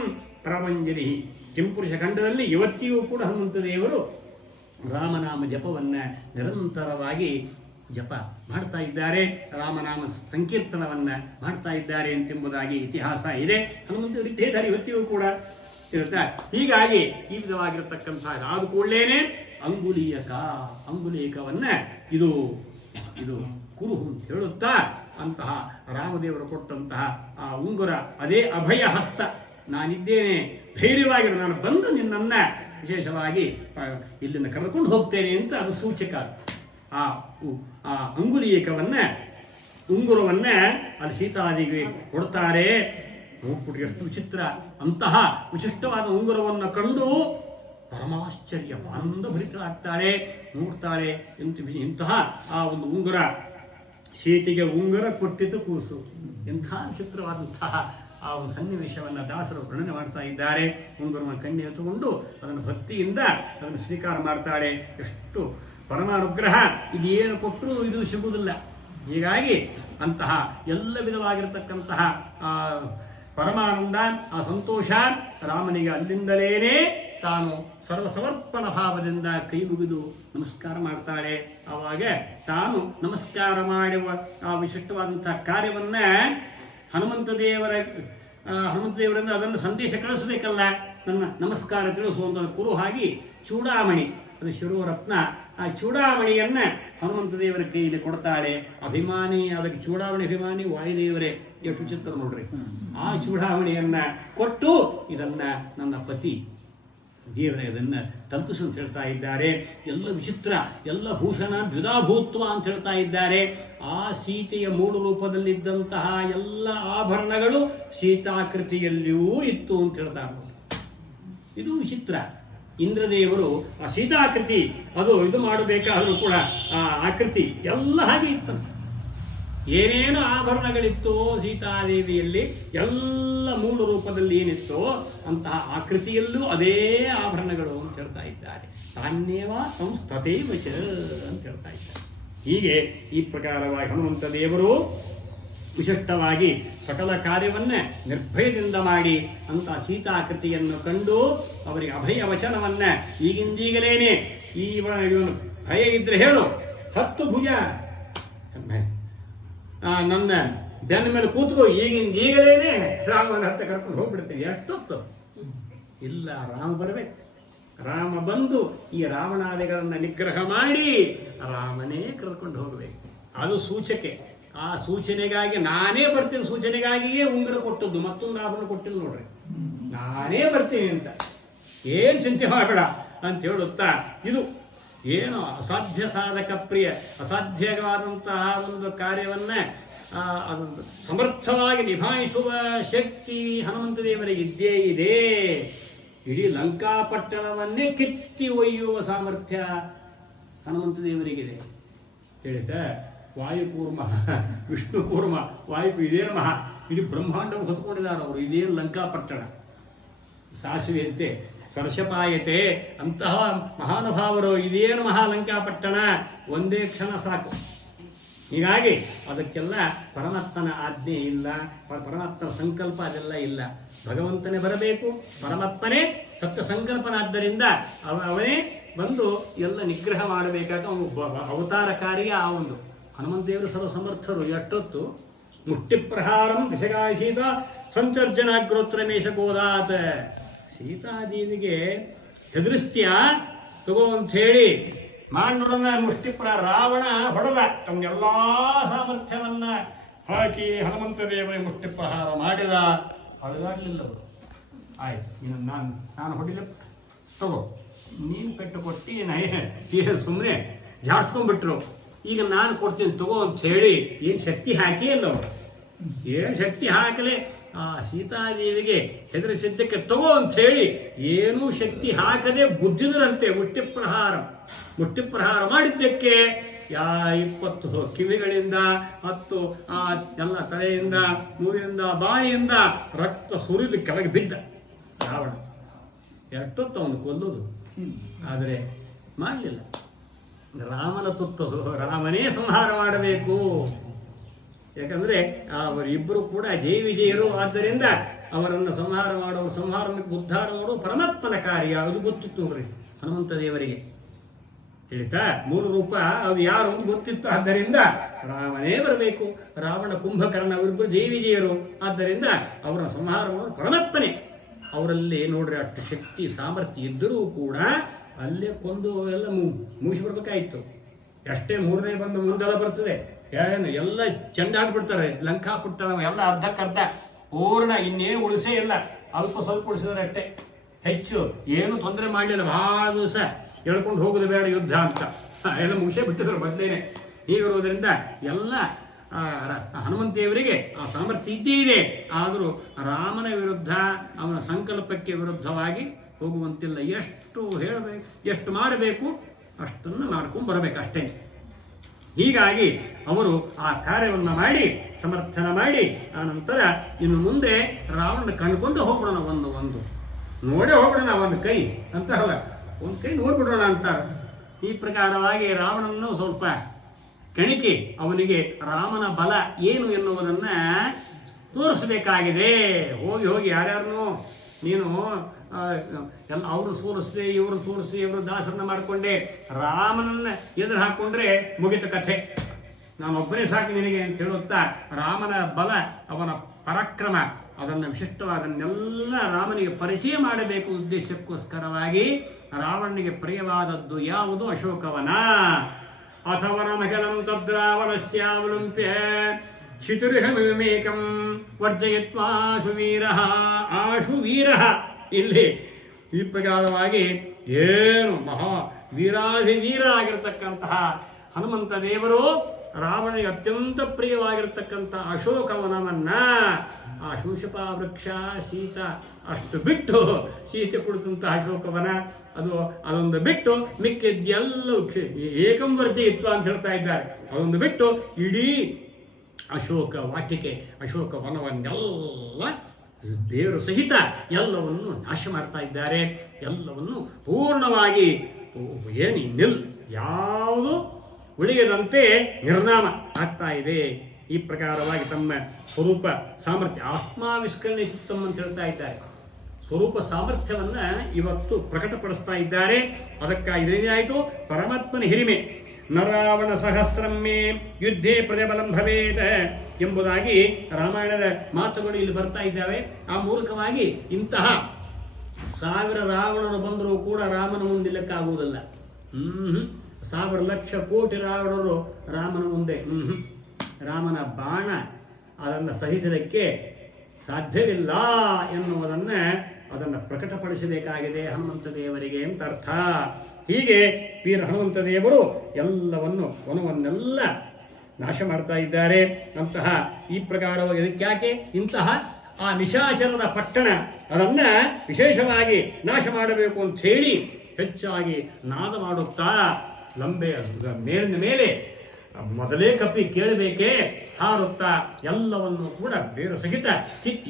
ಪ್ರಭಂಜನಿ. ಕಿಂಪುರುಷ ಖಂಡದಲ್ಲಿ ಇವತ್ತಿಯೂ ಕೂಡ ಹನುಮಂತ ದೇವರು ರಾಮನಾಮ ಜಪವನ್ನ ನಿರಂತರವಾಗಿ ಜಪ ಮಾಡ್ತಾ ಇದ್ದಾರೆ, ರಾಮನಾಮ ಸಂಕೀರ್ತನವನ್ನ ಮಾಡ್ತಾ ಇದ್ದಾರೆ ಎಂಬುದಾಗಿ ಇತಿಹಾಸ ಇದೆ. ಹನುಮಂತರು ಇದ್ದೇ ಇದ್ದಾರೆ ಇವತ್ತಿಗೂ ಕೂಡ, ಇರುತ್ತಾ. ಹೀಗಾಗಿ ಈ ವಿಧವಾಗಿರತಕ್ಕಂತಹ ಆದ ಕೂಡಲೇನೆ ಅಂಗುಲೀಕವನ್ನ ಇದು ಕುರು ಅಂತ ಹೇಳುತ್ತಾ ಅಂತಹ ರಾಮದೇವರು ಕೊಟ್ಟಂತಹ ಆ ಉಂಗುರ, ಅದೇ ಅಭಯ ಹಸ್ತ. ನಾನಿದ್ದೇನೆ, ಧೈರ್ಯವಾಗಿ ನಾನು ಬಂದು ನಿನ್ನನ್ನ ವಿಶೇಷವಾಗಿ ಇಲ್ಲಿಂದ ಕರೆದುಕೊಂಡು ಹೋಗ್ತೇನೆ ಅಂತ ಅದು ಸೂಚಕ. ಆ ಅಂಗುಲೀಕವನ್ನ, ಉಂಗುರವನ್ನ ಅಲ್ಲಿ ಸೀತಾದೇವಿಗೆ ಕೊಡ್ತಾರೆ. ನೋಡ್ಬಿಟ್ಟು ಎಷ್ಟು ವಿಚಿತ್ರ! ಅಂತಹ ವಿಶಿಷ್ಟವಾದ ಉಂಗುರವನ್ನು ಕಂಡು ಪರಮಾಶ್ಚರ್ಯ, ಆನಂದ ಭರಿತರಾಗ್ತಾಳೆ, ನೋಡ್ತಾಳೆ. ಇಂತಹ ಆ ಒಂದು ಉಂಗುರ ಸೀತೆಗೆ ಉಂಗುರ ಕೊಟ್ಟಿತು ಕೂಸು. ಎಂಥ ಚಿತ್ರವಾದಂತಹ ಆ ಒಂದು ಸನ್ನಿವೇಶವನ್ನು ದಾಸರು ವರ್ಣನೆ ಮಾಡ್ತಾ ಇದ್ದಾರೆ. ಉಂಗುರವನ್ನು ಕಣ್ಣಿ ಎತ್ತುಕೊಂಡು ಅದನ್ನು ಭಕ್ತಿಯಿಂದ ಅದನ್ನು ಸ್ವೀಕಾರ ಮಾಡ್ತಾಳೆ. ಎಷ್ಟು ಪರಮಾನುಗ್ರಹ! ಇದೇನು ಕೊಟ್ಟರೂ ಇದು ಸಿಗುವುದಿಲ್ಲ. ಹೀಗಾಗಿ ಅಂತಹ ಎಲ್ಲ ವಿಧವಾಗಿರತಕ್ಕಂತಹ ಆ ಪರಮಾನಂದ, ಆ ಸಂತೋಷ ರಾಮನಿಗೆ ಅಲ್ಲಿಂದಲೇ ತಾನು ಸರ್ವಸಮರ್ಪಣ ಭಾವದಿಂದ ಕೈ ಮುಗಿದು ನಮಸ್ಕಾರ ಮಾಡ್ತಾಳೆ. ಆವಾಗ ತಾನು ನಮಸ್ಕಾರ ಮಾಡುವ ಆ ವಿಶಿಷ್ಟವಾದಂತಹ ಕಾರ್ಯವನ್ನು ಹನುಮಂತ ದೇವರಿಂದ ಅದನ್ನು ಸಂದೇಶ ಕಳಿಸಬೇಕಲ್ಲ, ನನ್ನ ನಮಸ್ಕಾರ ತಿಳಿಸುವಂಥ ಕುರು ಹಾಗೆ ಚೂಡಾಮಣಿ, ಅದು ಶಿರೋರತ್ನ, ಆ ಚೂಡಾಮಣಿಯನ್ನು ಹನುಮಂತ ದೇವರ ಕೈಯಲ್ಲಿ ಕೊಡ್ತಾಳೆ. ಅಭಿಮಾನಿ, ಅದಕ್ಕೆ ಚೂಡಾಮಣಿ ಅಭಿಮಾನಿ ವಾಯುದೇವರೇ. ಎಷ್ಟು ಚಿತ್ರ ನೋಡ್ರಿ. ಆ ಚೂಡಾಮಣಿಯನ್ನು ಕೊಟ್ಟು ಇದನ್ನು ನನ್ನ ಪತಿ ದೇವರೇ ಅದನ್ನು ತಲುಪಿಸು ಅಂತ ಹೇಳ್ತಾ ಇದ್ದಾರೆ. ಎಲ್ಲ ವಿಚಿತ್ರ, ಎಲ್ಲ ಭೂಷಣ ದ್ವಿಧಾಭೂತ್ವ ಅಂತ ಹೇಳ್ತಾ ಇದ್ದಾರೆ. ಆ ಸೀತೆಯ ಮೂಲ ರೂಪದಲ್ಲಿದ್ದಂತಹ ಎಲ್ಲ ಆಭರಣಗಳು ಸೀತಾಕೃತಿಯಲ್ಲಿಯೂ ಇತ್ತು ಅಂತ ಹೇಳ್ತಾರೆ. ಇದು ವಿಚಿತ್ರ. ಇಂದ್ರದೇವರು ಆ ಸೀತಾಕೃತಿ ಅದು ಇದು ಮಾಡಬೇಕಾದ್ರೂ ಕೂಡ ಆ ಆಕೃತಿ ಎಲ್ಲ ಹಾಗೆ ಇತ್ತು. ಏನೇನು ಆಭರಣಗಳಿತ್ತೋ ಸೀತಾದೇವಿಯಲ್ಲಿ, ಎಲ್ಲ ಮೂಲ ರೂಪದಲ್ಲಿ ಏನಿತ್ತೋ ಅಂತಹ ಆಕೃತಿಯಲ್ಲೂ ಅದೇ ಆಭರಣಗಳು ಅಂತ ಹೇಳ್ತಾ ಇದ್ದಾರೆ. ತಾನ್ಯವ ಸಂಸ್ಥತೇವಚ ಅಂತ ಹೇಳ್ತಾ ಇದ್ದಾರೆ. ಹೀಗೆ ಈ ಪ್ರಕಾರವಾಗಿ ಹನುಮಂತ ದೇವರು ವಿಶಿಷ್ಟವಾಗಿ ಸಕಲ ಕಾರ್ಯವನ್ನು ನಿರ್ಭಯದಿಂದ ಮಾಡಿ ಅಂತಹ ಸೀತಾಕೃತಿಯನ್ನು ಕಂಡು ಅವರಿಗೆ ಅಭಯ ವಚನವನ್ನು ಈಗಿಂದೀಗಲೇನೆ ಇವನು ಭಯ ಇದ್ರೆ ಹೇಳು 10 ಭುಜ ನನ್ನ ಬೆನ್ನ ಮೇಲೆ ಕೂತ್ಕೋ, ಈಗಲೇನೆ ರಾಮನ ಹತ್ತ ಕರ್ಕೊಂಡು ಹೋಗ್ಬಿಡ್ತೇನೆ. ಎಷ್ಟೊತ್ತು ಇಲ್ಲ, ರಾಮ ಬರಬೇಕು. ರಾಮ ಬಂದು ಈ ರಾವಣಾದಿಗಳನ್ನು ನಿಗ್ರಹ ಮಾಡಿ ರಾಮನೇ ಕರ್ಕೊಂಡು ಹೋಗಬೇಕು. ಅದು ಸೂಚಕೆ. ಆ ಸೂಚನೆಗಾಗಿ ನಾನೇ ಬರ್ತೀನಿ, ಸೂಚನೆಗಾಗಿಯೇ ಉಂಗುರ ಕೊಟ್ಟದ್ದು, ಮತ್ತೊಂದು ಆಭರಣ ಕೊಟ್ಟಿಲ್ಲ ನೋಡ್ರಿ. ನಾನೇ ಬರ್ತೀನಿ ಅಂತ ಏನು ಚಿಂತೆ ಮಾಡಬೇಡ ಅಂತ ಹೇಳುತ್ತಾ, ಇದು ಏನು ಅಸಾಧ್ಯ ಸಾಧಕ ಪ್ರಿಯ, ಅಸಾಧ್ಯವಾದಂತಹ ಒಂದು ಕಾರ್ಯವನ್ನು ಅದೊಂದು ಸಮರ್ಥವಾಗಿ ನಿಭಾಯಿಸುವ ಶಕ್ತಿ ಹನುಮಂತ ದೇವರಿಗೆ ಇದ್ದೇ ಇದೆ. ಇಡೀ ಲಂಕಾಪಟ್ಟಣವನ್ನೇ ಕಿತ್ತಿ ಒಯ್ಯುವ ಸಾಮರ್ಥ್ಯ ಹನುಮಂತ ದೇವರಿಗಿದೆ. ಹೇಳಿತ ವಾಯುಕೂರ್ಮ, ವಿಷ್ಣು ಕೂರ್ಮ, ವಾಯು ಇದೇನು ಮಹಾ, ಇಡೀ ಬ್ರಹ್ಮಾಂಡವು ಹೊತ್ಕೊಂಡಿದ್ದಾರೆ ಅವರು. ಇದೇನು ಲಂಕಾಪಟ್ಟಣ, ಸಾಸಿವೆಯಂತೆ ಸರ್ಷಪಾಯತೆ ಅಂತಹ ಮಹಾನುಭಾವರು. ಇದೇನು ಮಹಾಲಂಕಾಪಟ್ಟಣ, ಒಂದೇ ಕ್ಷಣ ಸಾಕು. ಹೀಗಾಗಿ ಅದಕ್ಕೆಲ್ಲ ಪರಮಾತ್ಮನ ಆಜ್ಞೆ ಇಲ್ಲ, ಪರಮಾತ್ಮನ ಸಂಕಲ್ಪ ಅದೆಲ್ಲ ಇಲ್ಲ. ಭಗವಂತನೇ ಬರಬೇಕು, ಪರಮಾತ್ಮನೇ ಸತ್ಯ ಸಂಕಲ್ಪನಾದ್ದರಿಂದ ಅವನೇ ಬಂದು ಎಲ್ಲ ನಿಗ್ರಹ ಮಾಡಬೇಕಾದ ಅವತಾರ ಕಾರ್ಯ. ಆ ಒಂದು ಹನುಮಂತ ದೇವರು ಸರ್ವ ಸಮರ್ಥರು. ಎಷ್ಟೊತ್ತು ಮುಷ್ಟಿ ಪ್ರಹಾರಂ ದಿಶಗಾಯ ಸೀತಾ ಸಂಚರ್ಜನಾಗ್ರೋತ್ರ ಮೇಷಕೋದಾತ್. ಸೀತಾದೇವಿಗೆ ಹೆದರಿಸ್ತೀಯ ತಗೋ ಅಂತ ಹೇಳಿ ಮಾಡಿ ನೋಡೋಣ. ಮುಷ್ಟಿಪ್ರ ರಾವಣ ಹೊಡೆದ, ತಮ್ಮೆಲ್ಲ ಸಾಮರ್ಥ್ಯವನ್ನ ಹಾಕಿ ಹನುಮಂತ ದೇವರಿಗೆ ಮುಷ್ಟಿಪ್ರಹಾರ ಮಾಡಿದ. ಹೊಡೆದಾಡಲಿಲ್ಲ ಅವರು. ಆಯ್ತು, ಇನ್ನು ನಾನು ಹೊಡಿಲ್ಲ, ತಗೋ ನೀನು ಪೆಟ್ಟು ಕೊಟ್ಟು ಸುಮ್ಮನೆ ಜಾಡ್ಸ್ಕೊಂಡ್ಬಿಟ್ರು. ಈಗ ನಾನು ಕೊಡ್ತೀನಿ ತಗೋ ಅಂತ ಹೇಳಿ ಏನು ಶಕ್ತಿ ಹಾಕಿ ಅಲ್ಲ ಅವರು, ಏನು ಶಕ್ತಿ ಹಾಕಲೆ ಆ ಸೀತಾದೇವಿಗೆ ಹೆದರಿಸಿದ್ದಕ್ಕೆ ತಗೋ ಅಂತ ಹೇಳಿ ಏನೂ ಶಕ್ತಿ ಹಾಕದೆ ಬುದ್ಧಿದರಂತೆ ಮುಷ್ಟಿಪ್ರಹಾರ ಮಾಡಿದ್ದಕ್ಕೆ 20 ಕಿವಿಗಳಿಂದ ಮತ್ತು ಆ ಎಲ್ಲ ತಲೆಯಿಂದ, ಮೂಗಿನಿಂದ, ಬಾಯಿಯಿಂದ ರಕ್ತ ಸುರಿದು ಕೆಳಗೆ ಬಿದ್ದ ರಾವಣ. ಎಷ್ಟೊತ್ತು ಅವನು ಕೊಲ್ಲೋದು, ಆದರೆ ಮಾಡಲಿಲ್ಲ. ರಾಮನ ತುತ್ತದು, ರಾಮನೇ ಸಂಹಾರ ಮಾಡಬೇಕು. ಯಾಕಂದರೆ ಅವರಿಬ್ಬರು ಕೂಡ ಜಯ ವಿಜಯರು. ಆದ್ದರಿಂದ ಅವರನ್ನು ಸಂಹಾರ ಉದ್ಧಾರ ಮಾಡುವ ಪರಮಾತ್ಮನ ಕಾರ್ಯ. ಅದು ಗೊತ್ತಿತ್ತು ನೋಡ್ರಿ ಹನುಮಂತ ದೇವರಿಗೆ. ತಿಳಿತಾ ಮೂಲ ರೂಪ ಅದು ಯಾರು ಒಂದು ಗೊತ್ತಿತ್ತು. ಆದ್ದರಿಂದ ರಾಮನೇ ಬರಬೇಕು. ರಾವಣ ಕುಂಭಕರ್ಣ ಅವರಿಬ್ಬರು ಜಯ ವಿಜಯರು. ಆದ್ದರಿಂದ ಅವರ ಸಂಹಾರ ಮಾಡುವ ಪರಮಾತ್ಮನೇ. ಅವರಲ್ಲಿ ನೋಡ್ರಿ ಅಷ್ಟು ಶಕ್ತಿ ಸಾಮರ್ಥ್ಯ ಇದ್ದರೂ ಕೂಡ ಅಲ್ಲೇ ಕೊಂದು ಎಲ್ಲ ಮುಗಿಸಿ ಬರ್ಬೇಕಾಯಿತು. ಎಷ್ಟೇ ಮೂರನೇ ಬಂದು ಮುಂದೆಲ್ಲ ಬರ್ತದೆ, ಏನು ಎಲ್ಲ ಚೆಂಡಾಡ್ಬಿಡ್ತಾರೆ. ಲಂಕಾಪಟ್ಟಣ ಎಲ್ಲ ಅರ್ಧಕ್ಕರ್ಧ ಪೂರ್ಣ, ಇನ್ನೇನು ಉಳಿಸೇ ಇಲ್ಲ. ಅಲ್ಪ ಸ್ವಲ್ಪ ಉಳಿಸಿದ್ರೆ ಅಷ್ಟೇ, ಹೆಚ್ಚು ಏನು ತೊಂದರೆ ಮಾಡಲಿಲ್ಲ. ಭಾಳ ದಿವಸ ಹೇಳ್ಕೊಂಡು ಹೋಗೋದು ಬೇಡ ಯುದ್ಧ ಅಂತ ಎಲ್ಲ ಮುಗಿಸೇ ಬಿಟ್ಟಿದ್ರು ಮೊದಲೇನೆ. ಹೀಗಿರುವುದರಿಂದ ಎಲ್ಲ ಹನುಮಂತ ದೇವರಿಗೆ ಆ ಸಾಮರ್ಥ್ಯ ಇದ್ದೇ ಇದೆ. ಆದರೂ ರಾಮನ ವಿರುದ್ಧ, ಅವನ ಸಂಕಲ್ಪಕ್ಕೆ ವಿರುದ್ಧವಾಗಿ ಹೋಗುವಂತಿಲ್ಲ. ಎಷ್ಟು ಹೇಳಬೇಕು, ಎಷ್ಟು ಮಾಡಬೇಕು ಅಷ್ಟನ್ನು ಮಾಡ್ಕೊಂಡು ಬರಬೇಕು ಅಷ್ಟೇ. ಹೀಗಾಗಿ ಅವರು ಆ ಕಾರ್ಯವನ್ನು ಮಾಡಿ ಸಮರ್ಥನ ಮಾಡಿ ಆ ನಂತರ ಇನ್ನು ಮುಂದೆ ರಾವಣ ಕಂಡುಕೊಂಡು ಹೋಗ್ಬಿಡೋಣ, ಒಂದು ನೋಡೇ ಹೋಗ್ಬಿಡೋಣ, ಒಂದು ಕೈ ಅಂತಾರಲ್ಲ, ಒಂದು ಕೈ ನೋಡ್ಬಿಡೋಣ ಅಂತಾರೆ. ಈ ಪ್ರಕಾರವಾಗಿ ರಾವಣನ್ನು ಸ್ವಲ್ಪ ಕೆಣಕಿ ಅವನಿಗೆ ರಾಮನ ಬಲ ಏನು ಎನ್ನುವುದನ್ನು ತೋರಿಸಬೇಕಾಗಿದೆ. ಹೋಗಿ ಯಾರ್ಯಾರನ್ನೂ ನೀನು ಎಲ್ಲ ಅವರು ಸೋಲಿಸ್ದೆ, ಇವರು ಸೋಲಿಸ್ದೆ, ಇವರು ದಾಸರನ್ನ ಮಾಡಿಕೊಂಡೆ, ರಾಮನನ್ನು ಎದುರು ಹಾಕ್ಕೊಂಡ್ರೆ ಮುಗಿತ ಕಥೆ, ನಾನೊಬ್ಬನೇ ಸಾಕು ನಿನಗೆ ಅಂತ ಹೇಳುತ್ತಾ ರಾಮನ ಬಲ, ಅವನ ಪರಾಕ್ರಮ, ಅದನ್ನು ವಿಶಿಷ್ಟವಾದನ್ನೆಲ್ಲ ರಾಮನಿಗೆ ಪರಿಚಯ ಮಾಡಬೇಕು ಉದ್ದೇಶಕ್ಕೋಸ್ಕರವಾಗಿ ರಾವಣನಿಗೆ ಪ್ರಿಯವಾದದ್ದು ಯಾವುದು? ಅಶೋಕವನ. ಅಥವನಮಖಿಲಂ ತದ್ರಾವಣಸ್ಯಾವಲಂಪ್ಯ ಶಿತುರಿಹಮೇಕಂ ವರ್ಜಯಿತ್ವಾಶುವೀರಃ. ಆಶುವೀರಃ ಇಲ್ಲಿ ಈ ಪ್ರಕಾರವಾಗಿ ಏನು ಮಹಾ ವೀರಾಧಿವೀರ ಆಗಿರತಕ್ಕಂತಹ ಹನುಮಂತ ದೇವರು ರಾವಣಿಗೆ ಅತ್ಯಂತ ಪ್ರಿಯವಾಗಿರ್ತಕ್ಕಂಥ ಅಶೋಕವನವನ್ನ, ಆ ಶೂಷಪ ವೃಕ್ಷ ಸೀತಾ ಅಷ್ಟು ಬಿಟ್ಟು, ಸೀತೆ ಕುಳಿತಂತಹ ಅಶೋಕವನ ಅದೊಂದು ಬಿಟ್ಟು ಮಿಕ್ಕಿದ್ದೆಲ್ಲವೂ ಏಕಂ ವರ್ಜಯಿತ್ವ ಅಂತ ಹೇಳ್ತಾ ಇದ್ದಾರೆ. ಅದೊಂದು ಬಿಟ್ಟು ಇಡೀ ಅಶೋಕ ವಾಟಿಕೆ, ಅಶೋಕ ವನವನ್ನೆಲ್ಲ ಬೇರು ಸಹಿತ ಎಲ್ಲವನ್ನು ನಾಶ ಮಾಡ್ತಾ ಇದ್ದಾರೆ. ಎಲ್ಲವನ್ನು ಪೂರ್ಣವಾಗಿ ಯಾವುದು ಉಳಿಯದಂತೆ ನಿರ್ನಾಮ ಆಗ್ತಾ ಇದೆ. ಈ ಪ್ರಕಾರವಾಗಿ ತಮ್ಮ ಸ್ವರೂಪ ಸಾಮರ್ಥ್ಯ, ಆತ್ಮಾವಿಷ್ಕರಣೆ ಚಿತ್ತಂ ಅಂತ ಹೇಳ್ತಾ ಇದ್ದಾರೆ. ಸ್ವರೂಪ ಸಾಮರ್ಥ್ಯವನ್ನು ಇವತ್ತು ಪ್ರಕಟಪಡಿಸ್ತಾ ಇದ್ದಾರೆ. ಅದಕ್ಕಾಗಿ ಇದೇನಾಯಿತು? ಪರಮಾತ್ಮನ ಹಿರಿಮೆ. ನರಾವಣ ಸಹಸ್ರಮ್ಮೆ ಯುದ್ಧೇ ಪ್ರಜಬಲಂ ಭವೇತ್ ಎಂಬುದಾಗಿ ರಾಮಾಯಣದ ಮಾತುಗಳು ಇಲ್ಲಿ ಬರ್ತಾ ಇದ್ದಾವೆ. ಆ ಮೂಲಕವಾಗಿ ಇಂತಹ 1000 ರಾವಣರು ಬಂದರೂ ಕೂಡ ರಾಮನ ಮುಂದಿಲ್ಲಕ್ಕಾಗುವುದಿಲ್ಲ. 1000 ಲಕ್ಷ ಕೋಟಿ ರಾವಣರು ರಾಮನ ಮುಂದೆ ರಾಮನ ಬಾಣ ಅದನ್ನು ಸಹಿಸಲಿಕ್ಕೆ ಸಾಧ್ಯವಿಲ್ಲ ಅದನ್ನು ಪ್ರಕಟಪಡಿಸಬೇಕಾಗಿದೆ ಹನುಮಂತ ದೇವರಿಗೆ ಅಂತ ಅರ್ಥ. ಹೀಗೆ ವೀರ ಹನುಮಂತ ದೇವರು ವನವನ್ನೆಲ್ಲ ನಾಶ ಮಾಡ್ತಾ ಇದ್ದಾರೆ. ಅಂತಹ ಈ ಪ್ರಕಾರವಾಗಿ ಇದಕ್ಕಾಕೆ ಇಂತಹ ಆ ನಿಶಾಚರರ ಪಟ್ಟಣ ಅದನ್ನು ವಿಶೇಷವಾಗಿ ನಾಶ ಮಾಡಬೇಕು ಅಂತ ಹೇಳಿ ಹೆಚ್ಚಾಗಿ ನಾದ ಮಾಡುತ್ತಾ ಲಂಬೆ ಮೇಲಿನ ಮೇಲೆ ಮೊದಲೇ ಕಪ್ಪಿ ಕೇಳಬೇಕೇ ಹಾರುತ್ತಾ ಎಲ್ಲವನ್ನು ಕೂಡ ಬೇರು ಸಹಿತ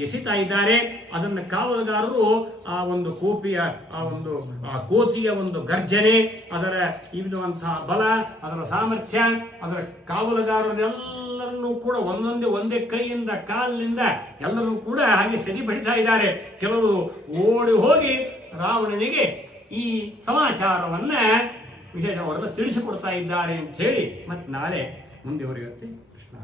ಎಸಿತಾ ಇದ್ದಾರೆ. ಅದನ್ನು ಕಾವಲುಗಾರರು ಆ ಒಂದು ಕೋತಿಯ ಒಂದು ಗರ್ಜನೆ, ಅದರ ಇರುವಂತಹ ಬಲ, ಅದರ ಸಾಮರ್ಥ್ಯ, ಅದರ ಕಾವಲುಗಾರರೆಲ್ಲರನ್ನೂ ಕೂಡ ಒಂದೇ ಕೈಯಿಂದ ಕಾಲಿನಿಂದ ಎಲ್ಲರೂ ಕೂಡ ಹಾಗೆ ಸರಿ ಬಡಿತಾ ಇದ್ದಾರೆ. ಕೆಲವರು ಓಡಿ ಹೋಗಿ ರಾವಣನಿಗೆ ಈ ಸಮಾಚಾರವನ್ನ ವಿಶೇಷವರೆಲ್ಲ ತಿಳಿಸಿಕೊಡ್ತಾ ಇದ್ದಾರೆ ಅಂತ ಹೇಳಿ ಮತ್ತೆ ನಾಳೆ ಮುಂದುವರಿಯುತ್ತೆ. ಕೃಷ್ಣ.